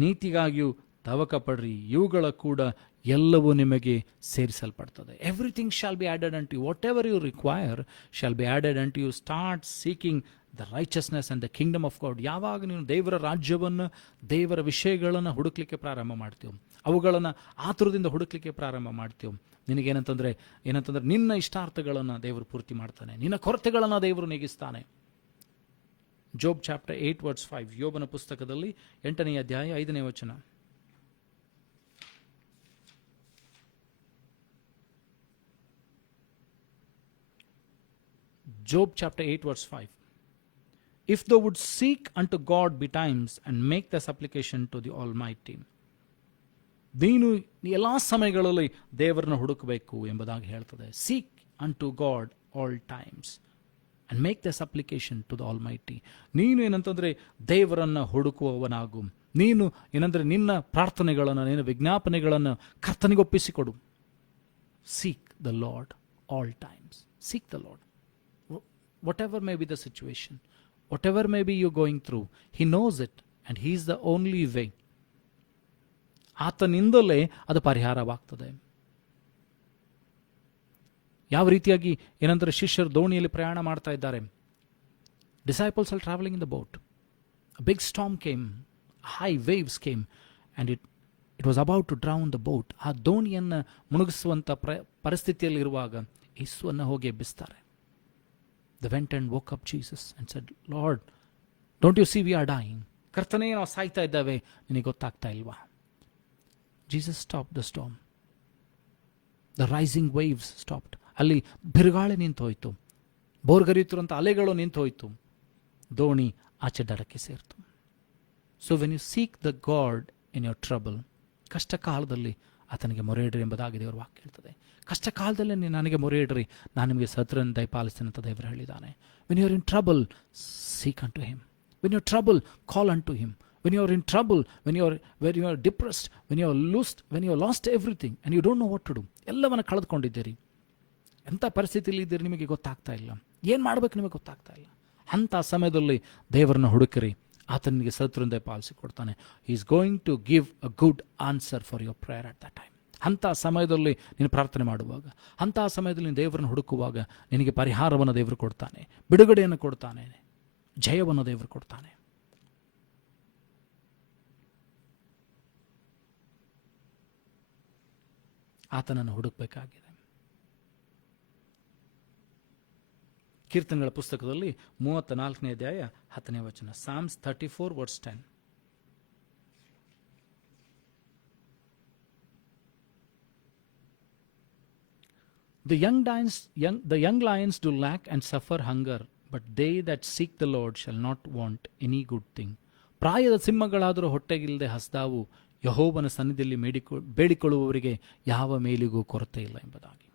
ನೀತಿಗಾಗಿಯೂ ತವಕ ಪಡ್ರಿ, ಇವುಗಳ ಕೂಡ ಎಲ್ಲವೂ ನಿಮಗೆ ಸೇರಿಸಲ್ಪಡ್ತದೆ. Everything shall be added unto you. Whatever you require shall be added unto you. Start seeking the righteousness and the kingdom of God. ಯಾವಾಗ ನೀನು ದೇವರ ರಾಜ್ಯವನ್ನು, ದೇವರ ವಿಷಯಗಳನ್ನು ಹುಡುಕ್ಲಿಕ್ಕೆ ಪ್ರಾರಂಭ ಮಾಡ್ತೀವೋ, ಅವುಗಳನ್ನು ಆತುರದಿಂದ ಹುಡುಕ್ಲಿಕ್ಕೆ ಪ್ರಾರಂಭ ಮಾಡ್ತೀವೋ, ನಿನಗೇನಂತಂದರೆ ನಿನ್ನ ಇಷ್ಟಾರ್ಥಗಳನ್ನು ದೇವರು ಪೂರ್ತಿ ಮಾಡ್ತಾನೆ, ನಿನ್ನ ಕೊರತೆಗಳನ್ನು ದೇವರು ನೀಗಿಸ್ತಾನೆ. ಜೋಬ್ ಚಾಪ್ಟರ್ 8 ವರ್ಸ್ 5. ಯೋಬನ ಪುಸ್ತಕದಲ್ಲಿ 8ನೇ ಅಧ್ಯಾಯ 5ನೇ ವಚನ. Job chapter 8 verse 5. If thou would seek unto God betimes and make the supplication to the Almighty. ನೀನು ಎಲ್ಲ ಸಮಯಗಳಲ್ಲಿ ದೇವರನ್ನು ಹುಡುಕಬೇಕು ಎಂಬುದಾಗಿ ಹೇಳ್ತದೆ. Seek unto God all times and make the supplication to the Almighty. ನೀನು ಏನಂತಂದರೆ ದೇವರನ್ನು ಹುಡುಕುವವನಾಗು. ನೀನು ಏನಂದರೆ ನಿನ್ನ ಪ್ರಾರ್ಥನೆಗಳನ್ನು, ನಿನ್ನ ವಿಜ್ಞಾಪನೆಗಳನ್ನು ಕರ್ತನಿಗೊಪ್ಪಿಸಿಕೊಡು. Seek the Lord all times. Seek the Lord. Whatever may be the situation, whatever may be you going through, he knows it and he is the only way. ಆತನಿಂದಲೇ ಅದು ಪರಿಹಾರವಾಗ್ತದೆ. ಯಾವ ರೀತಿಯಾಗಿ ಏನಂದರೆ ಶಿಷ್ಯರು ದೋಣಿಯಲ್ಲಿ ಪ್ರಯಾಣ ಮಾಡ್ತಾ ಇದ್ದಾರೆ. Disciples R travelling in the boat. A big storm came, high waves came and it was about to drown the boat. ಆ ದೋಣಿಯನ್ನು ಮುಳುಗಿಸುವಂಥ ಪರಿಸ್ಥಿತಿಯಲ್ಲಿರುವಾಗ ಯೇಸುವನ್ನು ಹೋಗಿ ಎಬ್ಬಿಸ್ತಾರೆ. They went and woke up Jesus and said, Lord, don't you see we are dying? ಕರ್ತನೇ, ನಾವು ಸಾಯ್ತಾ ಇದ್ದಾವೆ, ನಿನಗೆ ಗೊತ್ತಾಗ್ತಾ ಇಲ್ವಾ? Jesus stopped the storm. The rising waves stopped. ಅಲ್ಲಿ ಬಿರುಗಾಳಿ ನಿಂತು ಹೋಯಿತು, ಬೋರ್ಗರಿಯುತ್ತಿರುವಂಥ ಅಲೆಗಳು ನಿಂತು ಹೋಯಿತು, ದೋಣಿ ಆಚೆ ದಡಕ್ಕೆ ಸೇರ್ತು. So when you seek the God in your trouble, ಕಷ್ಟ ಕಾಲದಲ್ಲಿ ಆತನಿಗೆ ಮೊರೆ ಇಡ್ರಿ ಎಂಬುದಾಗಿ ದೇವರ ವಾಕ್ಯ ಹೇಳ್ತದೆ. ಕಷ್ಟ ಕಾಲದಲ್ಲೇ ನೀವು ನನಗೆ ಮೊರೆ ಇಡ್ರಿ, ನಾನು ನಿಮಗೆ ಸತ್ರನ್ನು ದಯಪಾಲಿಸ್ತೇನೆ ಅಂತ ದೇವರು ಹೇಳಿದ್ದಾನೆ. When you are in trouble, seek unto him. When you are trouble, call unto him. When you are in trouble, when you are depressed, when you are lost everything and you don't know what to do, ಎಲ್ಲವನ್ನು ಕಳೆದುಕೊಂಡಿದ್ದೀರಿ, ಎಂಥ ಪರಿಸ್ಥಿತಿಯಲ್ಲಿ ಇದ್ದೀರಿ, ನಿಮಗೆ ಗೊತ್ತಾಗ್ತಾ ಇಲ್ಲ, ಏನು ಮಾಡಬೇಕು ನಿಮಗೆ ಗೊತ್ತಾಗ್ತಾ ಇಲ್ಲ, ಅಂಥ ಸಮಯದಲ್ಲಿ ದೇವರನ್ನು ಹುಡುಕಿರಿ, ಆತನಿಗೆ ಸತ್ರಿಂದ ಪಾಲಿಸಿಕೊಡ್ತಾನೆ. He is going to give a good answer for your prayer at that time. ಅಂಥ ಸಮಯದಲ್ಲಿ ನೀನು ಪ್ರಾರ್ಥನೆ ಮಾಡುವಾಗ, ಅಂಥ ಸಮಯದಲ್ಲಿ ನೀನು ದೇವರನ್ನು ಹುಡುಕುವಾಗ ನಿನಗೆ ಪರಿಹಾರವನ್ನು ದೇವರು ಕೊಡ್ತಾನೆ, ಬಿಡುಗಡೆಯನ್ನು ಕೊಡ್ತಾನೆ, ಜಯವನ್ನು ದೇವರು ಕೊಡ್ತಾನೆ. ಆತನನ್ನು ಹುಡುಕಬೇಕಾಗಿದೆ. ಕೀರ್ತನೆಗಳ ಪುಸ್ತಕದಲ್ಲಿ 34ನೇ ಅಧ್ಯಾಯ 10ನೇ ವಚನ, Psalms 34 verse 10. The young lions do lack and suffer hunger, but they that seek the Lord shall not want any good thing. ಪ್ರಾಯದ ಸಿಂಹಗಳಾದರೂ ಹೊಟ್ಟೆಗಿಲ್ಲದೆ ಹಸ್ದಾವು, ಯೆಹೋವನ ಸನ್ನಿಧಿಯಲ್ಲಿ ಬೇಡಿಕೊಳ್ಳುವವರಿಗೆ ಯಾವ ಮೇಲಿಗೂ ಕೊರತೆ ಇಲ್ಲ ಎಂಬುದಾಗಿ.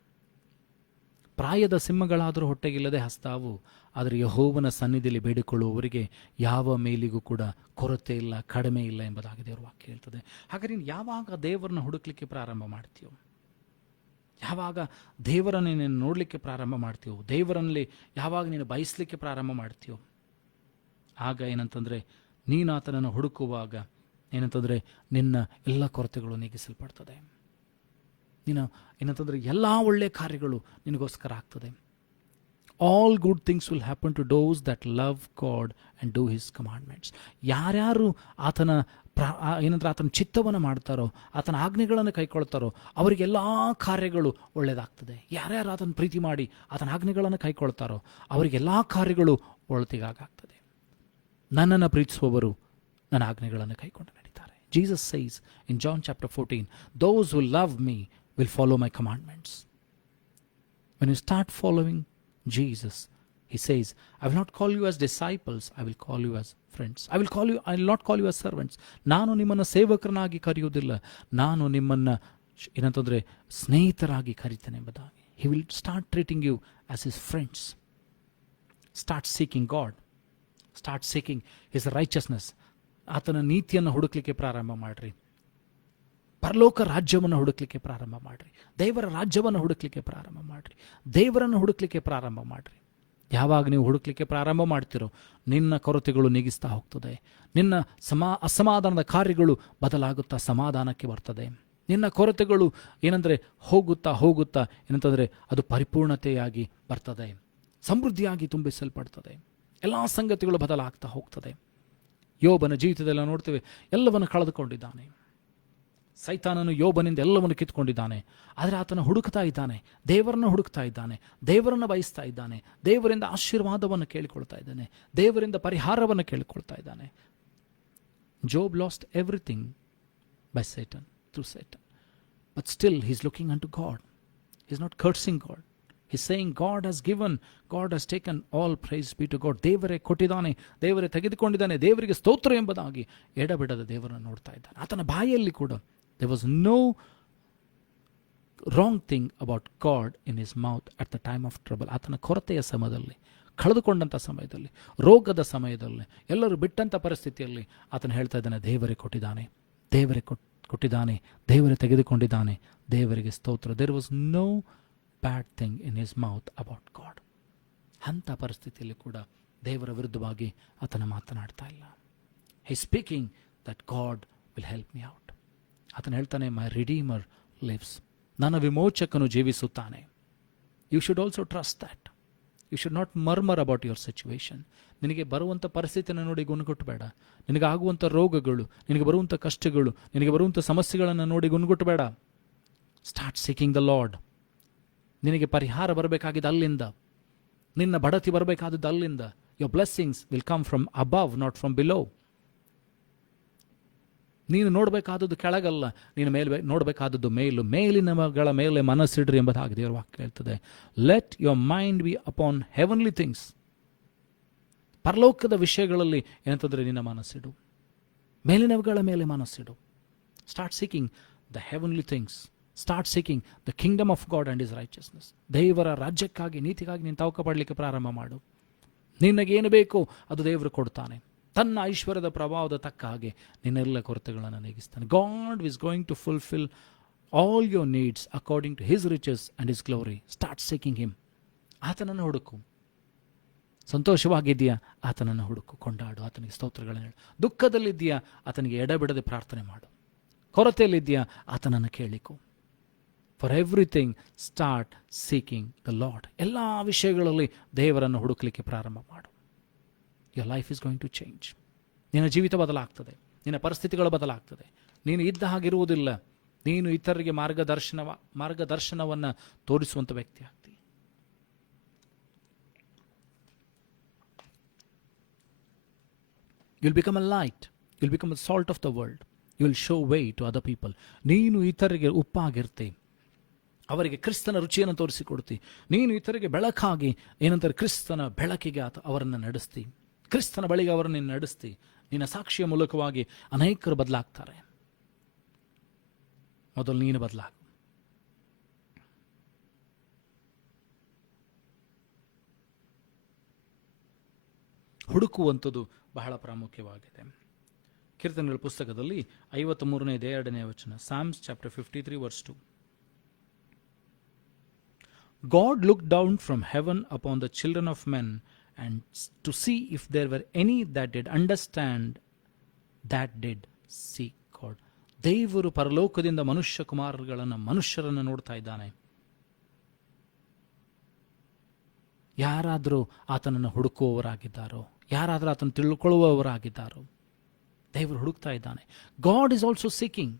ಪ್ರಾಯದ ಸಿಂಹಗಳಾದರೂ ಹೊಟ್ಟೆಗಿಲ್ಲದೆ ಹಸ್ತಾವು, ಆದರೆ ಯೆಹೋವನ ಸನ್ನಿಧಿಯಲ್ಲಿ ಬೇಡಿಕೊಳ್ಳುವವರಿಗೆ ಯಾವ ಮೇಲಿಗೂ ಕೂಡ ಕೊರತೆ ಇಲ್ಲ, ಕಡಿಮೆ ಇಲ್ಲ ಎಂಬುದಾಗಿ ದೇವರ ವಾಕ್ಯ ಹೇಳ್ತದೆ. ಹಾಗಾದ್ರೆ ನೀನು ಯಾವಾಗ ದೇವರನ್ನ ಹುಡುಕ್ಲಿಕ್ಕೆ ಪ್ರಾರಂಭ ಮಾಡ್ತೀಯೋ, ಯಾವಾಗ ದೇವರನ್ನು ನೀನು ನೋಡಲಿಕ್ಕೆ ಪ್ರಾರಂಭ ಮಾಡ್ತೀಯೋ, ದೇವರಲ್ಲಿ ಯಾವಾಗ ನೀನು ಬಯಸಲಿಕ್ಕೆ ಪ್ರಾರಂಭ ಮಾಡ್ತೀಯೋ, ಆಗ ಏನಂತಂದರೆ ನೀನು ಆತನನ್ನು ಹುಡುಕುವಾಗ ಏನಂತಂದರೆ ನಿನ್ನ ಎಲ್ಲ ಕೊರತೆಗಳು ನೀಗಿಸಲ್ಪಡ್ತದೆ. ನೀನು ಏನಂತಂದರೆ ಎಲ್ಲ ಒಳ್ಳೆಯ ಕಾರ್ಯಗಳು ನಿನಗೋಸ್ಕರ ಆಗ್ತದೆ. All good things will happen to those that love God and do his commandments. ಯಾರ್ಯಾರು ಆತನ ಏನಂದ್ರೆ ಆತನ ಚಿತ್ತವನ್ನು ಮಾಡ್ತಾರೋ, ಆತನ ಆಜ್ಞೆಗಳನ್ನು ಕೈಕೊಳ್ತಾರೋ, ಅವರಿಗೆಲ್ಲ ಕಾರ್ಯಗಳು ಒಳ್ಳೆಯದಾಗ್ತದೆ. ಯಾರ್ಯಾರು ಆತನ ಪ್ರೀತಿ ಮಾಡಿ ಆತನ ಆಜ್ಞೆಗಳನ್ನು ಕೈಕೊಳ್ತಾರೋ ಅವರಿಗೆಲ್ಲ ಕಾರ್ಯಗಳು ಒಳ್ಳೆಯದಾಗ್ತದೆ. ನನ್ನನ್ನು ಪ್ರೀತಿಸುವವರು ನನ್ನ ಆಜ್ಞೆಗಳನ್ನು ಕೈಕೊಂಡು ನಡೀತಾರೆ. Jesus says in John chapter 14, those who love me will follow my commandments. When you start following Jesus, he says, I will not call you as disciples, I will call you as friends. I will not call you as servants. ನಾನು ನಿಮ್ಮನ್ನು ಸೇವಕರನ್ನಾಗಿ ಕರೆಯುವುದಿಲ್ಲ, ನಾನು ನಿಮ್ಮನ್ನು ಏನಂತಂದರೆ ಸ್ನೇಹಿತರಾಗಿ ಕರೀತೇನೆ ಎಂಬುದಾಗಿ. He will start treating you as his friends. Start seeking God. Start seeking his righteousness. ಆತನ ನೀತಿಯನ್ನು ಹುಡುಕ್ಲಿಕ್ಕೆ ಪ್ರಾರಂಭ ಮಾಡಿರಿ. ಪರಲೋಕ ರಾಜ್ಯವನ್ನು ಹುಡುಕ್ಲಿಕ್ಕೆ ಪ್ರಾರಂಭ ಮಾಡಿರಿ. ದೇವರ ರಾಜ್ಯವನ್ನು ಹುಡುಕ್ಲಿಕ್ಕೆ ಪ್ರಾರಂಭ ಮಾಡಿರಿ. ದೇವರನ್ನು ಹುಡುಕ್ಲಿಕ್ಕೆ ಪ್ರಾರಂಭ ಮಾಡಿರಿ. ಯಾವಾಗ ನೀವು ಹುಡುಕ್ಲಿಕ್ಕೆ ಪ್ರಾರಂಭ ಮಾಡ್ತಿರೋ ನಿನ್ನ ಕೊರತೆಗಳು ನೀಗಿಸ್ತಾ ಹೋಗ್ತದೆ. ನಿನ್ನ ಅಸಮಾಧಾನದ ಕಾರ್ಯಗಳು ಬದಲಾಗುತ್ತಾ ಸಮಾಧಾನಕ್ಕೆ ಬರ್ತದೆ. ನಿನ್ನ ಕೊರತೆಗಳು ಏನಂದರೆ ಹೋಗುತ್ತಾ ಏನಂತಂದರೆ ಅದು ಪರಿಪೂರ್ಣತೆಯಾಗಿ ಬರ್ತದೆ, ಸಮೃದ್ಧಿಯಾಗಿ ತುಂಬಿಸಲ್ಪಡ್ತದೆ. ಎಲ್ಲ ಸಂಗತಿಗಳು ಬದಲಾಗ್ತಾ ಹೋಗ್ತದೆ. ಯೋಬನ ಜೀವಿತದಲ್ಲ ನೋಡ್ತೇವೆ, ಎಲ್ಲವನ್ನು ಕಳೆದುಕೊಂಡಿದ್ದಾನೆ. ಸೈತಾನನು ಯೋಬನಿಂದ ಎಲ್ಲವನ್ನು ಕಿತ್ಕೊಂಡಿದ್ದಾನೆ. ಆದರೆ ಆತನ ಹುಡುಕ್ತಾ ಇದ್ದಾನೆ, ದೇವರನ್ನು ಹುಡುಕ್ತಾ ಇದ್ದಾನೆ, ದೇವರನ್ನು ಬಯಸ್ತಾ ಇದ್ದಾನೆ, ದೇವರಿಂದ ಆಶೀರ್ವಾದವನ್ನು ಕೇಳಿಕೊಳ್ತಾ ಇದ್ದಾನೆ, ದೇವರಿಂದ ಪರಿಹಾರವನ್ನು ಕೇಳಿಕೊಳ್ತಾ ಇದ್ದಾನೆ. Job lost everything by Satan, through Satan. But still he is looking unto God. He is not cursing God. He is saying God has given, God has taken, all praise be to God. ದೇವರೇ ಕೊಟ್ಟಿದ್ದಾನೆ, ದೇವರೇ ತೆಗೆದುಕೊಂಡಿದ್ದಾನೆ, ದೇವರಿಗೆ ಸ್ತೋತ್ರ ಎಂಬುದಾಗಿ ಎಡಬಿಡದ ದೇವರನ್ನು ನೋಡ್ತಾ ಇದ್ದಾನೆ. ಆತನ ಬಾಯಲ್ಲಿ ಕೂಡ there was no wrong thing about God in his mouth at the time of trouble. ಆತನ ಕೊರತೆಯ ಸಮಯದಲ್ಲಿ, ಕಳೆದುಕೊಂಡಂಥ ಸಮಯದಲ್ಲಿ, ರೋಗದ ಸಮಯದಲ್ಲಿ, ಎಲ್ಲರೂ ಬಿಟ್ಟಂಥ ಪರಿಸ್ಥಿತಿಯಲ್ಲಿ ಆತನು ಹೇಳ್ತಾ ಇದ್ದಾನೆ, ದೇವರೇ ಕೊಟ್ಟಿದ್ದಾನೆ, ದೇವರೇ ಕೊಟ್ಟಿದ್ದಾನೆ, ದೇವರೇ ತೆಗೆದುಕೊಂಡಿದ್ದಾನೆ, ದೇವರಿಗೆ ಸ್ತೋತ್ರ. There was no bad thing in his mouth about God. ಅಂಥ ಪರಿಸ್ಥಿತಿಯಲ್ಲಿ ಕೂಡ ದೇವರ ವಿರುದ್ಧವಾಗಿ ಆತನ ಮಾತನಾಡ್ತಾ ಇಲ್ಲ. He is speaking that God will help me out. ಆತನು ಹೇಳ್ತಾನೆ, ಮೈ ರಿಡೀಮರ್ ಲಿವ್ಸ್, ನನ್ನ ವಿಮೋಚಕನು ಜೀವಿಸುತ್ತಾನೆ. You should also trust that. You should not murmur about your situation. ನಿನಗೆ ಬರುವಂಥ ಪರಿಸ್ಥಿತಿಯನ್ನು ನೋಡಿ ಗುಣಗುಟ್ಟಬೇಡ. ನಿನಗಾಗುವಂಥ ರೋಗಗಳು, ನಿನಗೆ ಬರುವಂಥ ಕಷ್ಟಗಳು, ನಿನಗೆ ಬರುವಂಥ ಸಮಸ್ಯೆಗಳನ್ನು ನೋಡಿ ಗುಣಗುಟ್ಟಬೇಡ. Start seeking the Lord. ನಿನಗೆ ಪರಿಹಾರ ಬರಬೇಕಾಗಿದ್ದು ಅಲ್ಲಿಂದ, ನಿನ್ನ ಬಡತಿ ಬರಬೇಕಾದದ್ದು ಅಲ್ಲಿಂದ. Your blessings will come from above, not from below. ನೀನು ನೋಡಬೇಕಾದದ್ದು ಕೆಳಗಲ್ಲ, ನೀನು ನೋಡಬೇಕಾದದ್ದು ಮೇಲು. ಮೇಲಿನಗಳ ಮೇಲೆ ಮನಸ್ಸಿಡ್ರಿ ಎಂಬುದಾಗಿ ದೇವರ ವಾಕ್ಯ ಹೇಳ್ತದೆ. Let your mind be upon heavenly things. ಪರಲೋಕದ ವಿಷಯಗಳಲ್ಲಿ ಏನಂತಂದರೆ ನಿನ್ನ ಮನಸ್ಸಿಡು, ಮೇಲಿನವುಗಳ ಮೇಲೆ ಮನಸ್ಸಿಡು. Start seeking the heavenly things. Start seeking the kingdom of God and his righteousness. ದೇವರ ರಾಜ್ಯಕ್ಕಾಗಿ, ನೀತಿಗಾಗಿ ನೀನು ತವಕ ಪಡಲಿಕ್ಕೆ ಪ್ರಾರಂಭ ಮಾಡು. ನಿನಗೇನು ಬೇಕೋ ಅದು ದೇವರು ಕೊಡ್ತಾನೆ. ತನ್ನ ಐಶ್ವರ್ಯದ ಪ್ರಭಾವದ ತಕ್ಕ ಹಾಗೆ ನಿನ್ನೆಲ್ಲ ಕೊರತೆಗಳನ್ನು ನೀಗಿಸ್ತಾನೆ. God is going to fulfil all your needs according to his riches and his glory. Start seeking him. ಆತನನ್ನು ಹುಡುಕು. ಸಂತೋಷವಾಗಿದೆಯಾ? ಆತನನ್ನು ಹುಡುಕು, ಕೊಂಡಾಡು, ಆತನಿಗೆ ಸ್ತೋತ್ರಗಳನ್ನು ಹೇಳು. ದುಃಖದಲ್ಲಿದ್ದೀಯಾ? ಆತನಿಗೆ ಎಡಬಿಡದೆ ಪ್ರಾರ್ಥನೆ ಮಾಡು. ಕೊರತೆಯಲ್ಲಿದ್ದೀಯಾ? ಆತನನ್ನು ಕೇಳಿಕೊ. For everything start seeking the Lord. ಎಲ್ಲ ವಿಷಯಗಳಲ್ಲಿ ದೇವರನ್ನು ಹುಡುಕಲಿಕ್ಕೆ ಪ್ರಾರಂಭ ಮಾಡು. Your life is going to change. ನಿನ್ನ ಜೀವಿತ ಬದಲಾಗ್ತದೆ, ನಿನ್ನ ಪರಿಸ್ಥಿತಿಗಳು ಬದಲಾಗ್ತದೆ. ನೀನು ಇದ್ದ ಹಾಗಿರುವುದಿಲ್ಲ. ನೀನು ಇತರರಿಗೆ ಮಾರ್ಗದರ್ಶನವನ್ನು ತೋರಿಸುವಂಥ ವ್ಯಕ್ತಿ ಆಗ್ತಿ. You'll become a light. You'll become the salt of the world. You'll show way to other people. ನೀನು ಇತರರಿಗೆ ಉಪ್ಪಾಗಿರ್ತಿ, ಅವರಿಗೆ ಕ್ರಿಸ್ತನ ರುಚಿಯನ್ನು ತೋರಿಸಿಕೊಡ್ತಿ. ನೀನು ಇತರರಿಗೆ ಬೆಳಕಾಗಿ, ಏನಂತಾರೆ, ಕ್ರಿಸ್ತನ ಬೆಳಕಿಗೆ ಅವರನ್ನು ನಡೆಸ್ತಿ. ಕ್ರಿಸ್ತನ ಬಳಿಗೆ ಅವರನ್ನು ನಡೆಸ್ತಿ. ನಿನ್ನ ಸಾಕ್ಷಿಯ ಮೂಲಕವಾಗಿ ಅನೇಕರು ಬದಲಾಗ್ತಾರೆ. ಮೊದಲು ನೀನು ಬದಲಾಗು. ಹುಡುಕುವಂಥದ್ದು ಬಹಳ ಪ್ರಾಮುಖ್ಯವಾಗಿದೆ. ಕೀರ್ತನೆಗಳ ಪುಸ್ತಕದಲ್ಲಿ 53ನೇ 2ನೇ ವಚನ, Psalms chapter 53 verse 2. God looked down from heaven upon the children of men and to see if there were any that did understand, that did seek God. ದೇವರು ಪರಲೋಕದಿಂದ ಮನುಷ್ಯರನ್ನು ನೋಡ್ತಾ ಇದ್ದಾನೆ. ಯಾರಾದರೂ ಆತನನ್ನು ಹುಡುಕುವವರಾಗಿದ್ದಾರೋ, ಯಾರಾದರೂ ಆತನ ತಿಳ್ಕೊಳ್ಳುವವರಾಗಿದ್ದಾರೋ, ದೇವರು ಹುಡುಕ್ತಾ ಇದ್ದಾನೆ. God is also seeking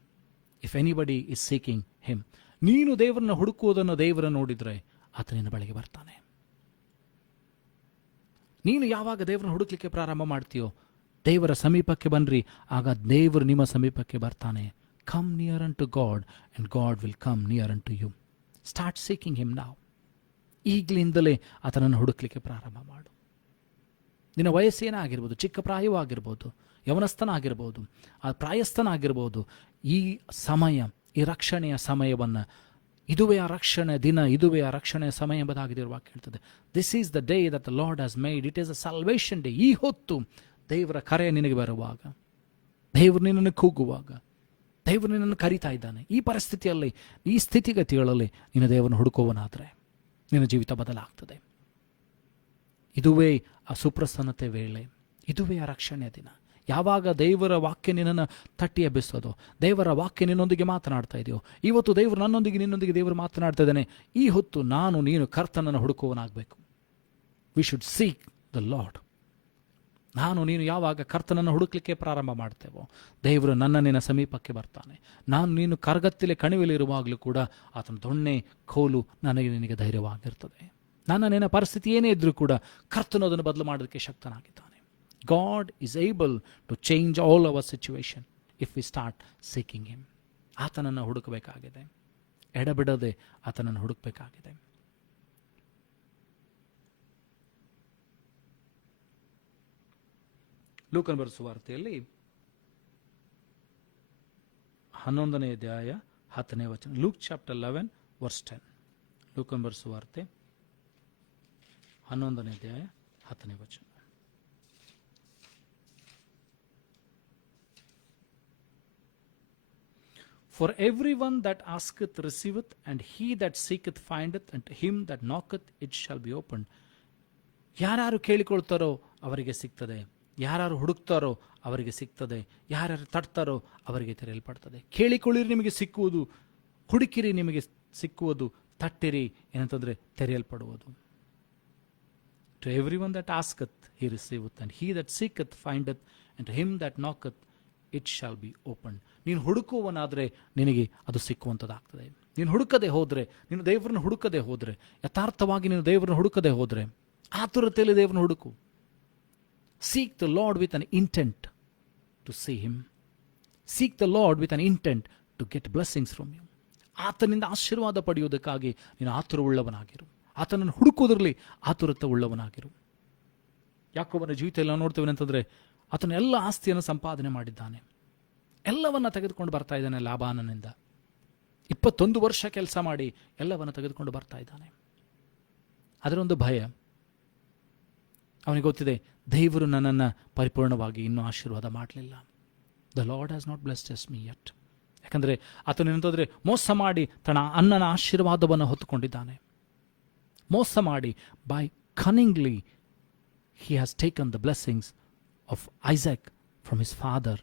if anybody is seeking him. ನೀನು ದೇವರನ್ನು ಹುಡುಕುವುದನ್ನು ದೇವರನ್ನು ನೋಡಿದರೆ ಆತ ನಿನ್ನ ಬಳಿಗೆ ಬರ್ತಾನೆ. ನೀನು ಯಾವಾಗ ದೇವರನ್ನು ಹುಡುಕ್ಲಿಕ್ಕೆ ಪ್ರಾರಂಭ ಮಾಡ್ತೀಯೋ, ದೇವರ ಸಮೀಪಕ್ಕೆ ಬನ್ನಿರಿ, ಆಗ ದೇವರು ನಿಮ್ಮ ಸಮೀಪಕ್ಕೆ ಬರ್ತಾನೆ. Come near unto God and God will come near unto you. Start seeking him now. ಈಗಲಿಂದಲೇ ಆತನನ್ನು ಹುಡುಕ್ಲಿಕ್ಕೆ ಪ್ರಾರಂಭ ಮಾಡು. ನಿನ್ನ ವಯಸ್ಸೇನೇ ಆಗಿರ್ಬೋದು, ಚಿಕ್ಕ ಪ್ರಾಯವಾಗಿರ್ಬೋದು, ಯವನಸ್ಥನಾಗಿರ್ಬೋದು, ಆ ಪ್ರಾಯಸ್ಥನಾಗಿರ್ಬೋದು, ಈ ಸಮಯ, ಈ ರಕ್ಷಣೆಯ ಸಮಯವನ್ನು, ಇದುವೇ ಆ ರಕ್ಷಣೆ ದಿನ, ಇದುವೇ ಆ ರಕ್ಷಣೆಯ ಸಮಯ ಎಂಬುದಾಗಿರುವ ಹೇಳ್ತದೆ. This is the day that the Lord has made, it is a salvation day. ಈ ಹೊತ್ತು ದೇವರ ಕರೆ ನಿನಗೆ ಬರುವಾಗ, ದೇವರು ನಿನ್ನನ್ನು ಕೂಗುವಾಗ, ದೇವರು ನಿನ್ನನ್ನು ಕರೀತಾ ಇದ್ದಾನೆ. ಈ ಪರಿಸ್ಥಿತಿಯಲ್ಲಿ, ಈ ಸ್ಥಿತಿಗತಿಗಳಲ್ಲಿ ನಿನ್ನ ದೇವರನ್ನು ಹುಡುಕುವವನಾದರೆ ನಿನ್ನ ಜೀವಿತ ಬದಲಾಗ್ತದೆ. ಇದುವೇ ಆ ಸುಪ್ರಸನ್ನತೆ ವೇಳೆ, ಇದುವೇ ಆ ರಕ್ಷಣೆಯ ದಿನ. ಯಾವಾಗ ದೇವರ ವಾಕ್ಯ ನಿನ್ನನ್ನು ತಟ್ಟಿ ಎಬ್ಬಿಸೋದು, ದೇವರ ವಾಕ್ಯ ನಿನ್ನೊಂದಿಗೆ ಮಾತನಾಡ್ತಾ ಇದೆಯೋ, ಇವತ್ತು ದೇವರು ನನ್ನೊಂದಿಗೆ, ನಿನ್ನೊಂದಿಗೆ ದೇವರು ಮಾತನಾಡ್ತಾ ಇದ್ದಾನೆ. ಈ ಹೊತ್ತು ನೀನು ಕರ್ತನನ್ನು ಹುಡುಕುವನಾಗಬೇಕು. We should seek the Lord. ನೀನು ಯಾವಾಗ ಕರ್ತನನ್ನು ಹುಡುಕ್ಲಿಕ್ಕೆ ಪ್ರಾರಂಭ ಮಾಡ್ತೇವೋ, ದೇವರು ನಿನ್ನ ಸಮೀಪಕ್ಕೆ ಬರ್ತಾನೆ. ನೀನು ಕರಗತ್ತಿಲೆ ಕಣಿವೆಲಿರುವಾಗಲೂ ಕೂಡ ಆತನ ದೊಣ್ಣೆ ಕೋಲು ನಿನಗೆ ಧೈರ್ಯವಾಗಿರ್ತದೆ. ನಿನ್ನ ಪರಿಸ್ಥಿತಿ ಏನೇ ಇದ್ರೂ ಕೂಡ ಕರ್ತನು ಅದನ್ನು ಬದಲು ಮಾಡೋದಕ್ಕೆ ಶಕ್ತನಾಗಿದ್ದಾನೆ. God is able to change all our situation if we start seeking him. ಆತನನ್ನು ಹುಡುಕಬೇಕಾಗಿದೆ, ಎಡಬಿಡದೆ ಆತನನ್ನು ಹುಡುಕಬೇಕಾಗಿದೆ. ಲೂಕನ ಬರೆದ ವಾರ್ತೆಯಲ್ಲಿ 11ನೇ ಅಧ್ಯಾಯ 10ನೇ ವಚನ. Luke chapter 11 verse 10. ಲೂಕನ ಬರೆದ ವಾರ್ತೆ 11ನೇ ಅಧ್ಯಾಯ 10ನೇ ವಚನ. For everyone that asketh receiveth, and he that seeketh findeth, and to him that knocketh it shall be opened. ಯಾರು ಕೇಳಿಕೊಳ್ತಾರೋ ಅವರಿಗೆ ಸಿಗ್ತದೆ, ಯಾರು ಹುಡುಕ್ತಾರೋ ಅವರಿಗೆ ಸಿಗ್ತದೆ, ಯಾರು ತಟ್ತಾರೋ ಅವರಿಗೆ ತೆರೆಯಲ್ಪಡ್ತದೆ. ಕೇಳಿಕೊಳ್ಳಿರಿ ನಿಮಗೆ ಸಿಕ್ಕುವುದು, ಹುಡುಕಿರಿ ನಿಮಗೆ ಸಿಕ್ಕುವುದು, ತಟ್ಟಿರಿ ಏನಂತಂದರೆ ತೆರೆಯಲ್ಪಡುವುದು. To everyone that asketh he receiveth, and he that seeketh findeth, and to him that knocketh it shall be opened. ನೀನು ಹುಡುಕುವನಾದರೆ ನಿನಗೆ ಅದು ಸಿಕ್ಕುವಂಥದ್ದಾಗ್ತದೆ. ನೀನು ಹುಡುಕದೆ ಹೋದರೆ, ನೀನು ದೇವರನ್ನು ಹುಡುಕದೆ ಹೋದರೆ, ಯಥಾರ್ಥವಾಗಿ ನೀನು ದೇವರನ್ನು ಹುಡುಕದೆ ಹೋದರೆ, ಆತುರತೆಯಲ್ಲಿ ದೇವರನ್ನು ಹುಡುಕು. Seek the Lord with an intent to see him. Seek the Lord with an intent to get blessings from him. ಆತನಿಂದ ಆಶೀರ್ವಾದ ಪಡೆಯುವುದಕ್ಕಾಗಿ ನೀನು ಆತುರವುಳ್ಳವನಾಗಿರು. ಆತನನ್ನು ಹುಡುಕುವುದರಲ್ಲಿ ಆತುರತೆ ಉಳ್ಳವನಾಗಿರು. ಯಾಕೋಬನ ಜೀವಿತದಲ್ಲಿ ನಾವು ನೋಡ್ತೇವೆ ಅಂತಂದರೆ, ಆತನ ಎಲ್ಲ ಆಸ್ತಿಯನ್ನು ಸಂಪಾದನೆ ಮಾಡಿದ್ದಾನೆ, ಎಲ್ಲವನ್ನ ತೆಗೆದುಕೊಂಡು ಬರ್ತಾ ಇದ್ದಾನೆ ಲಾಬಾನನಿಂದ. 21 ವರ್ಷ ಕೆಲಸ ಮಾಡಿ ಎಲ್ಲವನ್ನು ತೆಗೆದುಕೊಂಡು ಬರ್ತಾ ಇದ್ದಾನೆ. ಅದರೊಂದು ಭಯ ಅವನಿಗೆ ಗೊತ್ತಿದೆ, ದೇವರು ನನ್ನನ್ನು ಪರಿಪೂರ್ಣವಾಗಿ ಇನ್ನೂ ಆಶೀರ್ವಾದ ಮಾಡಲಿಲ್ಲ. The Lord has not blessed me yet. ಯಾಕಂದರೆ ಆತನು ಏನಂತಂದರೆ ಮೋಸ ಮಾಡಿ ತನ್ನ ಅಣ್ಣನ ಆಶೀರ್ವಾದವನ್ನು ಹೊತ್ತುಕೊಂಡಿದ್ದಾನೆ. ಮೋಸ ಮಾಡಿ by ಕನಿಂಗ್ಲಿ he has taken the blessings of Isaac from his father